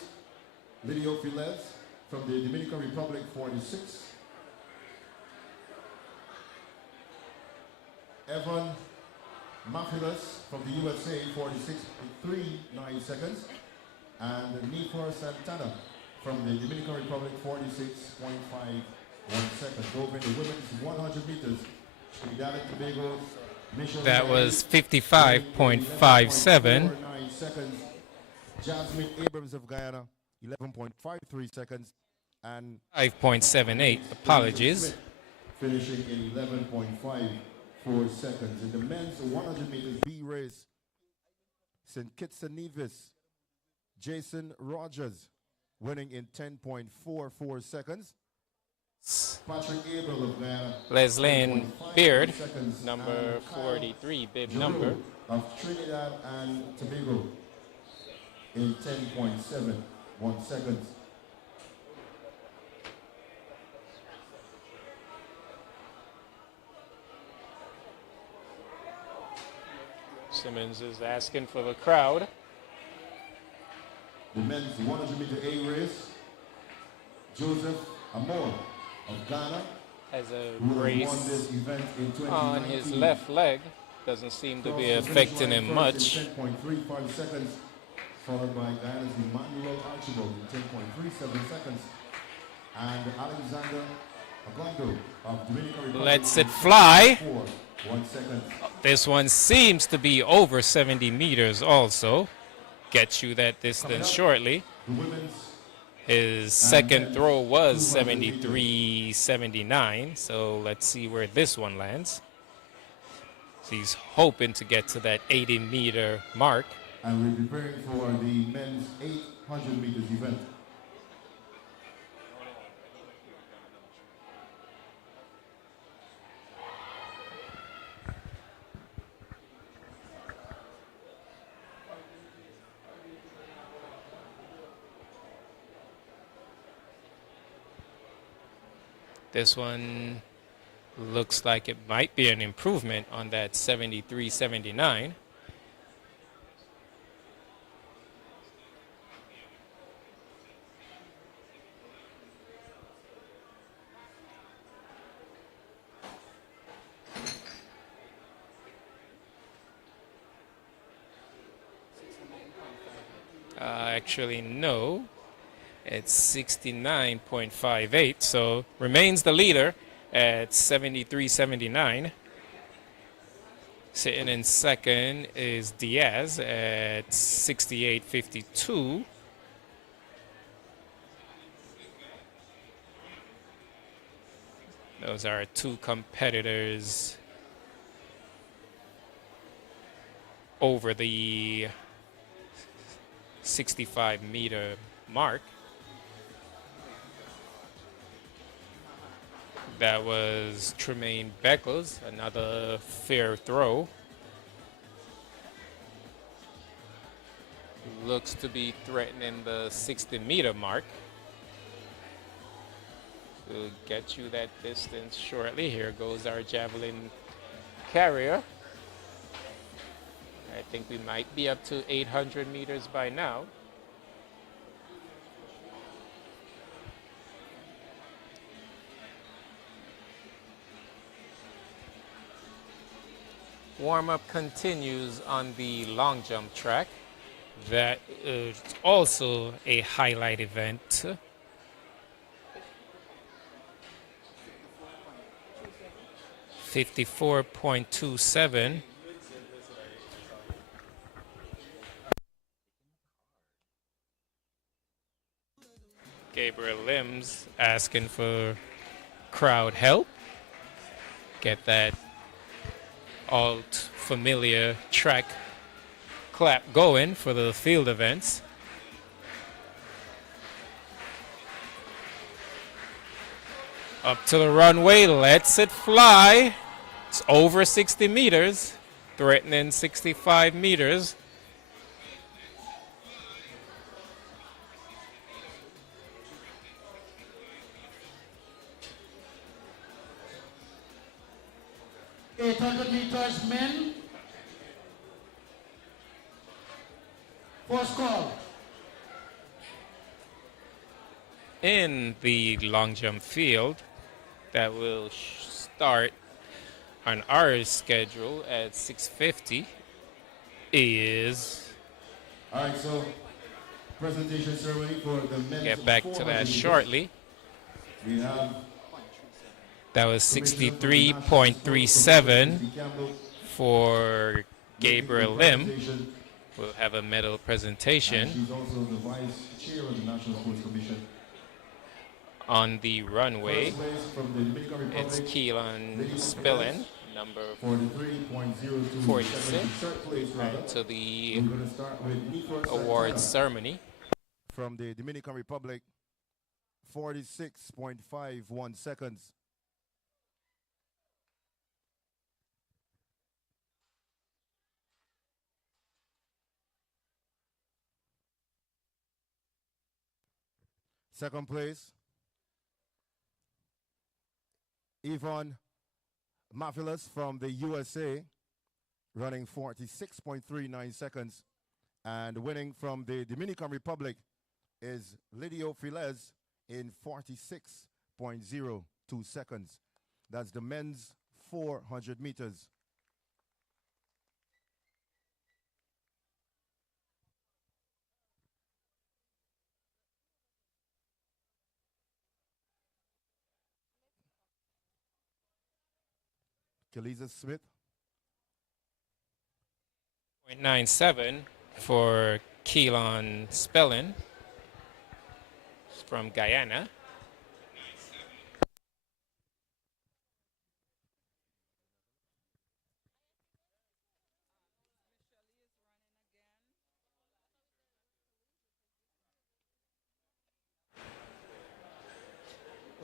Lidio Filez from the Dominican Republic, 46. Evan Mafilas from the USA, 46.39 seconds. And Nifor Santana from the Dominican Republic, 46.51 seconds. Over in the women's 100 meters, Trinidad and Tobago's That was 55.57. seconds. Jasmine Abrams of Guyana, 11.53 seconds. And 5.78, apologies. Finishing in 11.54 seconds. In the men's 100 meters B race, St. Kitts and Nevis, Jason Rogers winning in 10.44 seconds. Patrick Abel of Guyana, Leslie Beard, number 43, bib number. Of Trinidad and Tobago in 10.71 seconds. Simmons is asking for the crowd. The men's 100 meter A race, Joseph Amor of Ghana Has a who brace won this event in 2019. on his left leg. Doesn't seem to be affecting him much. 10.35 seconds, followed by Guyana's Emmanuel Archibald in 10.37 seconds. And Alexander Agondo of Dominican Republic. Lets it fly. 1 second. This one seems to be over 70 meters also. Gets you that distance shortly. The women's His second throw was 73.79, so let's see where this one lands. So he's hoping to get to that 80-meter mark. And we're preparing for the men's 800 meters event. This one Looks like it might be an improvement on that 73.79. Actually, no. It's 69.58, so remains the leader at 73.79. Sitting in second is Diaz at 68.52. Those are two competitors over the 65-meter mark. That was Tremaine Beckles, another fair throw. Looks to be threatening the 60-meter mark. We'll get you that distance shortly. Here goes our javelin carrier. I think we might be up to 800 meters by now. Warm-up continues on the long jump track. That is also a highlight event. .57. Gabriel Limbs asking for crowd help. Get that alt familiar track clap going for the field events. Up to the runway, lets it fly. It's over 60 meters, threatening 65 meters. meters men. First call. In the long jump field, that will start on our schedule at 6:50 is... All right, so presentation ceremony for the men's. Get back to that shortly. We have that was 63.37 for Gabriel Lim. We'll have a medal presentation. She's also the vice chair of the National Sports Commission. On the runway, it's Keelan Spillin, number 46, to the awards ceremony. From the Dominican Republic, 46.51 seconds. Second place, Yvonne Maphilus from the USA, running 46.39 seconds. And winning from the Dominican Republic is Lidio Filez in 46.02 seconds. That's the men's 400 meters. Kaliza Smith. 0.97 for Keelan Spellin from Guyana.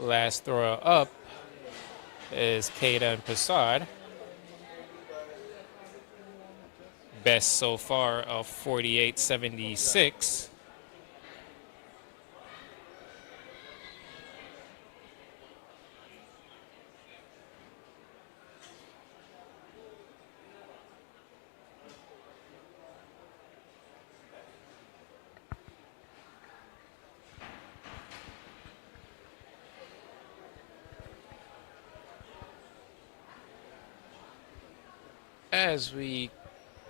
Last thrower up is Kaden Passard. Best so far of 48.76. as we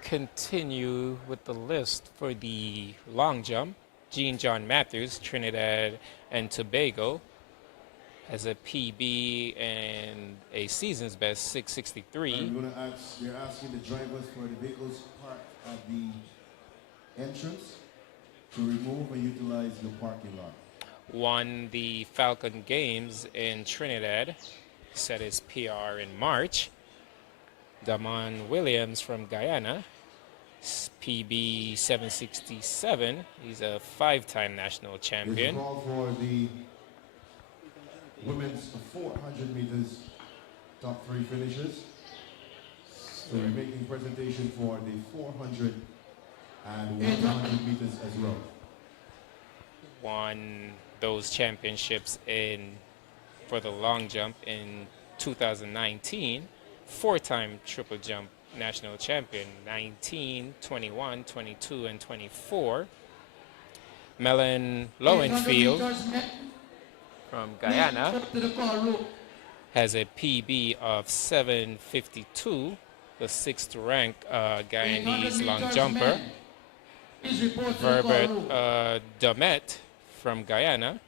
continue with the list for the long jump, Jean John Matthews, Trinidad and Tobago, has a PB and a season's best 663. I'm going to ask, they're asking the drivers for the vehicles parked at the entrance to remove and utilize the parking lot. Won the Falcon Games in Trinidad, set his PR in March. Damon Williams from Guyana, PB 767. He's a 5-time national champion. There's a call for the women's 400 meters top 3 finishers. So we're making presentation for the 400 and 100 meters as well. Won those championships for the long jump in 2019. 4-time triple jump national champion, 19, 21, 22, and 24. Melon Lowenfield from Guyana has a PB of 752, the 6th ranked Guyanese long jumper. Verbert Damet from Guyana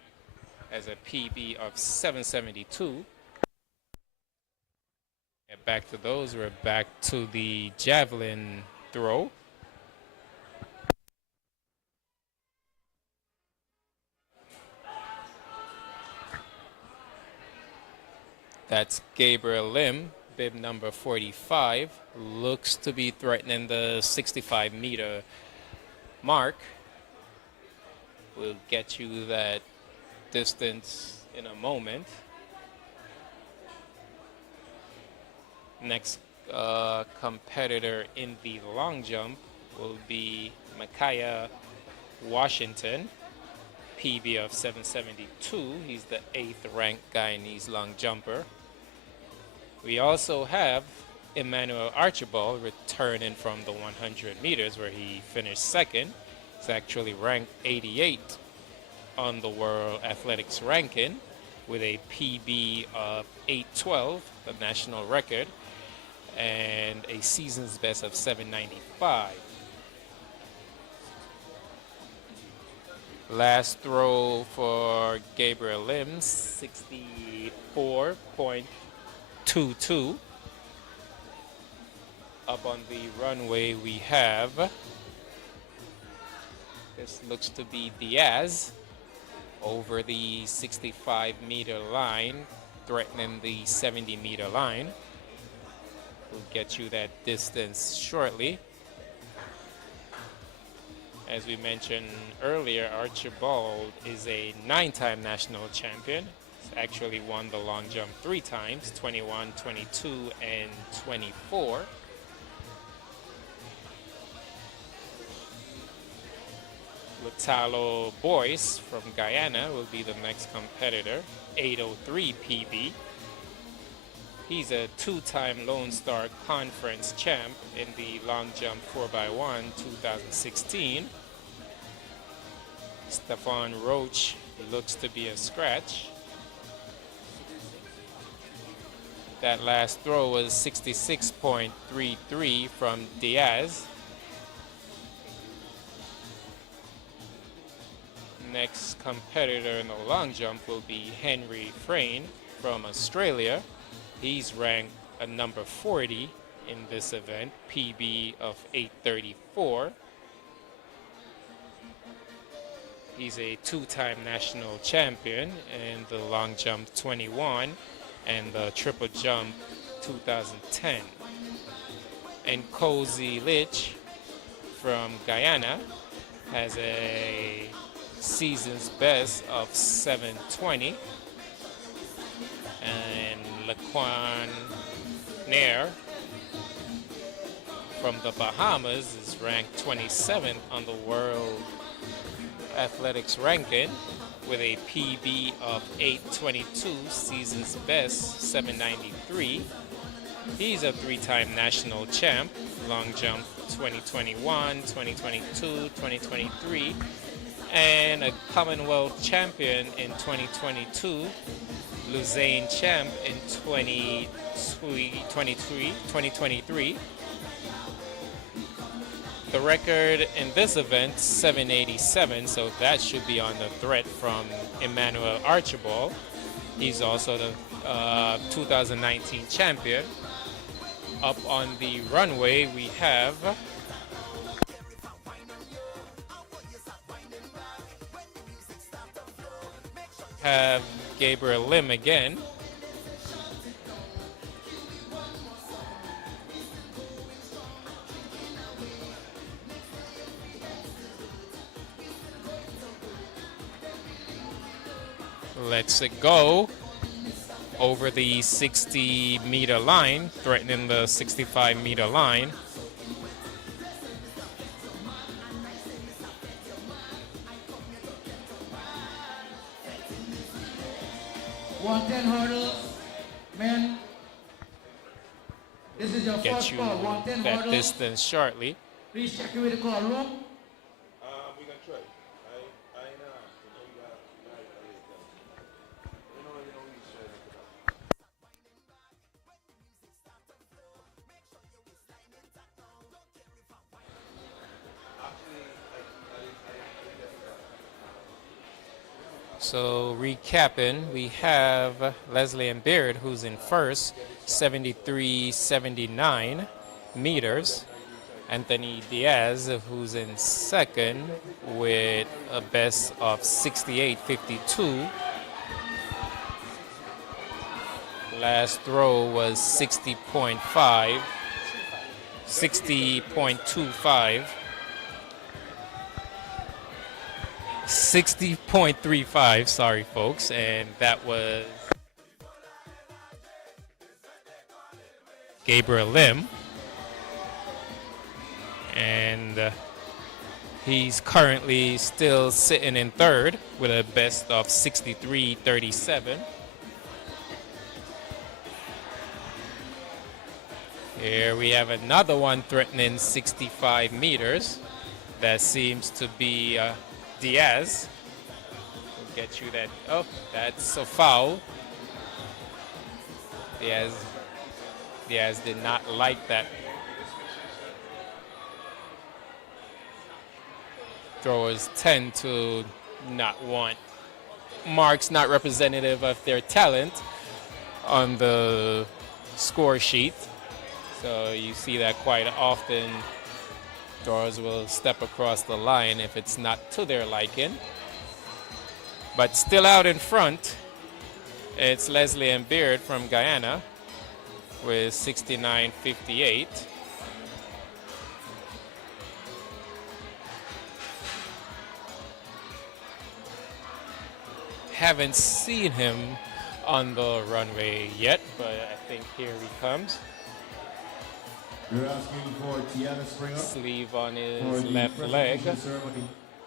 has a PB of 772. Back to those, we're back to the javelin throw. That's Gabriel Lim, bib number 45, looks to be threatening the 65-meter mark. We'll get you that distance in a moment. Next competitor in the long jump will be Micaiah Washington, PB of 772. He's the 8th ranked Guyanese long jumper. We also have Emmanuel Archibald returning from the 100 meters where he finished 2nd. He's actually ranked 88 on the World Athletics ranking with a PB of 812, the national record, and a season's best of 795. Last throw for Gabriel Lim, 64.22. Up on the runway we have, this looks to be Diaz over the 65-meter line, threatening the 70-meter line. We'll get you that distance shortly. As we mentioned earlier, Archibald is a 9-time national champion. He's actually won the long jump 3 times, 21, 22, and 24. Latalo Boyce from Guyana will be the next competitor, 803 PB. He's a 2-time Lone Star Conference champ in the long jump 4x1 2016. Stefan Roach looks to be a scratch. That last throw was 66.33 from Diaz. Next competitor in the long jump will be Henry Frayne from Australia. He's ranked a number 40 in this event, PB of 834. He's a 2-time national champion in the long jump 21 and the triple jump 2010. And Cozy Lich from Guyana has a season's best of 720. And Laquan Nair from the Bahamas is ranked 27th on the World Athletics ranking with a PB of 822, season's best 793. He's a 3-time national champ, long jump 2021, 2022, 2023, and a Commonwealth champion in 2022. Lausanne champ in 2023. the record in this event, 787, so that should be on the threat from Emmanuel Archibald. He's also the 2019 champion. Up on the runway, we have Gabriel Lim again. Let's go over the 60-meter line, threatening the 65-meter line. Hurdles, men. This is your Get first you call. 110 that hurdles. distance shortly. Please check you with the call room. We can try. So recapping, we have Leslie and Beard, who's in first, 73.79 meters. Anthony Diaz, who's in second with a best of 68.52. Last throw was 60.25. 60.35, sorry folks, and that was Gabriel Lim, and he's currently still sitting in third with a best of 63.37. Here we have another one threatening 65 meters. That seems to be Diaz. We'll get you that. Oh, that's a foul. Diaz did not like that. Throwers tend to not want marks not representative of their talent on the score sheet. So you see that quite often. Throwers will step across the line if it's not to their liking. But still out in front, it's Leslie and Beard from Guyana with 69.58. Haven't seen him on the runway yet, but I think here he comes. You're asking for Tiana Springer. Sleeve on his left leg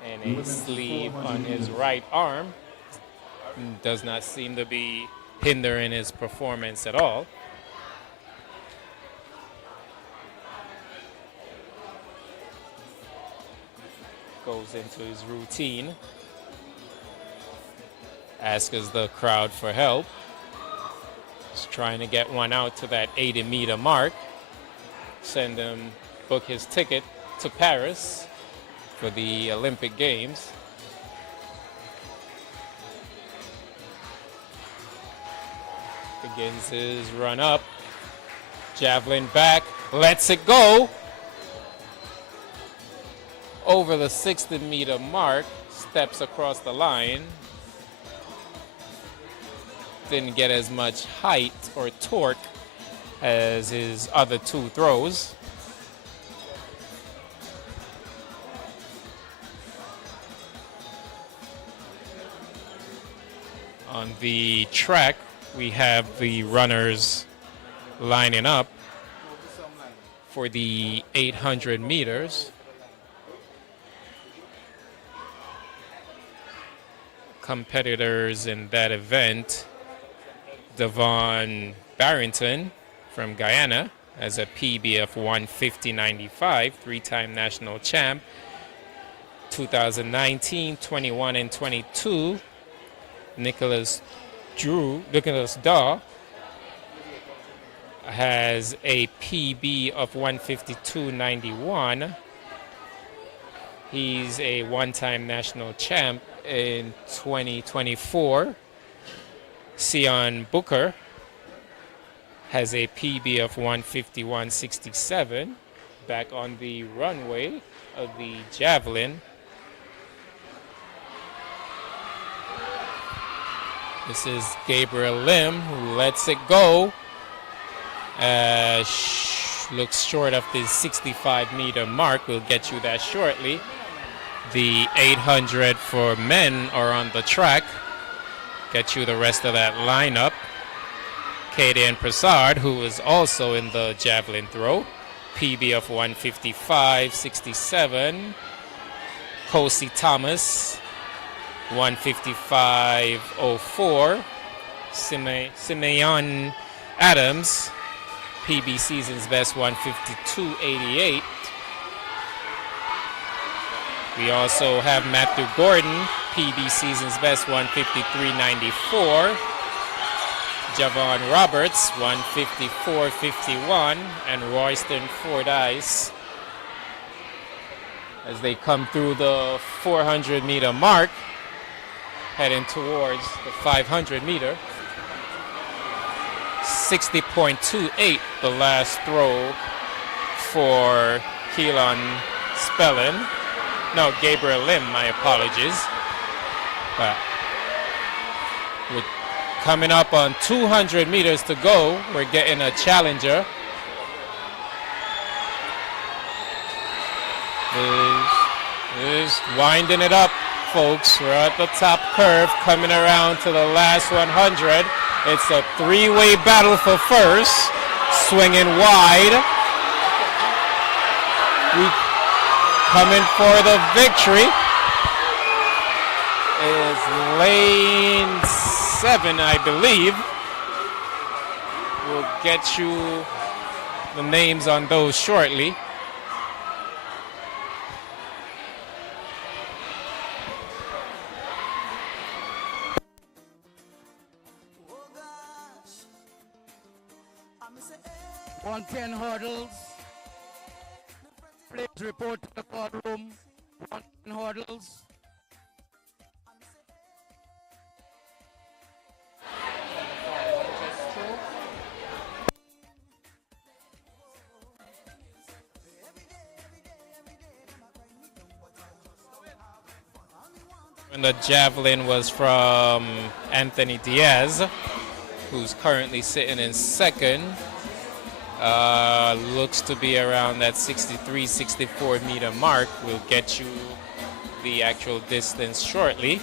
and a sleeve on his right arm. Does not seem to be hindering his performance at all. Goes into his routine. Asks the crowd for help. He's trying to get one out to that 80-meter mark. Send him, book his ticket to Paris for the Olympic Games. Begins his run up. Javelin back, lets it go. Over the 60-meter mark, steps across the line. Didn't get as much height or torque as his other two throws. On the track, we have the runners lining up for the 800 meters. Competitors in that event, Devon Barrington from Guyana as a PB of 150.95, three-time national champ. 2019, 21, and 22. Nicholas Daw has a PB of 152.91. He's a one-time national champ in 2024. Sion Booker has a PB of 151.67 back on the runway of the javelin. This is Gabriel Lim, who lets it go. Looks short of the 65-meter mark. We'll get you that shortly. The 800 for men are on the track. Get you the rest of that lineup. Kadian Prasad, who is also in the javelin throw. PB of 155.67. Kosi Thomas, 155.04. Simeon Adams, PB season's best, 152.88. We also have Matthew Gordon, PB season's best, 153.94. Javon Roberts, 154.51. And Royston Fordyce, as they come through the 400-meter mark, heading towards the 500-meter. 60.28, the last throw for Keelan Spellin. No, Gabriel Lim, my apologies. But with coming up on 200 meters to go, we're getting a challenger. Is winding it up, folks. We're at the top curve, coming around to the last 100. It's a three-way battle for first. Swinging wide. We coming for the victory is lane 7, I believe. We'll get you the names on those shortly. On 10 hurdles. Please report to the courtroom. 110 hurdles. And the javelin was from Anthony Diaz, who's currently sitting in second. Looks to be around that 63, 64 meter mark. We'll get you the actual distance shortly.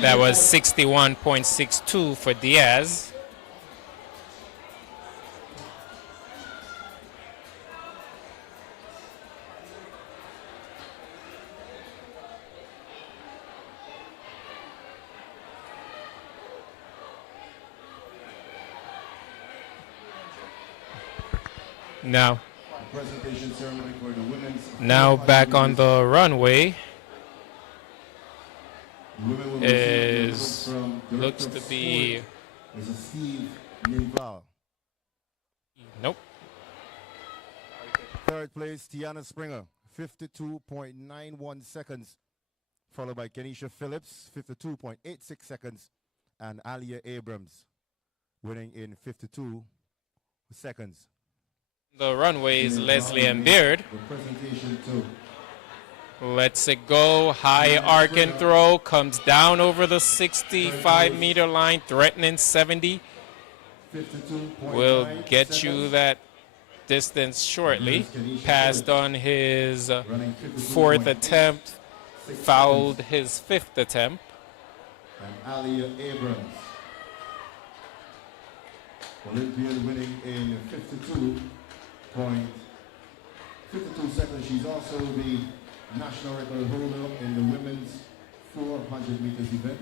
That was 61.62 for Diaz. Presentation ceremony for the women's. Now back on the runway Women will is from looks Director to be Sport. Is a Steve Ninval. nope. Third place, Tiana Springer, 52.91 seconds. Followed by Kenisha Phillips, 52.86 seconds. And Alia Abrams, winning in 52 seconds. The runway is Leslie and Beard. The presentation too. Lets it go. High arc and throw. Comes down over the 65 meter line, threatening 70. 52.9 We'll get you seconds. that distance shortly. Passed on his fourth attempt, fouled his fifth attempt. And Alia Abrams, Olympian, winning in 52 seconds. She's also the national record holder in the women's 400 meters event.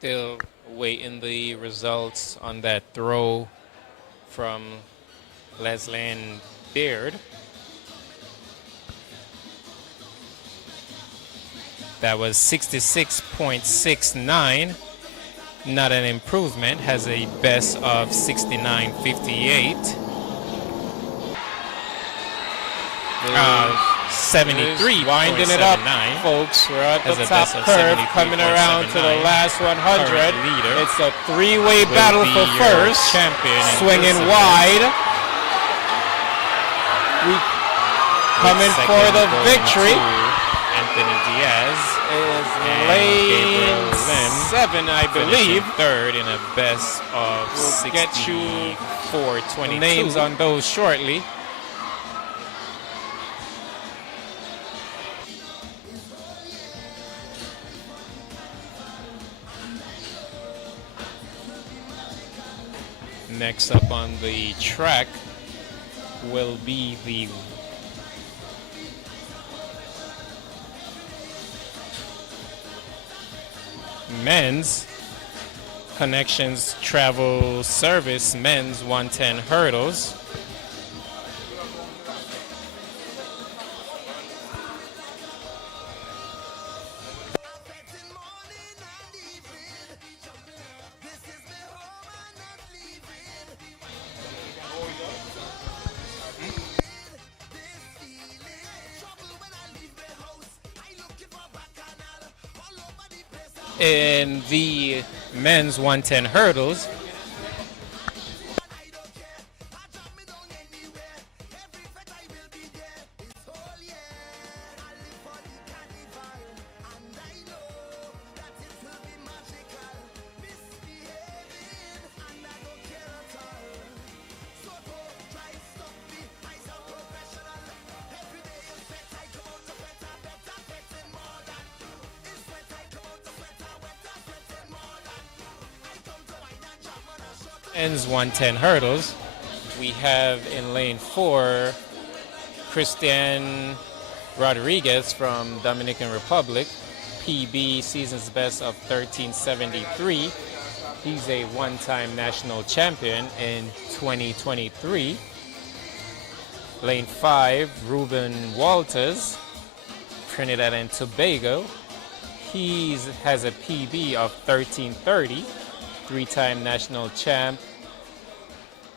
Still waiting the results on that throw from Leslyn Beard. That was 66.69. Not an improvement. Has a best of 69.58. 73. Winding it up, folks. We're at the top curve, coming around to the last 100. It's a three-way battle for first. Champion swinging wide. We coming for the victory. Anthony Diaz is lane 7, I believe. Third in a best of We'll get you 64.22. names on those shortly. Next up on the track will be the men's Connections Travel Service men's 110 hurdles. In the men's 110 hurdles, men's 110 hurdles, we have in lane 4 Christian Rodriguez from Dominican Republic, PB season's best of 1373. He's a one-time national champion in 2023. Lane 5, Ruben Walters, Trinidad and Tobago. He has a PB of 1330, three-time national champ,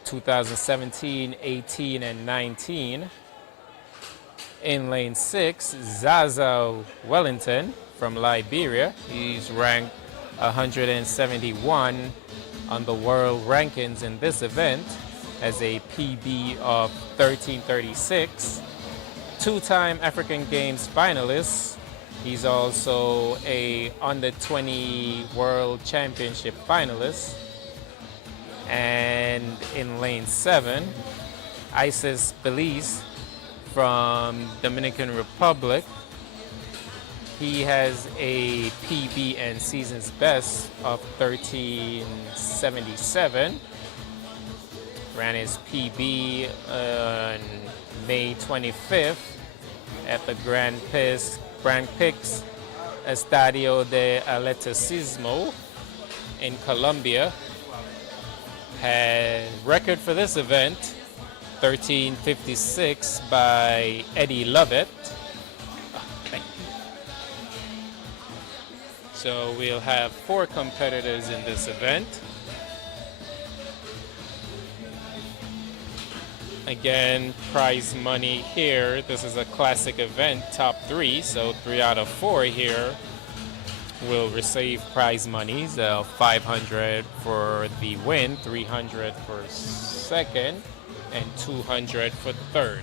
2017, 18, and 19. In lane 6, Zaza Wellington from Liberia. He's ranked 171 on the world rankings in this event, has a PB of 1336. Two-time African Games finalist. He's also a under 20 World Championship finalist. And in lane 7, Isis Belize from Dominican Republic. He has a PB and season's best of 1377. Ran his PB on May 25th at the Grand Prix Estadio de Atletismo in Colombia. Had record for this event 1356 by Eddie Lovett. So we'll have 4 competitors in this event. Again, prize money here. This is a classic event, top 3, so 3 out of 4 here will receive prize monies. 500 for the win, 300 for second, and 200 for third.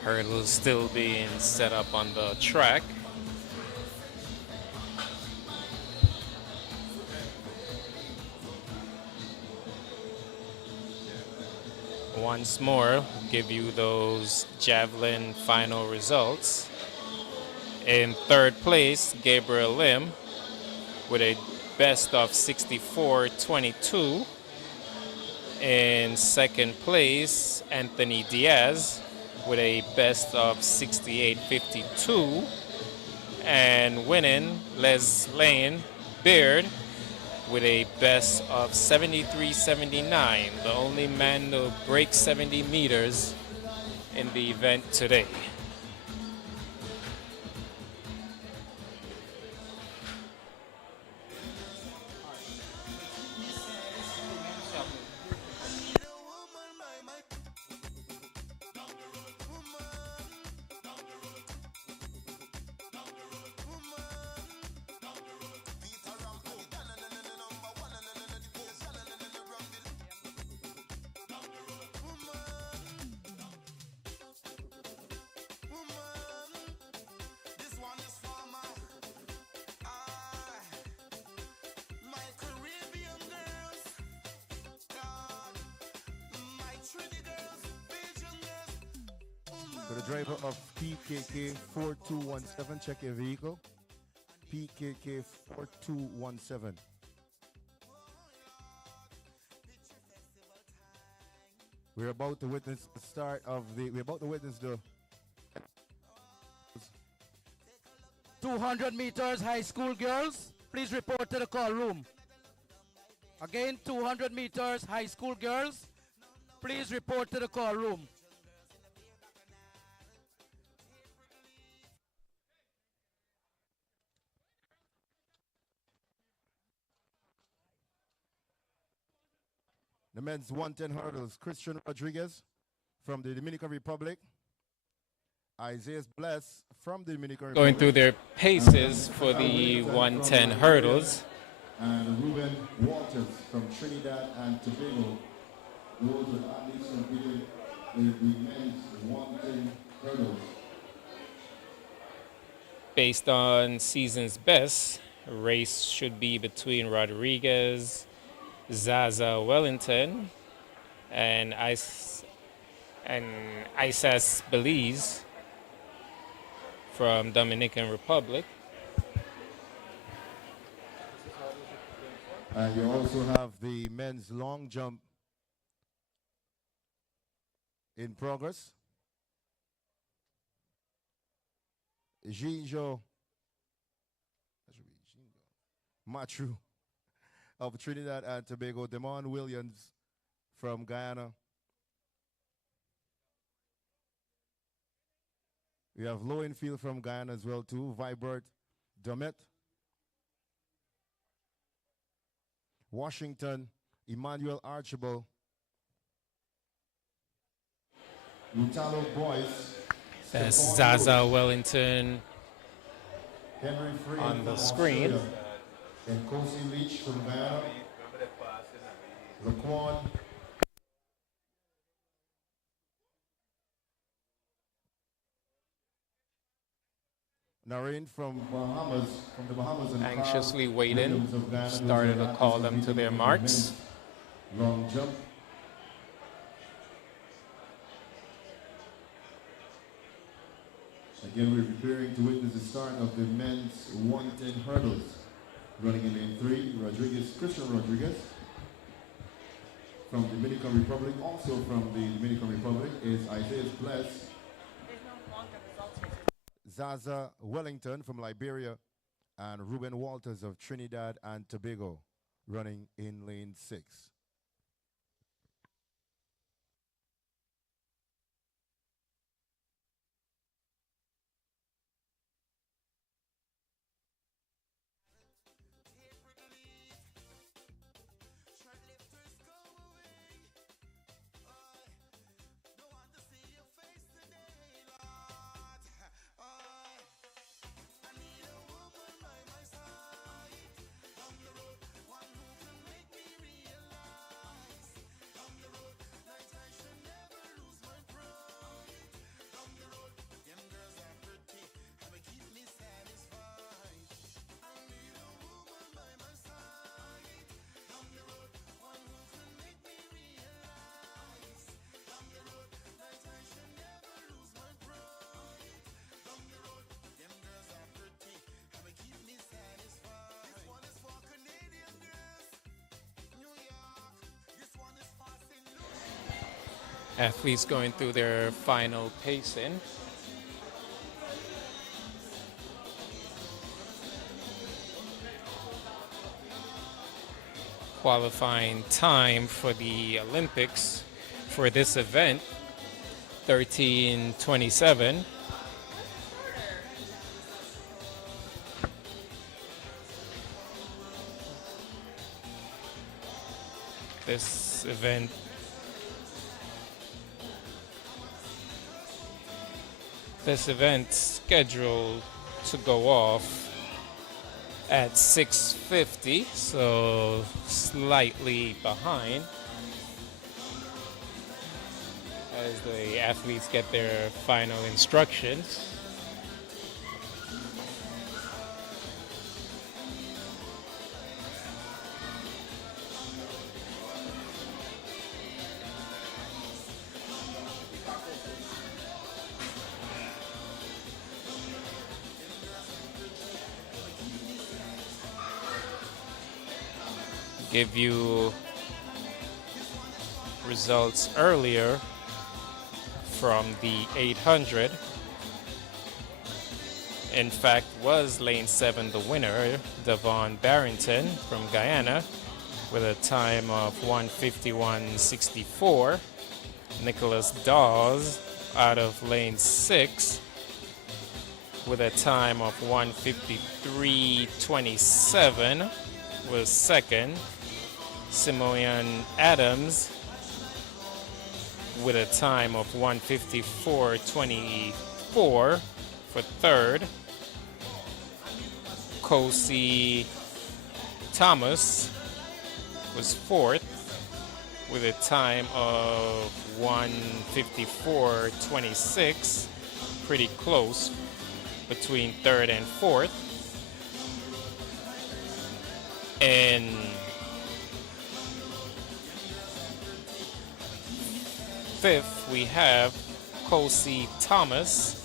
Hurdles still being set up on the track. Once more, give you those javelin final results. In third place, Gabriel Lim with a best of 64.22. In second place, Anthony Diaz with a best of 68.52. And winning, Les Lane Beard with a best of 73.79, the only man to break 70 meters in the event today. For the driver of PKK 4217, check your vehicle. PKK 4217. We're about to witness the start of the. We're about to witness the 200 meters high school girls, please report to the call room. Again, 200 meters high school girls, please report to the call room. the men's 110 hurdles. Christian Rodriguez from the Dominican Republic. Isaiah Bless from the Dominican Republic. Going through their paces for the 110 hurdles. And Ruben Walters from Trinidad and Tobago. Those are athletes competing in the men's 110 hurdles. Based on season's best, race should be between Rodriguez, Zaza Wellington, and Isas Belize from Dominican Republic. And you also have the men's long jump in progress. Jinjo Matru of Trinidad and Tobago. Damon Williams from Guyana. We have Lowenfield from Guyana as well too. Vibert Domet. Washington, Emmanuel Archibald. Utalo Boyce. That's Zaza Wellington on the screen. And Kosi Leach from Guyana. Laquan. Narine from Bahamas, from the Bahamas. And anxiously waiting, started to call them to their marks. Long jump. Again, we're preparing to witness the start of the men's 110 hurdles. Running in lane 3, Christian Rodriguez from the Dominican Republic. Also from the Dominican Republic is Isaiah Bless. Zaza Wellington from Liberia, and Ruben Walters of Trinidad and Tobago running in lane 6. Athletes going through their final pacing. Qualifying time for the Olympics for this event, 13:27. This event scheduled to go off at 6:50, so slightly behind as the athletes get their final instructions. Give you results earlier from the 800. In fact, was lane 7 the winner, Devon Barrington from Guyana, with a time of 1:51.64. Nicholas Dawes out of lane 6 with a time of 1:53.27 was second. Simeon Adams with a time of 1:54.24 for third. Kosi Thomas was fourth with a time of 1:54.26, pretty close between third and fourth. And fifth, we have Kosi Thomas.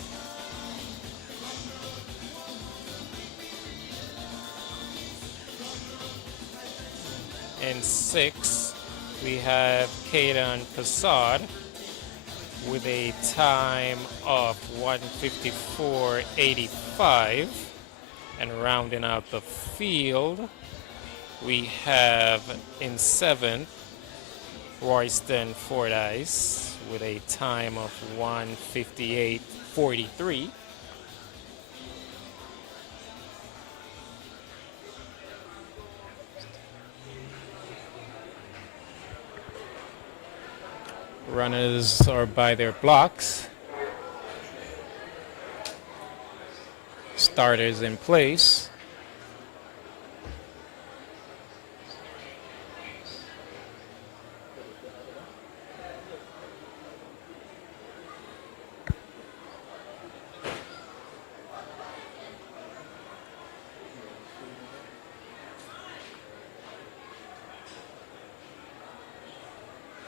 And sixth, we have Kaden Passad with a time of 1:54.85. And rounding out the field, we have in seventh, Royston Fordyce with a time of 1:58.43. Runners are by their blocks. Starters in place.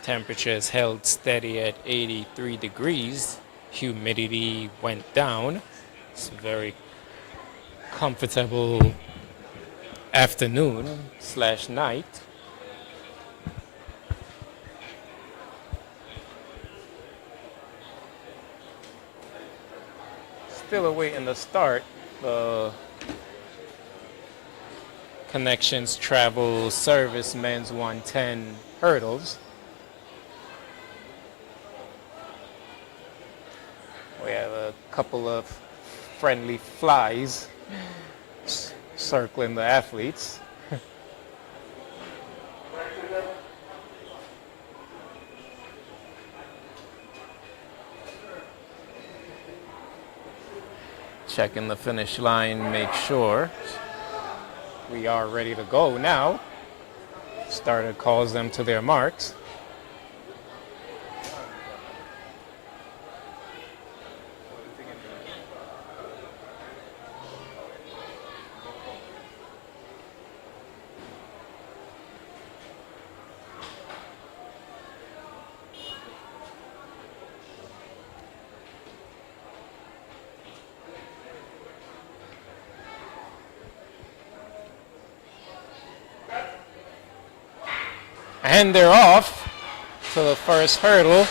Temperature is held steady at 83 degrees. Humidity went down. It's a very comfortable afternoon/night. Still awaiting the start. The Connections Travel Service men's 110 hurdles. We have a couple of friendly flies circling the athletes. Checking the finish line, make sure we are ready to go now. Starter calls them to their marks. And they're off to the first hurdle.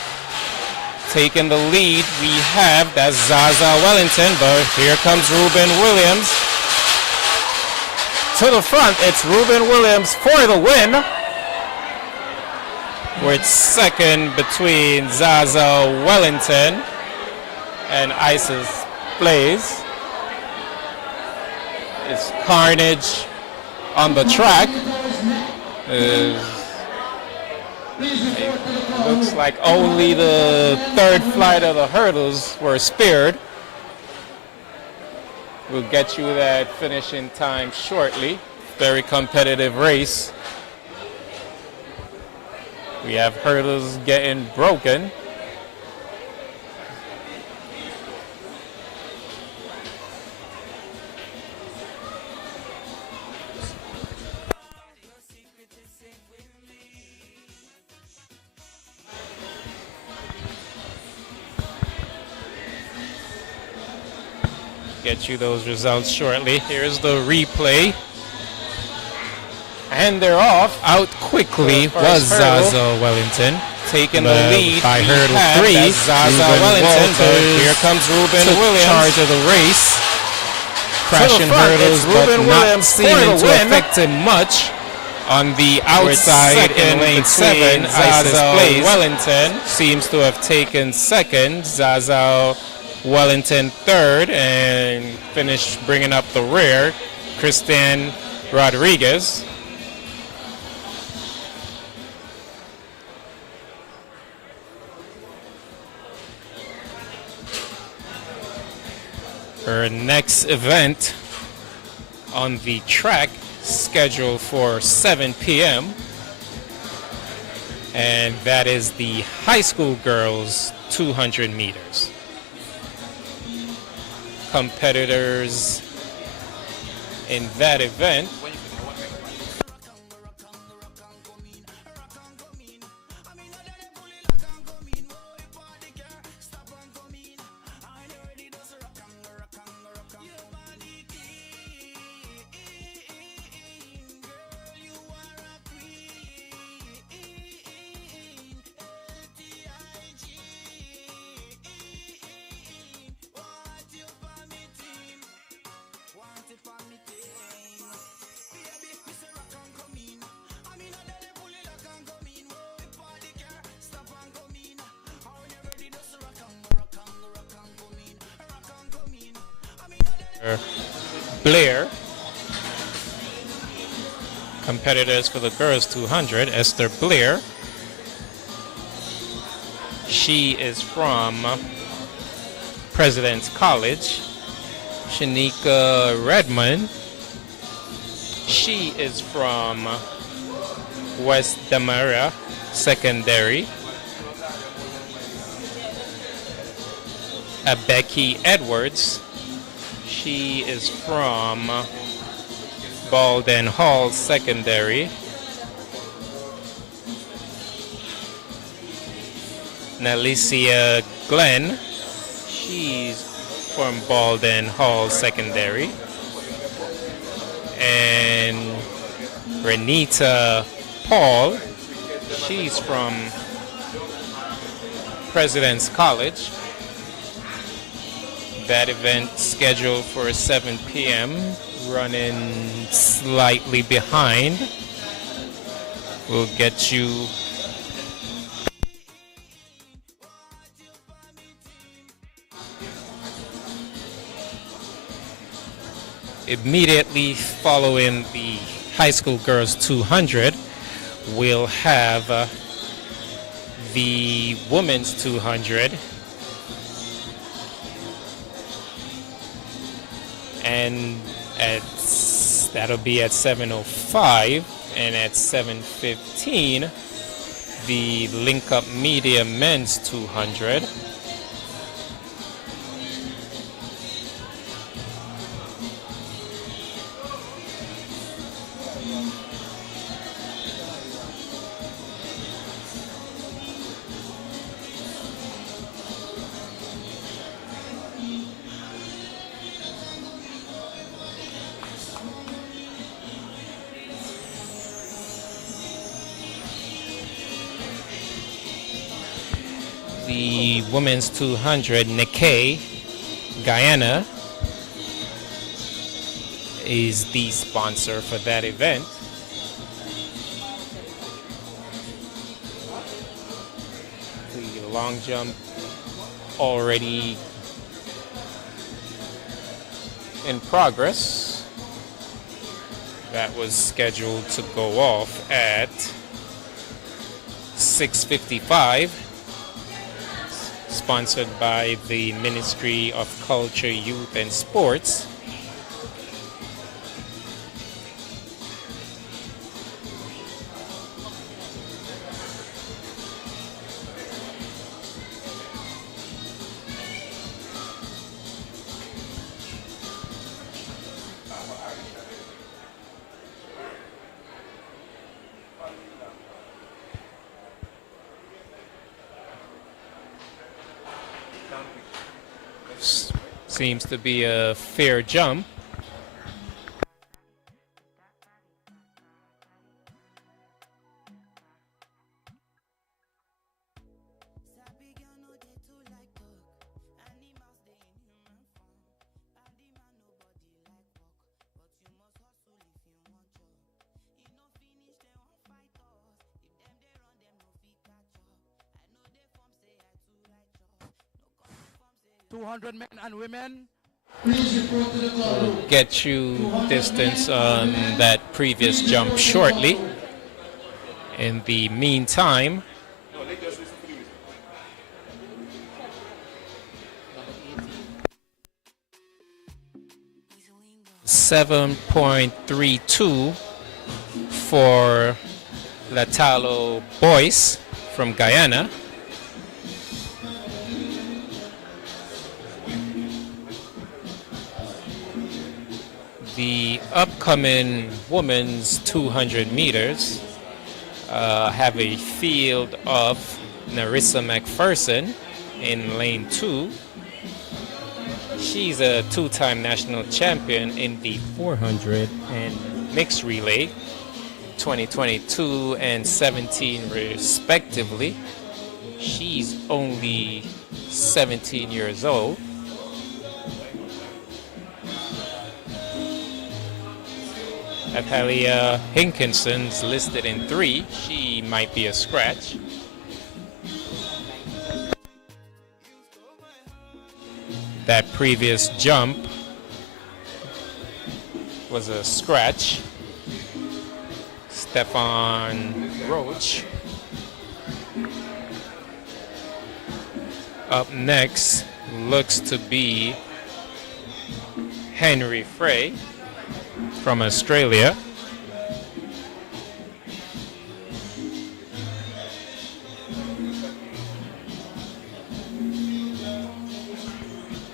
Taking the lead, we have that's Zaza Wellington, but here comes Ruben Williams. To the front, it's Ruben Williams for the win. We're second between Zaza Wellington and Isis Blaze. It's carnage on the track. It looks like only the third flight of the hurdles were spared. We'll get you that finishing time shortly. Very competitive race. We have hurdles getting broken. Get you those results shortly. Here's the replay. And they're off. Out quickly was Zaza Wellington. Taking the lead by hurdle 3. Zaza Wellington, but here comes Ruben Williams. Charge of the race. Crashing hurdles, but not seeming to affect him much. On the outside in lane 7, Zaza Wellington seems to have taken second. Zaza Wellington third, and finished bringing up the rear, Christian Rodriguez. Her next event on the track scheduled for 7 p.m. and that is the high school girls 200 meters. Competitors in that event Blair. Competitors for the girls 200, Esther Blair. She is from President's College. Shanika Redmond. She is from West Damara Secondary. Becky Edwards. She is from Baldwin Hall Secondary. Nalicia Glenn. She's from Baldwin Hall Secondary. And Renita Paul. She's from President's College. That event scheduled for 7 p.m. running slightly behind. We'll get you immediately following the high school girls 200. We'll have the women's 200. And that'll be at 7:05, and at 7:15, the Link Up Media men's 200. the women's 200, Nikkei, Guyana, is the sponsor for that event. The long jump already in progress. That was scheduled to go off at 6:55, sponsored by the Ministry of Culture, Youth and Sports. Seems to be a fair jump. Men and women, please report to the call room. Get you distance on that previous jump shortly. In the meantime, .32 for Latalo Boyce from Guyana. The upcoming women's 200 meters have a field of Narissa McPherson in lane 2. She's a two-time national champion in the 400 and mixed relay, 2022 and 17 respectively. She's only 17 years old. Atalia Hinkinson's listed in 3. She might be a scratch. That previous jump was a scratch. Stefan Roach. Up next looks to be Henry Frey from Australia.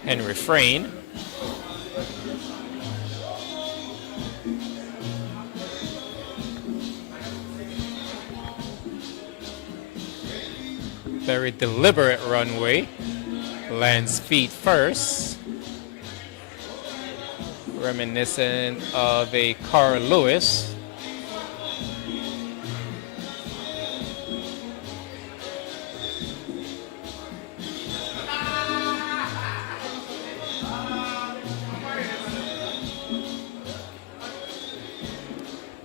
Henry Frayne. Very deliberate runway. Lands feet first. Reminiscent of a Carl Lewis.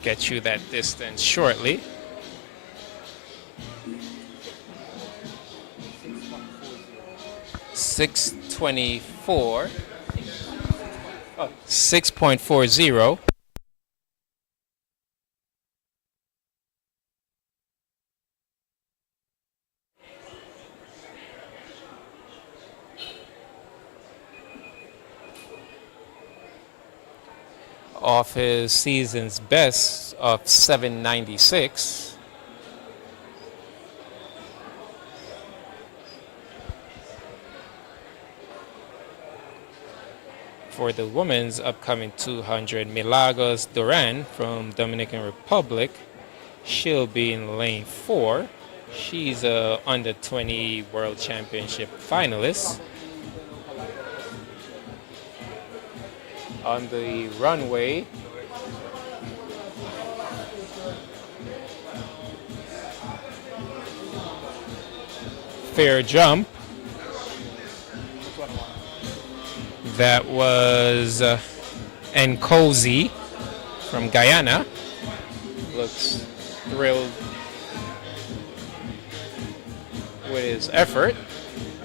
Get you that distance shortly. .6:24. 6.40. Off his season's best of 796. For the women's upcoming 200, Milagros Duran from Dominican Republic. She'll be in lane 4. She's a under 20 World Championship finalist. On the runway, fair jump. That was Nkosi from Guyana. Looks thrilled with his effort.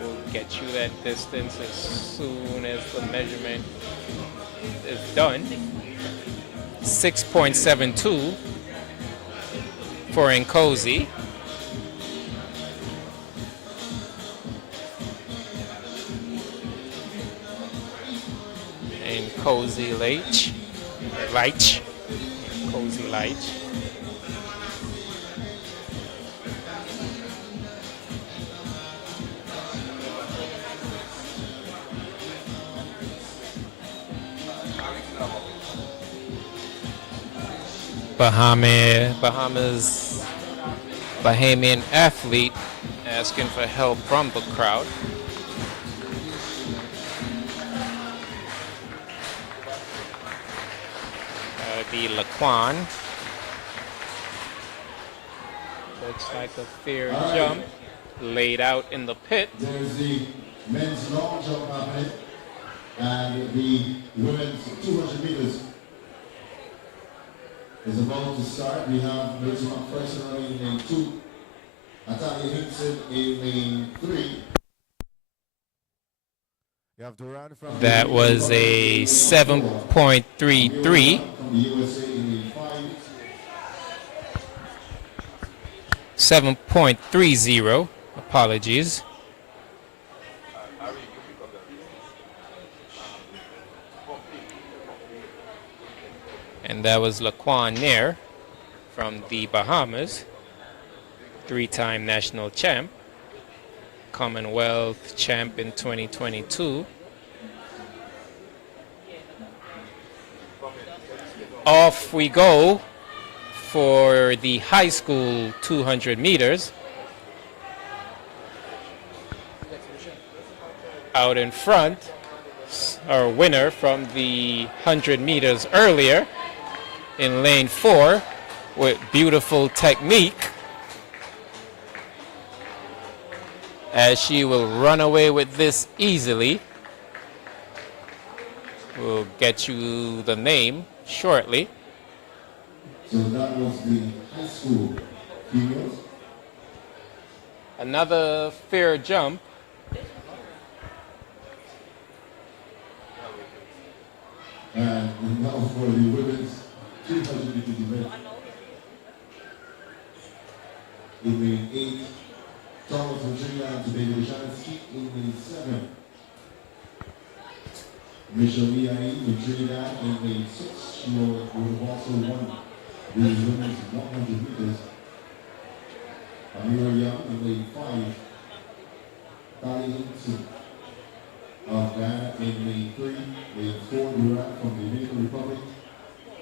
We'll get you that distance as soon as the measurement is done. 6.72 for Nkosi. Nkosi Leitch. Nkosi Leitch. Bahamian athlete asking for help from the crowd. Be Laquan. Looks like a fair jump laid out in the pit. There's the men's long jump happening and the women's 200 meters is about to start. We have Melissa McPherson running in lane 2, Natalia Hinkson in lane 3. You have to run from that was a 7.33. 7.30. Apologies. And that was Laquan Nair from the Bahamas, 3-time national champ, Commonwealth champ in 2022. Off we go for the high school 200 meters. Out in front, our winner from the 100 meters earlier in lane 4 with beautiful technique, as she will run away with this easily. We'll get you the name shortly. So that was the high school females. Another fair jump. And now for the women's 200 meters event. In lane 8, Thomas from Trinidad to David Shansky in lane 7. Michelle Liai from Trinidad in lane 6. She would have also won the women's 100 meters. Amira Young in lane 5. Tali Hinton of Ghana in lane 3. Lane 4, Durant from the Dominican Republic.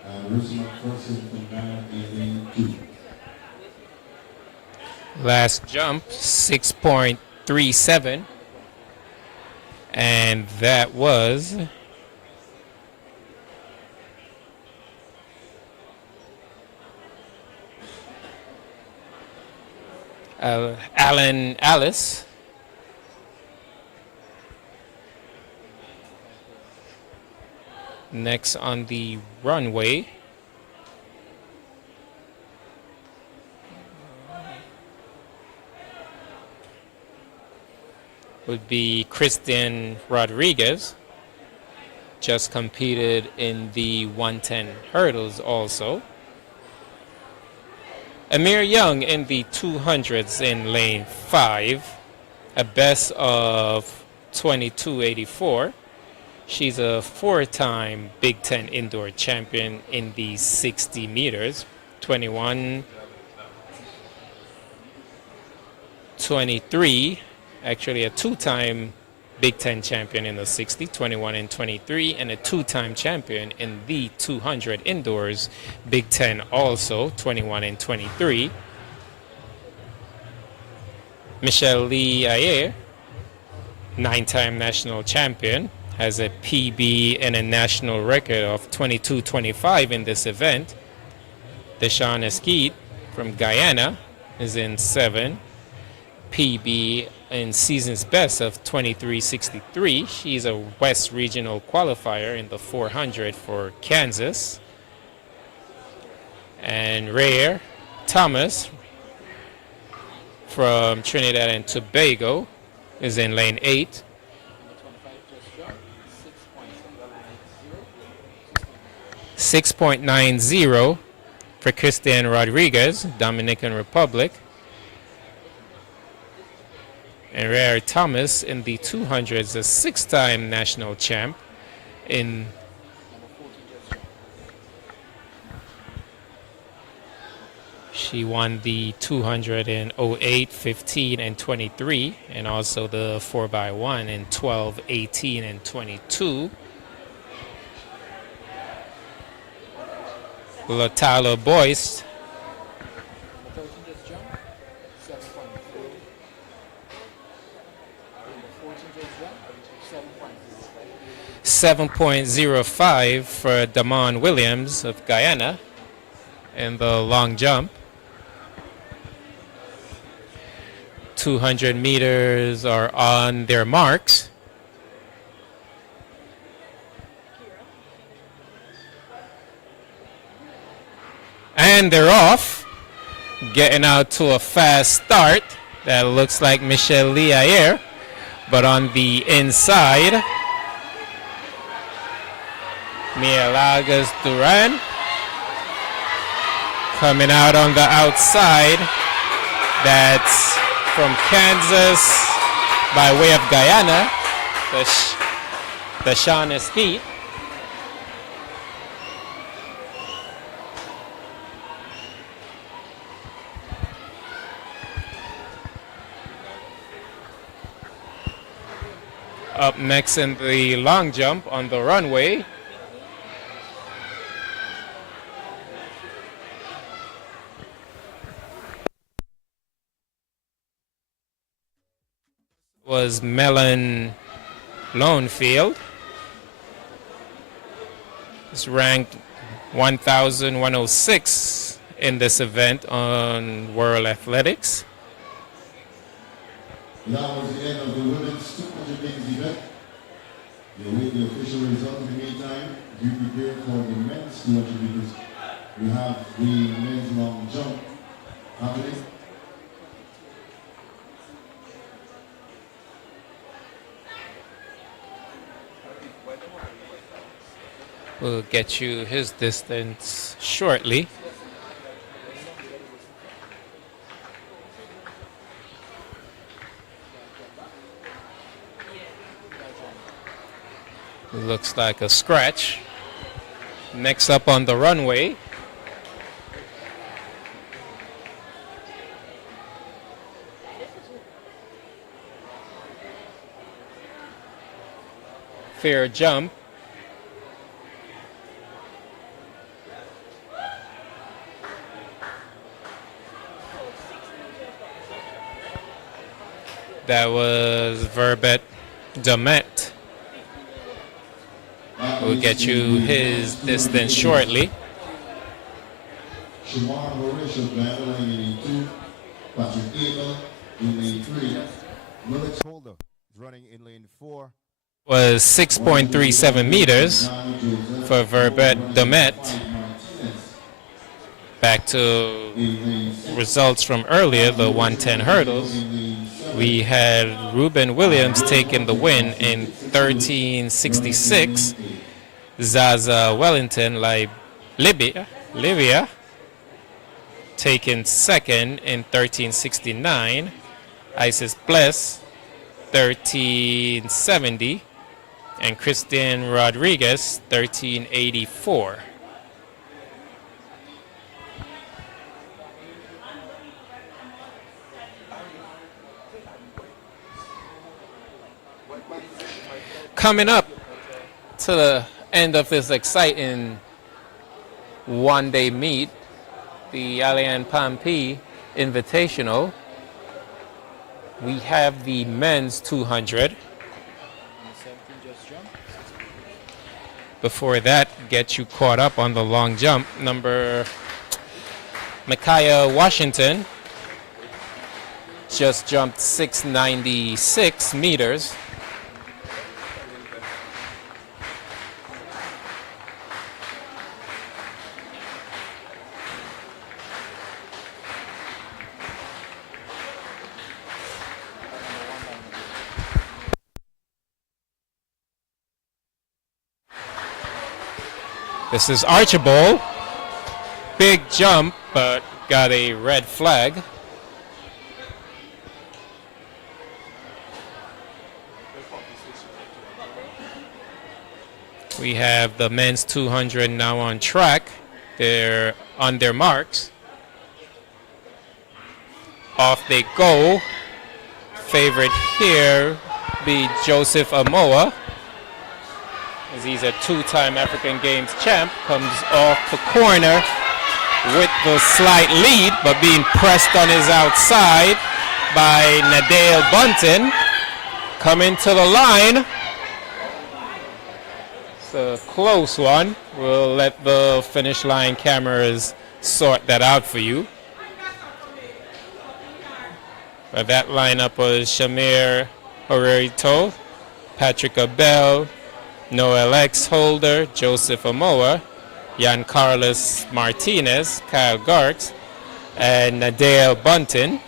And Marissa McPherson from Ghana in lane 2. Last jump, 6.37. And that was Alan Alice. Next on the runway, would be Christian Rodriguez. Just competed in the 110 hurdles also. Amir Young in the 200s in lane 5, a best of 22.84. She's a 4-time Big Ten indoor champion in the 60 meters, 21-23, actually a 2-time Big Ten champion in the 60, 21 and 23, and a 2-time champion in the 200 indoors, Big Ten also, 21 and 23. Michelle Lee Ayer, 9-time national champion, has a PB and a national record of 22-25 in this event. Deshawn Eskeet from Guyana is in 7. PB in season's best of 23:63. She's a West Regional qualifier in the 400 for Kansas. And Rare Thomas from Trinidad and Tobago is in lane 8. 6.90 for Christian Rodriguez, Dominican Republic. And Rare Thomas in the 200s, a 6-time national champ in she won the 200 in 08, 15, and 23, and also the 4x1 in 12, 18, and 22. Latala Boyce 7.05 for Damon Williams of Guyana in the long jump. 200 meters are on their marks. And they're off, getting out to a fast start. That looks like Michelle Liaire, but on the inside, Mielagas Duran coming out on the outside. That's from Kansas by way of Guyana, the Shawnee Heat. Up next in the long jump on the runway, was Mellon Lonefield. He's ranked 1,106 in this event on World Athletics. That was the end of the women's 200 meters event. You'll wait the official result in the meantime. Do prepare for the men's 200 meters. We have the men's long jump happening. We'll get you his distance shortly. Looks like a scratch. Next up on the runway, fair jump. That was Verbet Demet. We'll get you his distance shortly. Shamar Marisha battling in 2, Patrick Eagle in lane 3. Willis Holder is running in lane 4. Was 6.37 meters for Verbet Demet. Back to results from earlier, the 110 hurdles. We had Ruben Williams taking the win in 13:66. Zaza Wellington, Libya, taking second in 13:69. Isis Bless, 13:70. And Christian Rodriguez, 13:84. Coming up to the end of this exciting one-day meet, the Aliann Pompey Invitational, we have the men's 200. Before that, get you caught up on the long jump. Micaiah Washington, just jumped 696 meters. This is Archibald. Big jump, but got a red flag. We have the men's 200 now on track. They're on their marks. Off they go. Favorite here be Joseph Amoa, as he's a two-time African Games champ. Comes off the corner with the slight lead, but being pressed on his outside by Nadale Bunton. Coming to the line. It's a close one. We'll let the finish line cameras sort that out for you. But that lineup was Shamir Horerito, Patrick Abel, Noel X Holder, Joseph Amoa, Jan Carlos Martinez, Kyle Garks, and Nadale Bunton.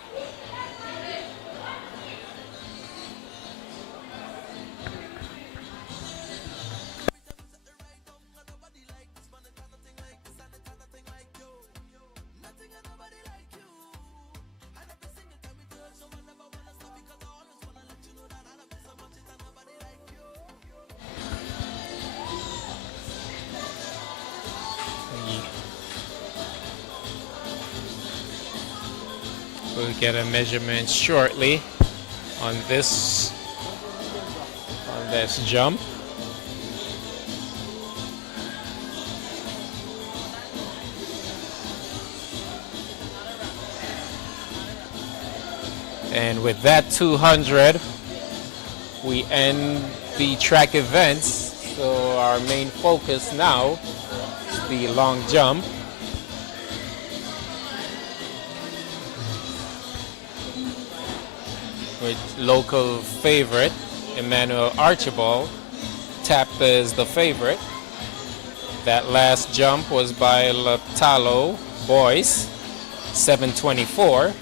We'll get a measurement shortly on this jump. And with that 200, we end the track events. So our main focus now is the long jump. With local favorite Emmanuel Archibald tapped as the favorite. That last jump was by Latalo Boyce, 724.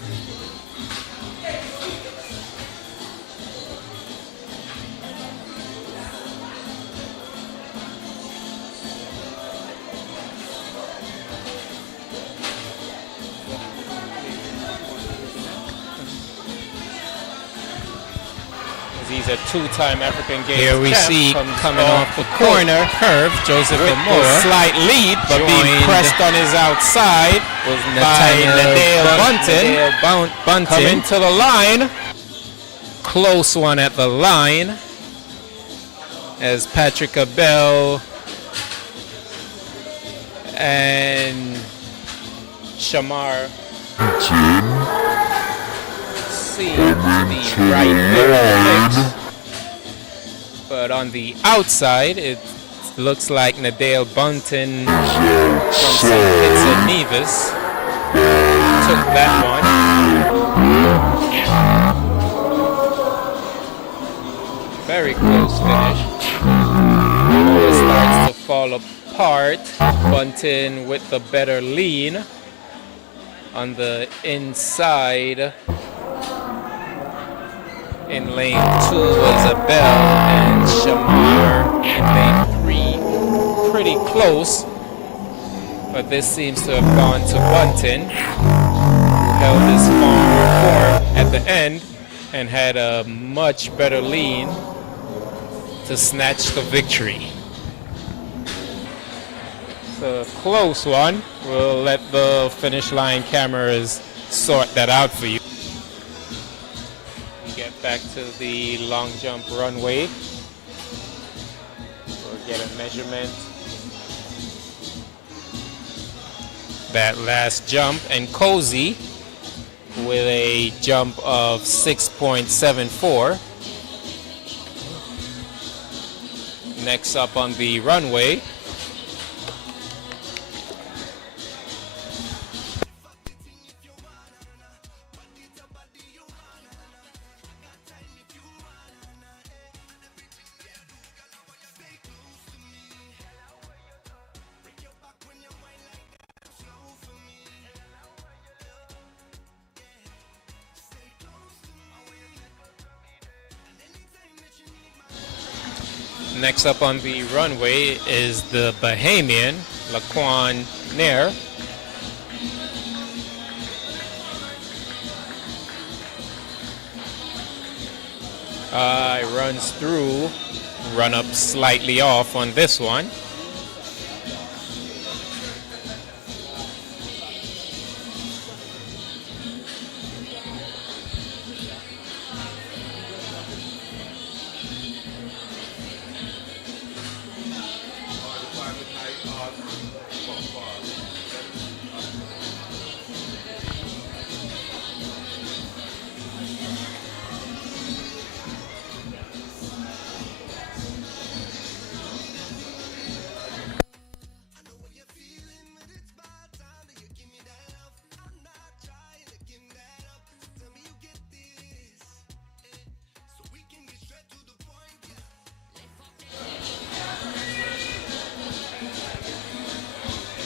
He's a two-time African Games Here we champ. see Coming off the corner curve, Joseph with Amoa. a slight lead, but being pressed on his outside Was by Nadale Bunton. Bunton. Coming to the line. Close one at the line as Patrick Abel and Shamar seem to be right there in the mix. But on the outside, it looks like Nadale Bunton from St. Kitts and Nevis took that one. Very close finish. It starts to fall apart. Bunton with the better lean on the inside. In lane 2 was Abel and Shamar in lane 3. Pretty close, but this seems to have gone to Bunton, who held his form at the end and had a much better lean to snatch the victory. It's a close one. We'll let the finish line cameras sort that out for you. Get back to the long jump runway. We'll get a measurement. That last jump, and Cozy with a jump of 6.74. Next up on the runway, Next up on the runway is the Bahamian, Laquan Nair. It runs through, run up slightly off on this one.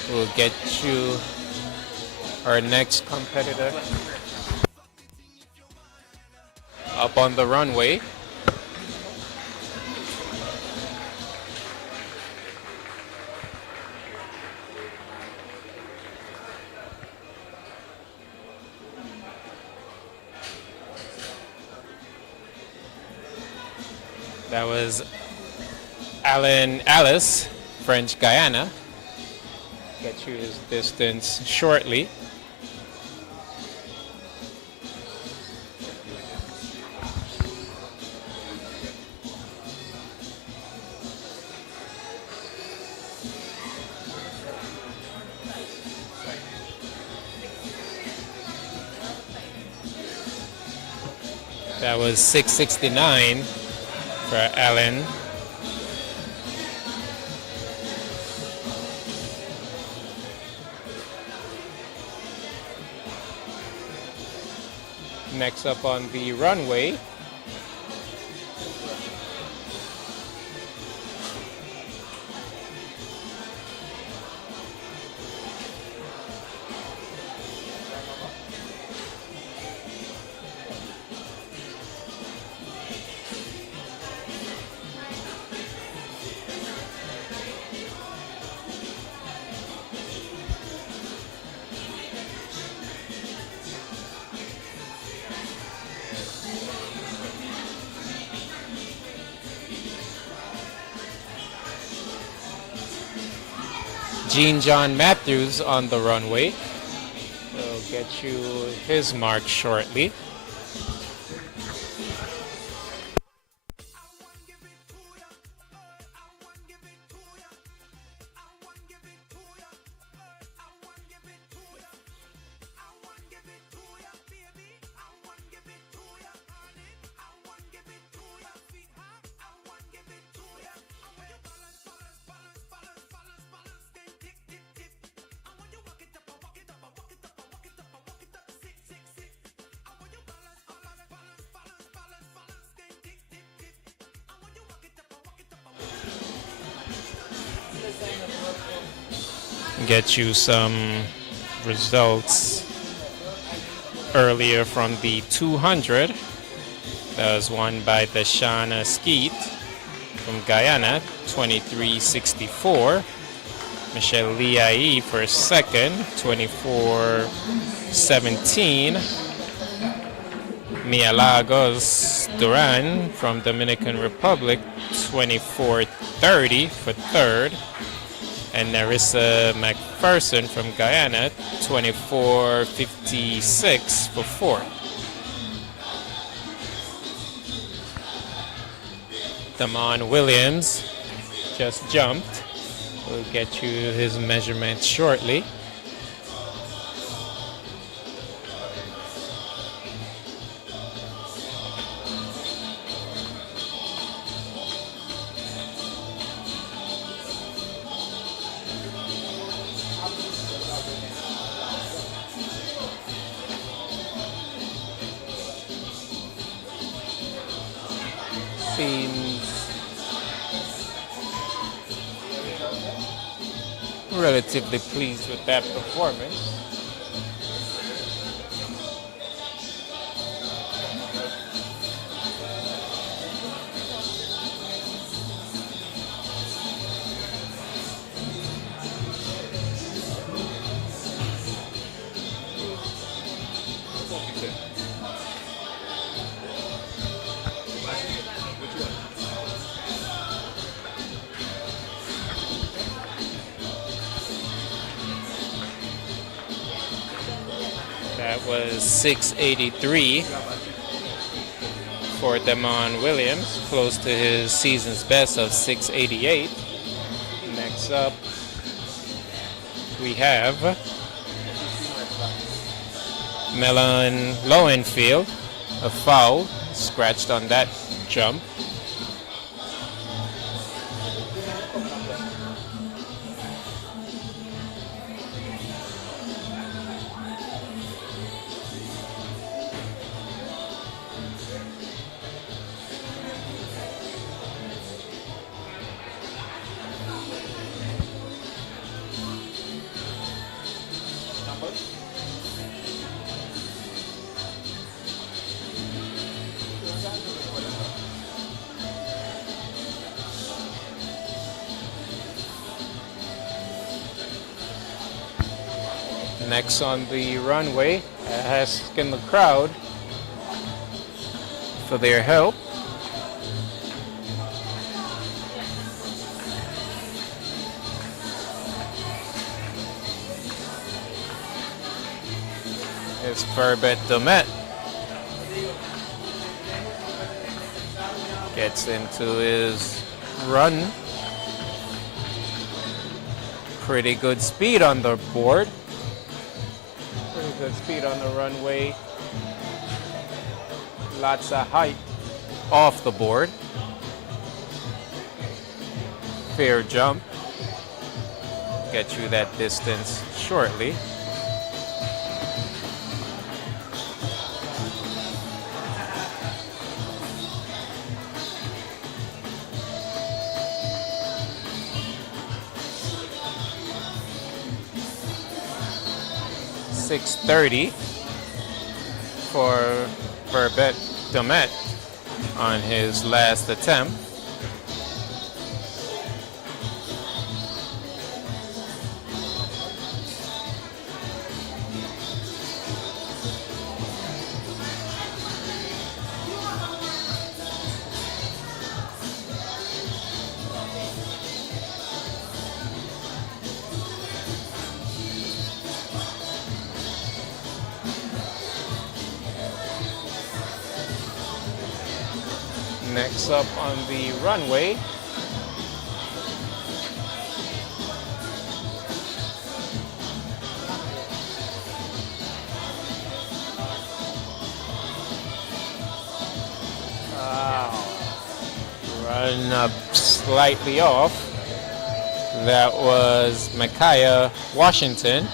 We'll get you our next competitor up on the runway. That was Alice, French Guiana. Get you his distance shortly. That was 669 for Aliann. Next up on the runway, Jean John Matthews on the runway. We'll get you his mark shortly. Get you some results earlier from the 200. That was won by Deshana Skeet from Guyana, 23.64. Michelle Liai for second, 24.17. Mia Lagos Duran from Dominican Republic, 24.30 for third. And Narissa McPherson from Guyana, 24.56 for fourth. Damon Williams just jumped. We'll get you his measurements shortly. Seems relatively pleased with that performance. was 683 for Damon Williams, close to his season's best of 688. Next up, we have Melon Lowenfield, a foul, scratched on that jump. Next on the runway, asking the crowd for their help. It's Verbet Demet. Gets into his run. Pretty good speed on the board. Pretty good speed on the runway. Lots of height off the board. Fair jump. Get you that distance shortly. .630 for Verbet Demet on his last attempt. Next up on the runway, run up slightly off. That was Micaiah Washington.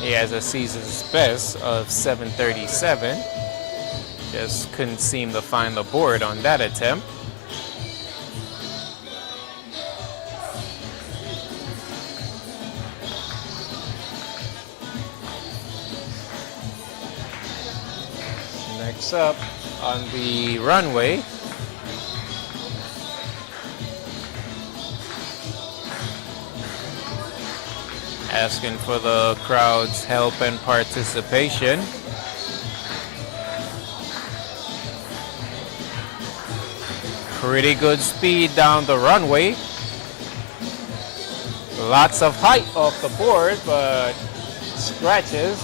He has a season's best of 737. Just couldn't seem to find the board on that attempt. Next up on the runway, asking for the crowd's help and participation. Pretty good speed down the runway. Lots of height off the board, but scratches.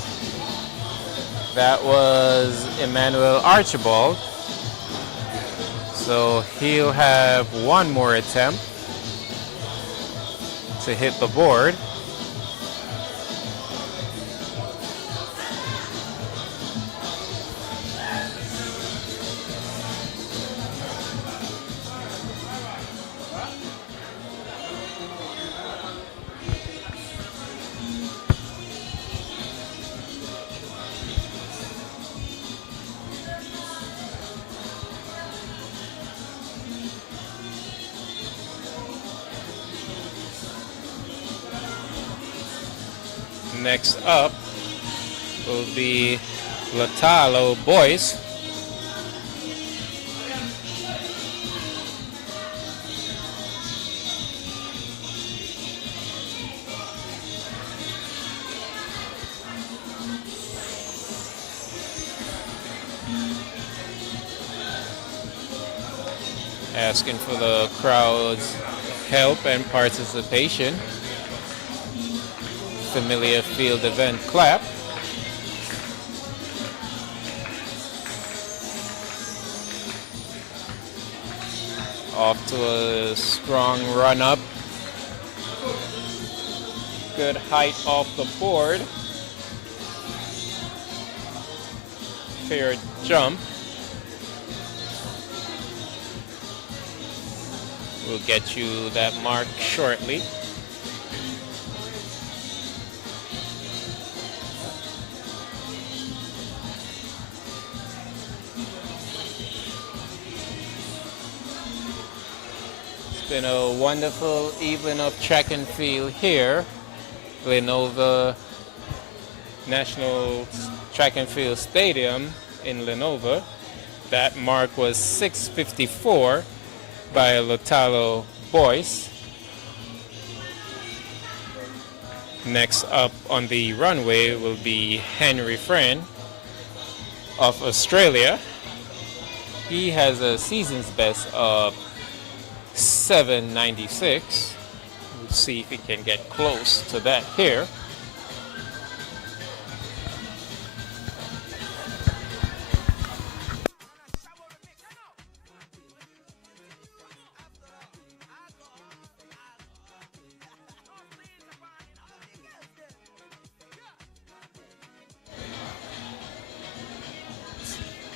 That was Emmanuel Archibald. So he'll have one more attempt to hit the board. Next up will be Latalo Boyce. Asking for the crowd's help and participation. familiar field event clap. Off to a strong run up. Good height off the board. Fair jump. We'll get you that mark shortly. It's been a wonderful evening of track and field here. Lenora National Track and Field Stadium in Lenora. That mark was 6:54 by Lotalo Boyce. Next up on the runway will be Henry Friend of Australia. He has a season's best of 7:96. We'll see if he can get close to that here.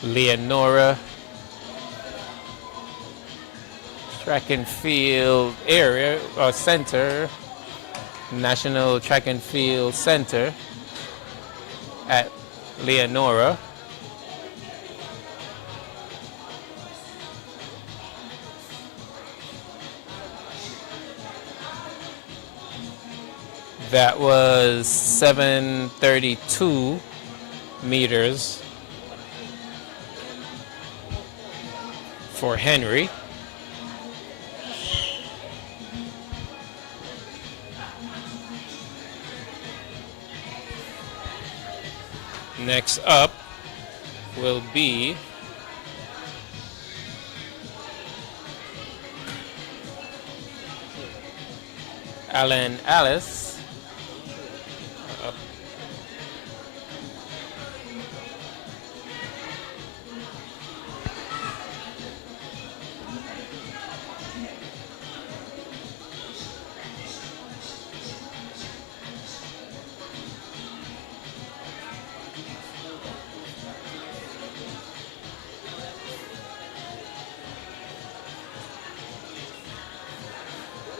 Lenora Track and Field area or center, National Track and Field Center at Lenora. That was 732 meters for Henry. Next up will be Aliann Alice.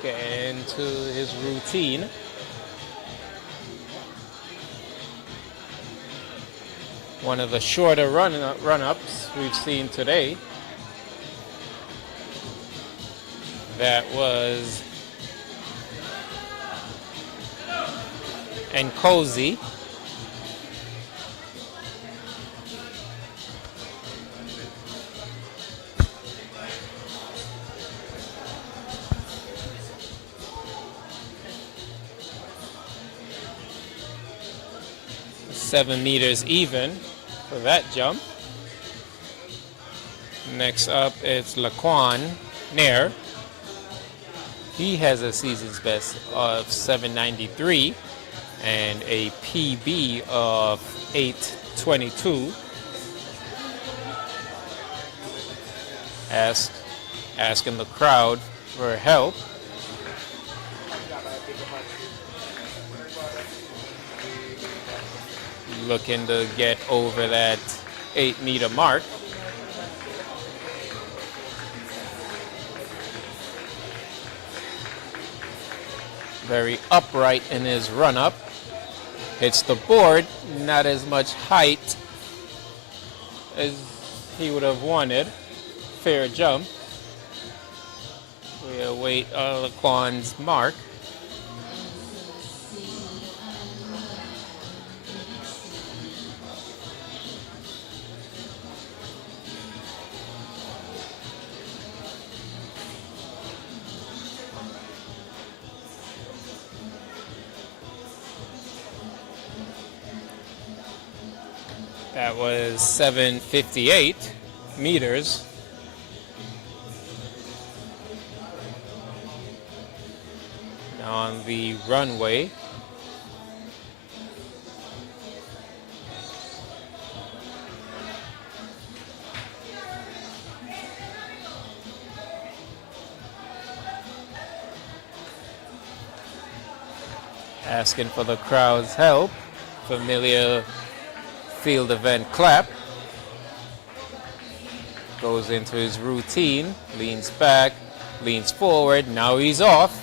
'Getting to his routine. One of the shorter run-ups we've seen today. That was and Cozy. Seven meters even for that jump. Next up, it's Laquan Nair. He has a season's best of 793 and a PB of 822. Asking the crowd for help. Looking to get over that 8-meter mark. Very upright in his run-up. Hits the board, not as much height as he would have wanted. Fair jump. We await Laquan's mark. That was 758 meters. Now on the runway, asking for the crowd's help. Familiar field event clap. Goes into his routine, leans back, leans forward, now he's off.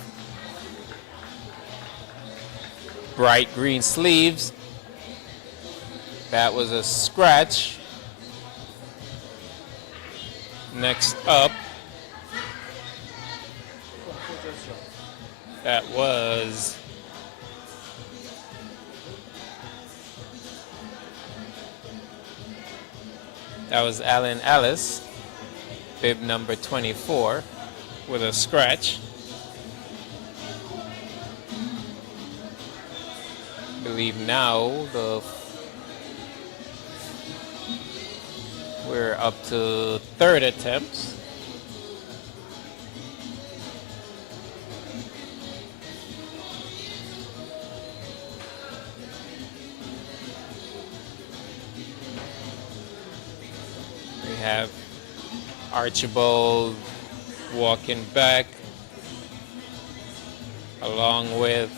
Bright green sleeves. That was a scratch. Next up, that was Alan Alice, bib number 24, with a scratch. I believe now we're up to third attempts. We have Archibald walking back along with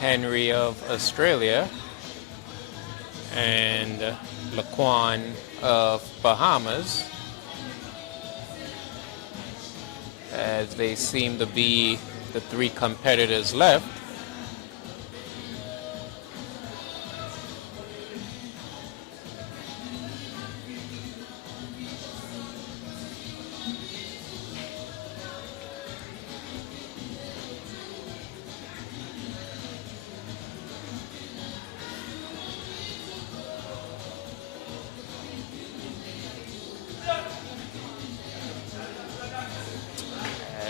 Henry of Australia and Laquan of Bahamas, as they seem to be the three competitors left.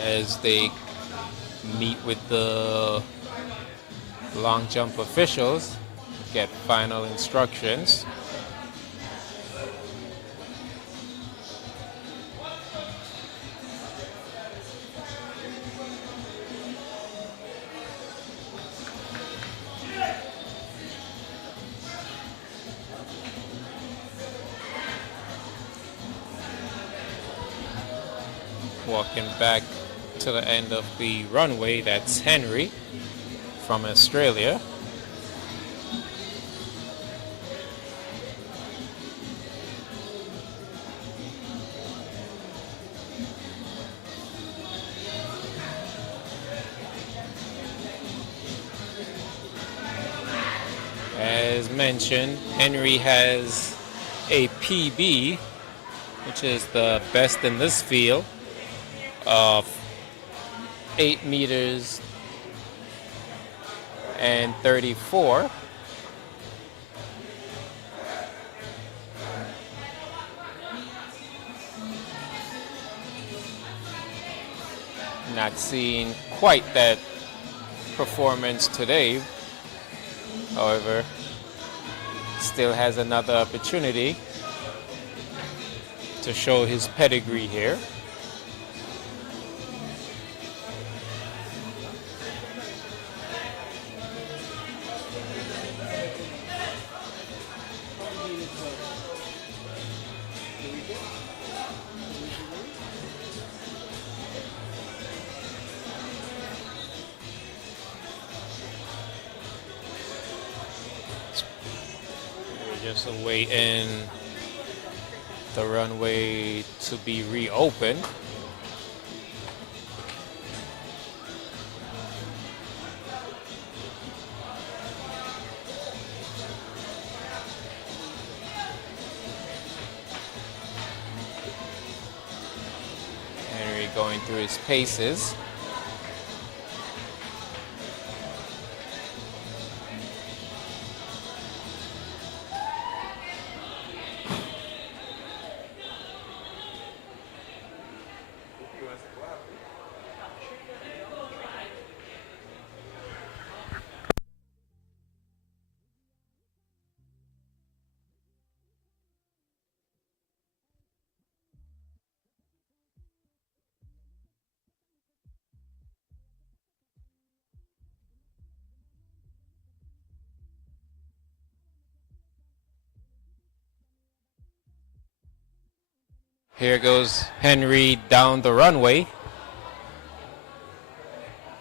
As they meet with the long jump officials, get final instructions. Walking back to the end of the runway, that's Henry from Australia. As mentioned, Henry has a PB, which is the best in this field, of 8 meters and 34. Not seeing quite that performance today. However, still has another opportunity to show his pedigree here. Just awaiting the runway to be reopened. Henry going through his paces. Here goes Henry down the runway.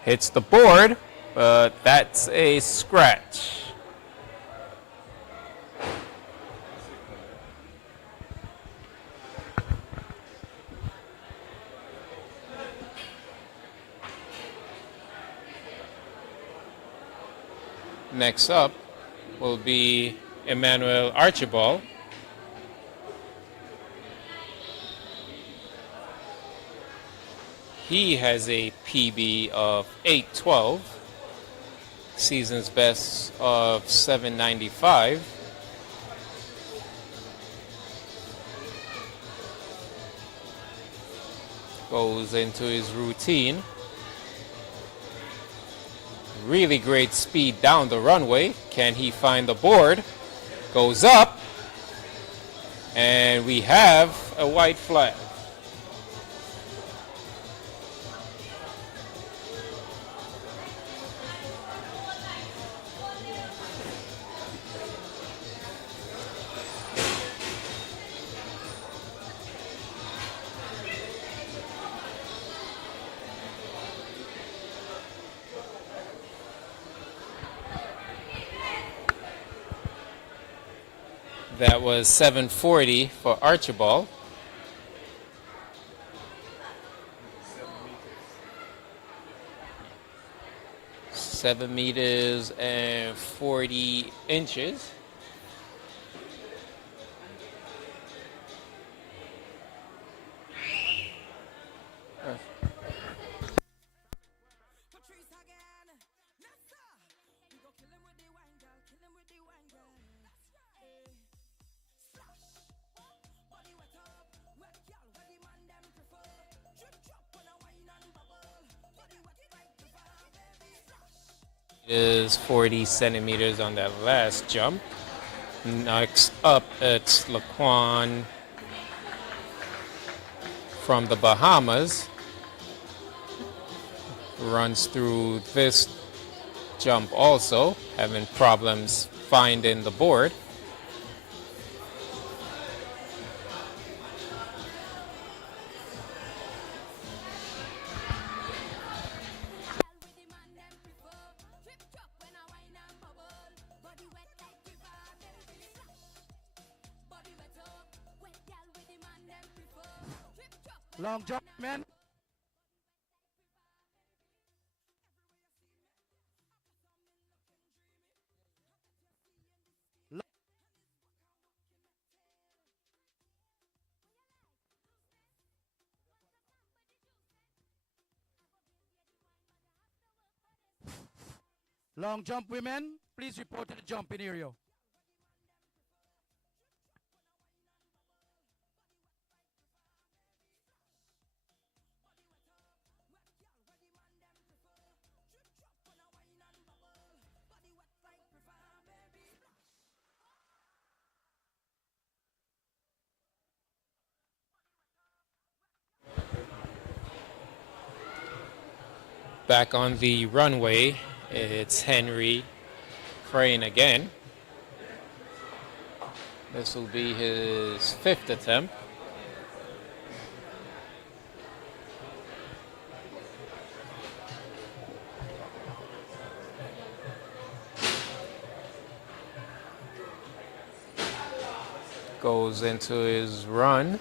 Hits the board, but that's a scratch. Next up will be Emmanuel Archibald. He has a PB of 812, season's best of 795. Goes into his routine. Really great speed down the runway. Can he find the board? Goes up. And we have a white flag. That was 740 for Archibald. Seven meters and 40 inches. Is 40 centimeters on that last jump. Next up, it's Laquan from the Bahamas. Runs through this jump also, having problems finding the board. Long jump, man. Long jump women, please report to the jumping area. Back on the runway, it's Henry Frayne again. This will be his fifth attempt. Goes into his run.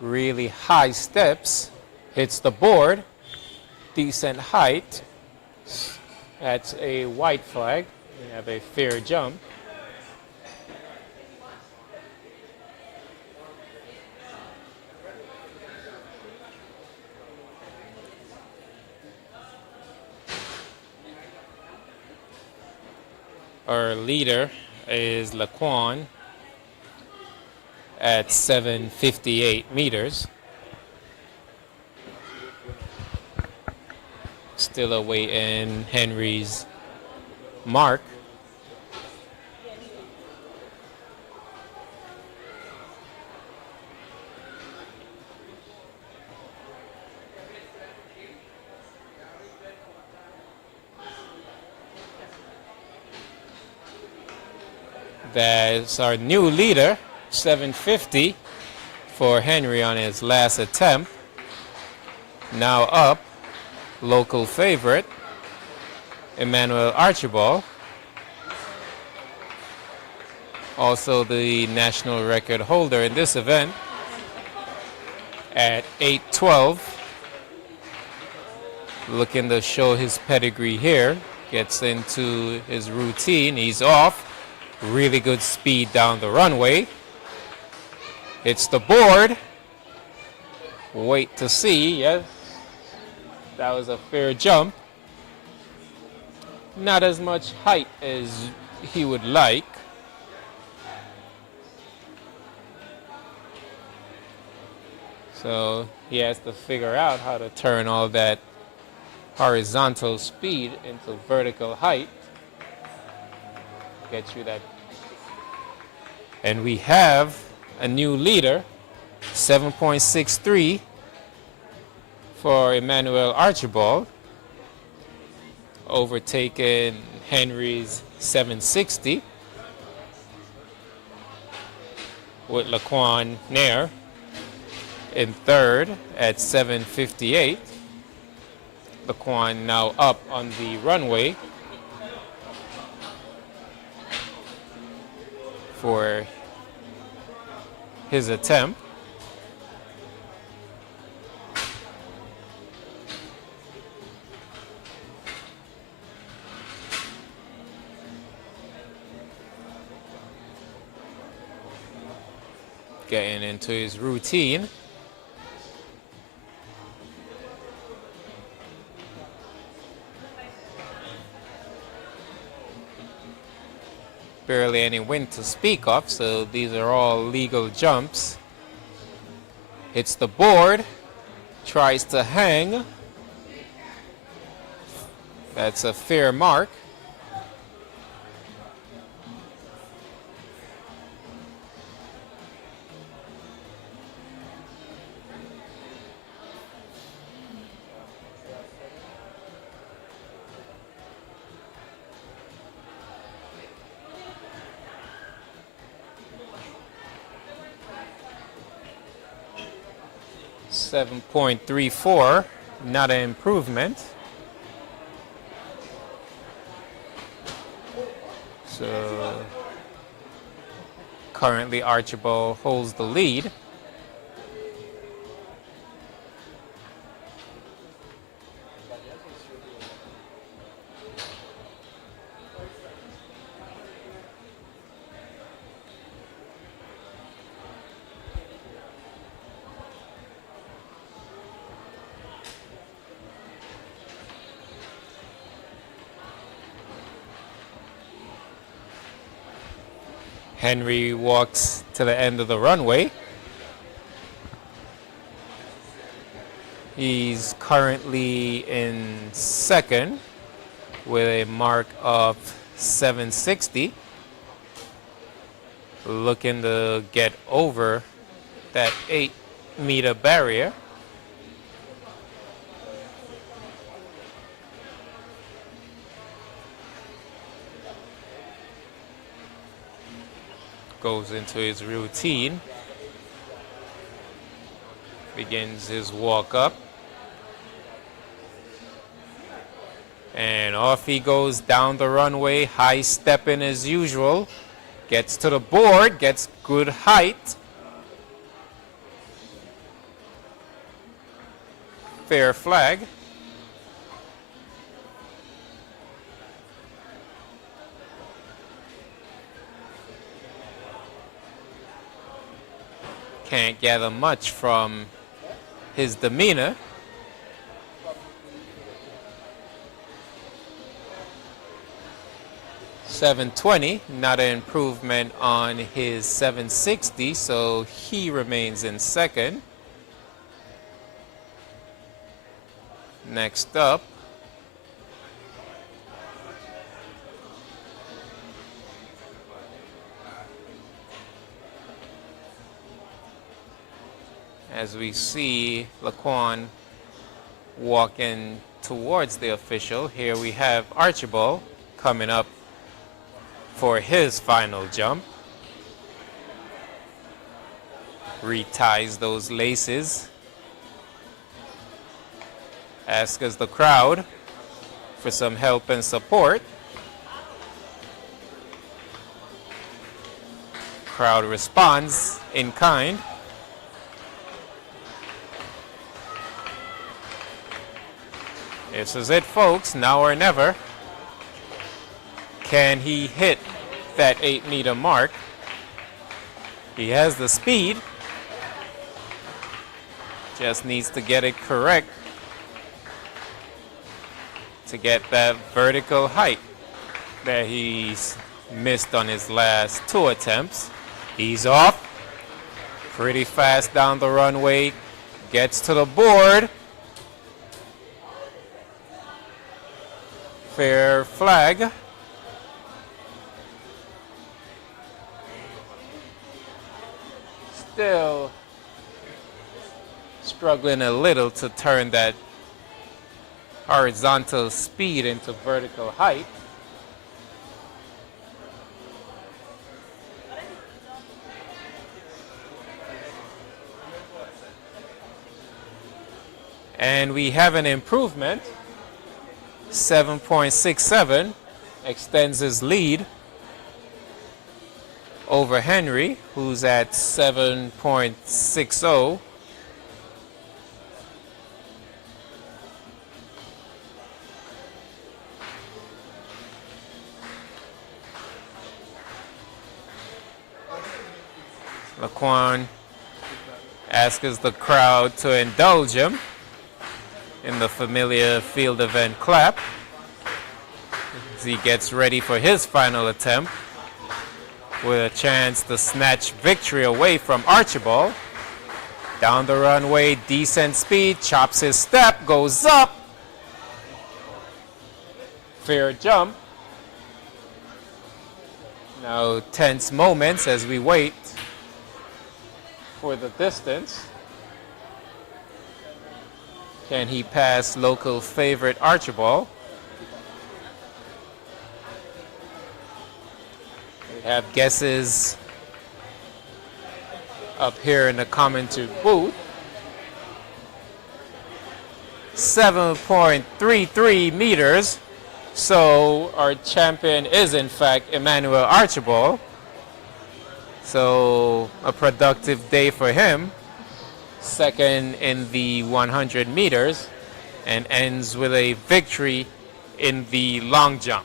Really high steps. Hits the board. Decent height. That's a white flag. We have a fair jump. Our leader is Laquan at 758 meters. Still awaiting Henry's mark. That's our new leader, 750 for Henry on his last attempt. Now up local favorite, Emmanuel Archibald, also the national record holder in this event at 8:12. Looking to show his pedigree here. Gets into his routine. He's off. Really good speed down the runway. Hits the board. Wait to see. Yes, that was a fair jump. Not as much height as he would like. So he has to figure out how to turn all that horizontal speed into vertical height. Get you that. And we have a new leader, 7.63 for Emmanuel Archibald, overtaken Henry's 760 with Laquan Nair in third at 7:58. Laquan now up on the runway for his attempt. Getting into his routine. Barely any wind to speak of, so these are all legal jumps. Hits the board, tries to hang. That's a fair mark. .34, not an improvement. So currently Archibald holds the lead. Henry walks to the end of the runway. He's currently in second with a mark of 760. Looking to get over that 8-meter barrier. Goes into his routine, begins his walk up, and off he goes down the runway, high stepping as usual, gets to the board, gets good height, fair flag. Can't gather much from his demeanor. .720, not an improvement on his 760, so he remains in second. Next up, as we see Laquan walking towards the official, here we have Archibald coming up for his final jump. Reties those laces asks the crowd for some help and support. Crowd responds in kind. This is it, folks, now or never. Can he hit that 8-meter mark? He has the speed. Just needs to get it correct to get that vertical height that he's missed on his last 2 attempts. He's off. Pretty fast down the runway. Gets to the board. Fair flag. Still struggling a little to turn that horizontal speed into vertical height. And we have an improvement. 7.67 extends his lead over Henry, who's at 7.60. Laquan asks the crowd to indulge him in the familiar field event clap as he gets ready for his final attempt with a chance to snatch victory away from Archibald. Down the runway, decent speed, chops his step, goes up. Fair jump. Now tense moments as we wait for the distance. Can he pass local favorite Archibald? We have guesses up here in the commentary booth. 7.33 meters. So our champion is in fact Emmanuel Archibald. So a productive day for him. Second in the 100 meters and ends with a victory in the long jump.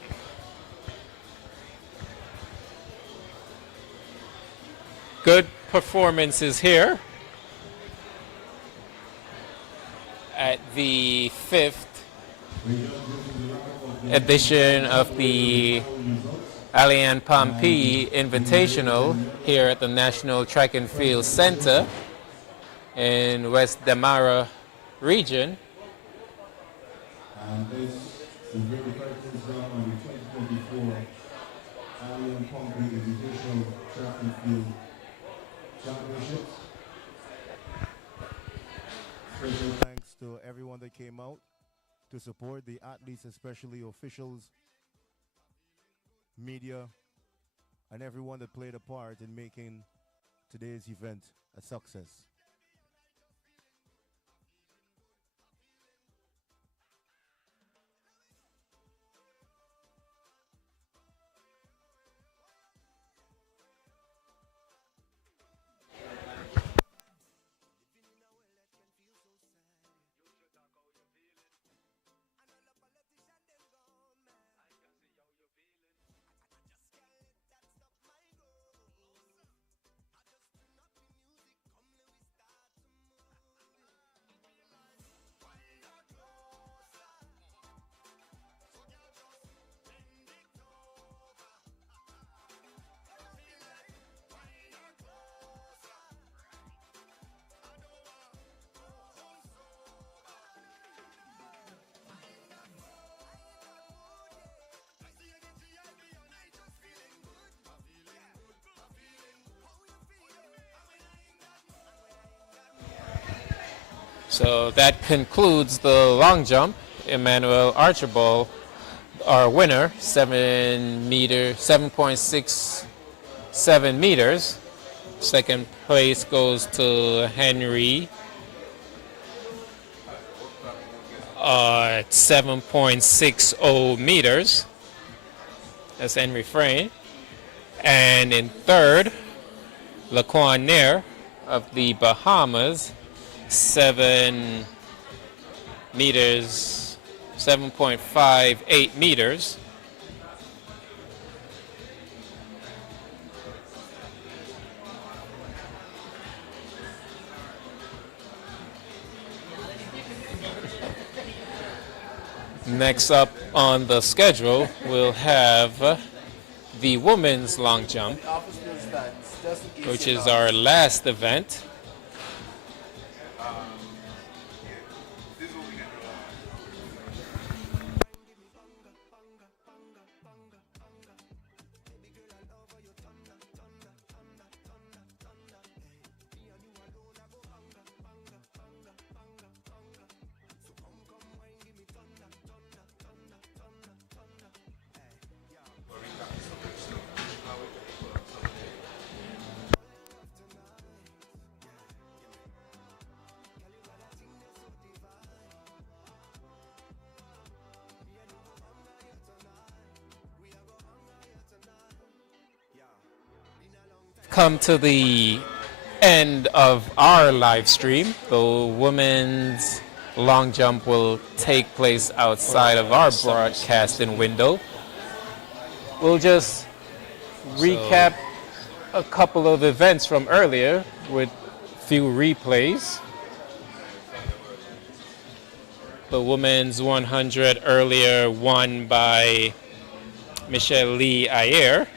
Good performances here at the 5th edition of the Aliann Pompey Invitational here at the National Track and Field Center in West Damara region. And this is where the practice done on the 2024 Aliann Pompey Invitational Track and Field Championships. Special thanks to everyone that came out to support the athletes, especially officials, media, and everyone that played a part in making today's event a success. So that concludes the long jump. Emmanuel Archibald, our winner, 7.67 meters. Second place goes to Henry at 7.60 meters. That's end refrain. And in third, Laquan Nair of the Bahamas, 7 meters, 7.58 meters. Next up on the schedule, we'll have the women's long jump, which is our last event. Come to the end of our live stream. The women's long jump will take place outside of our broadcasting window. We'll just recap a couple of events from earlier with few replays. The women's 100 earlier won by Michelle Lee Ayer.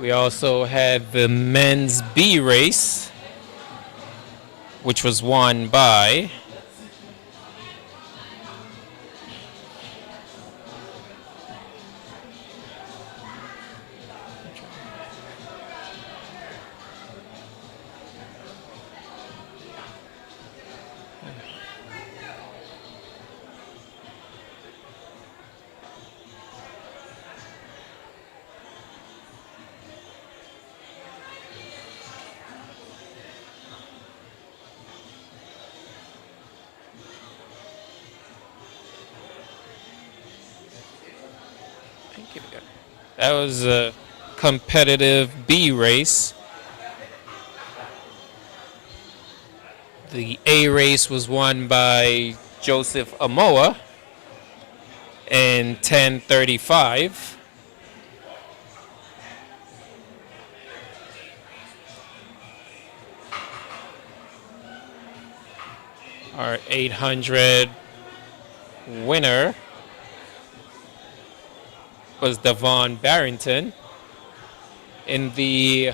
We also had the men's B race, which was won by that was a competitive B race. The A race was won by Joseph Amoa in 10:35. Our 800 winner was Devon Barrington. In the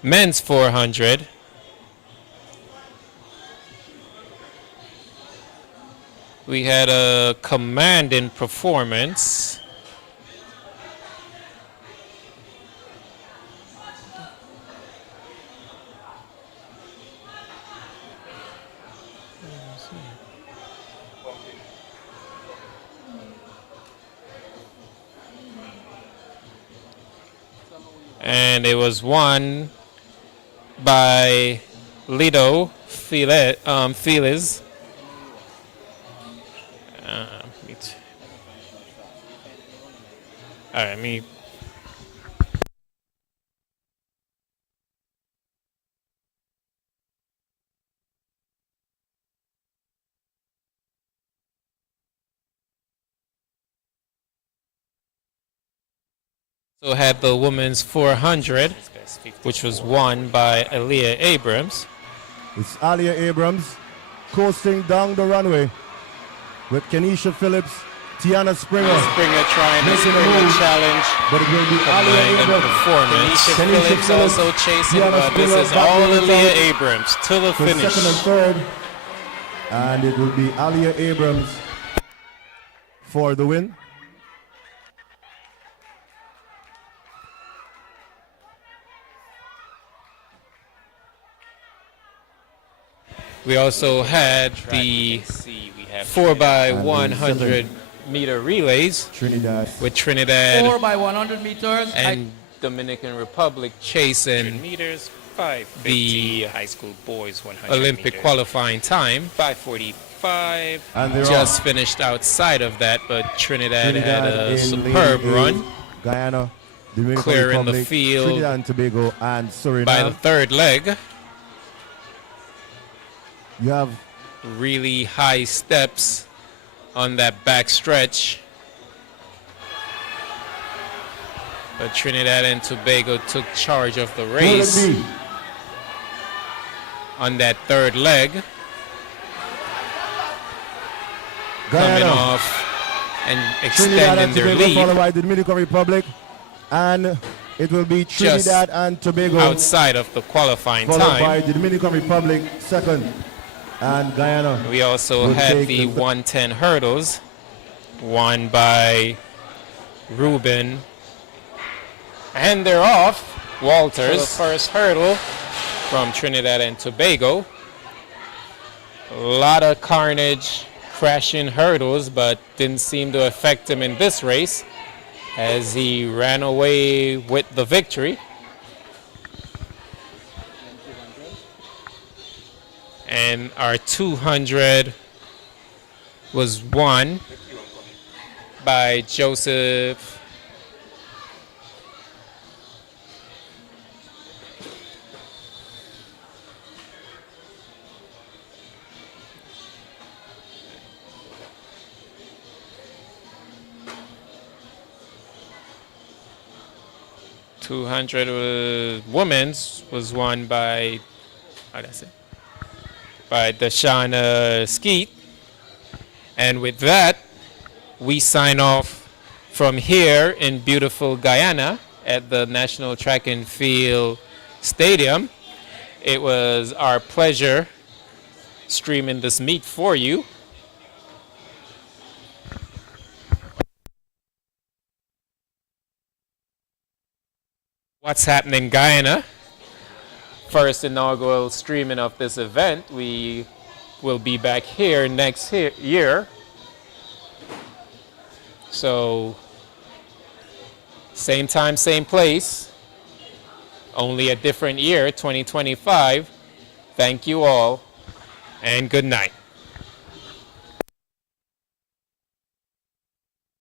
men's 400, we had a commanding performance. And it was won by Lido Feliz. All right, me. So had the women's 400, which was won by Aaliyah Abrams. It's Aaliyah Abrams coasting down the runway with Kenesha Phillips, Tiana Springer. Springer trying to spring a challenge. But it will be Aaliyah Abrams. Performance. Kenesha Phillips also chasing, Tiana but this Springer is all back Aaliyah Abrams to the for finish. second and third. And it will be Aaliyah Abrams for the win. We also had the 4x100 meter relays Trinidad. with Trinidad 4 by 100 meters. and Dominican Republic chasing meters, 550 the high school boys 100 Olympic meters. qualifying time. 5:45. And they're Just off. finished outside of that, but Trinidad had Trinidad a in superb lane A, run, Guyana, Dominican clearing the Republic, field Trinidad and Tobago, and Suriname. by the third leg. You have Really high steps on that back stretch. But Trinidad and Tobago took charge of the race Will it be? on that third leg, coming Guyana, off and Trinidad extending and their Tobago, followed lead by the Dominican Republic, and it will be Trinidad and Tobago, outside of the qualifying followed by time. the Dominican Republic second, and Guyana. We also will had take the the 110 hurdles, won by Ruben. And they're off. Walters, the first hurdle from Trinidad and Tobago. A lot of carnage, crashing hurdles, but didn't seem to affect him in this race as he ran away with the victory. And our 200 was won by Joseph women's was won by, by Dashana Skeet. And with that, we sign off from here in beautiful Guyana at the National Track and Field Stadium. It was our pleasure streaming this meet for you. What's happening in Guyana? First inaugural streaming of this event. We will be back here next year. So, same time, same place, only a different year, 2025. Thank you all, and good night.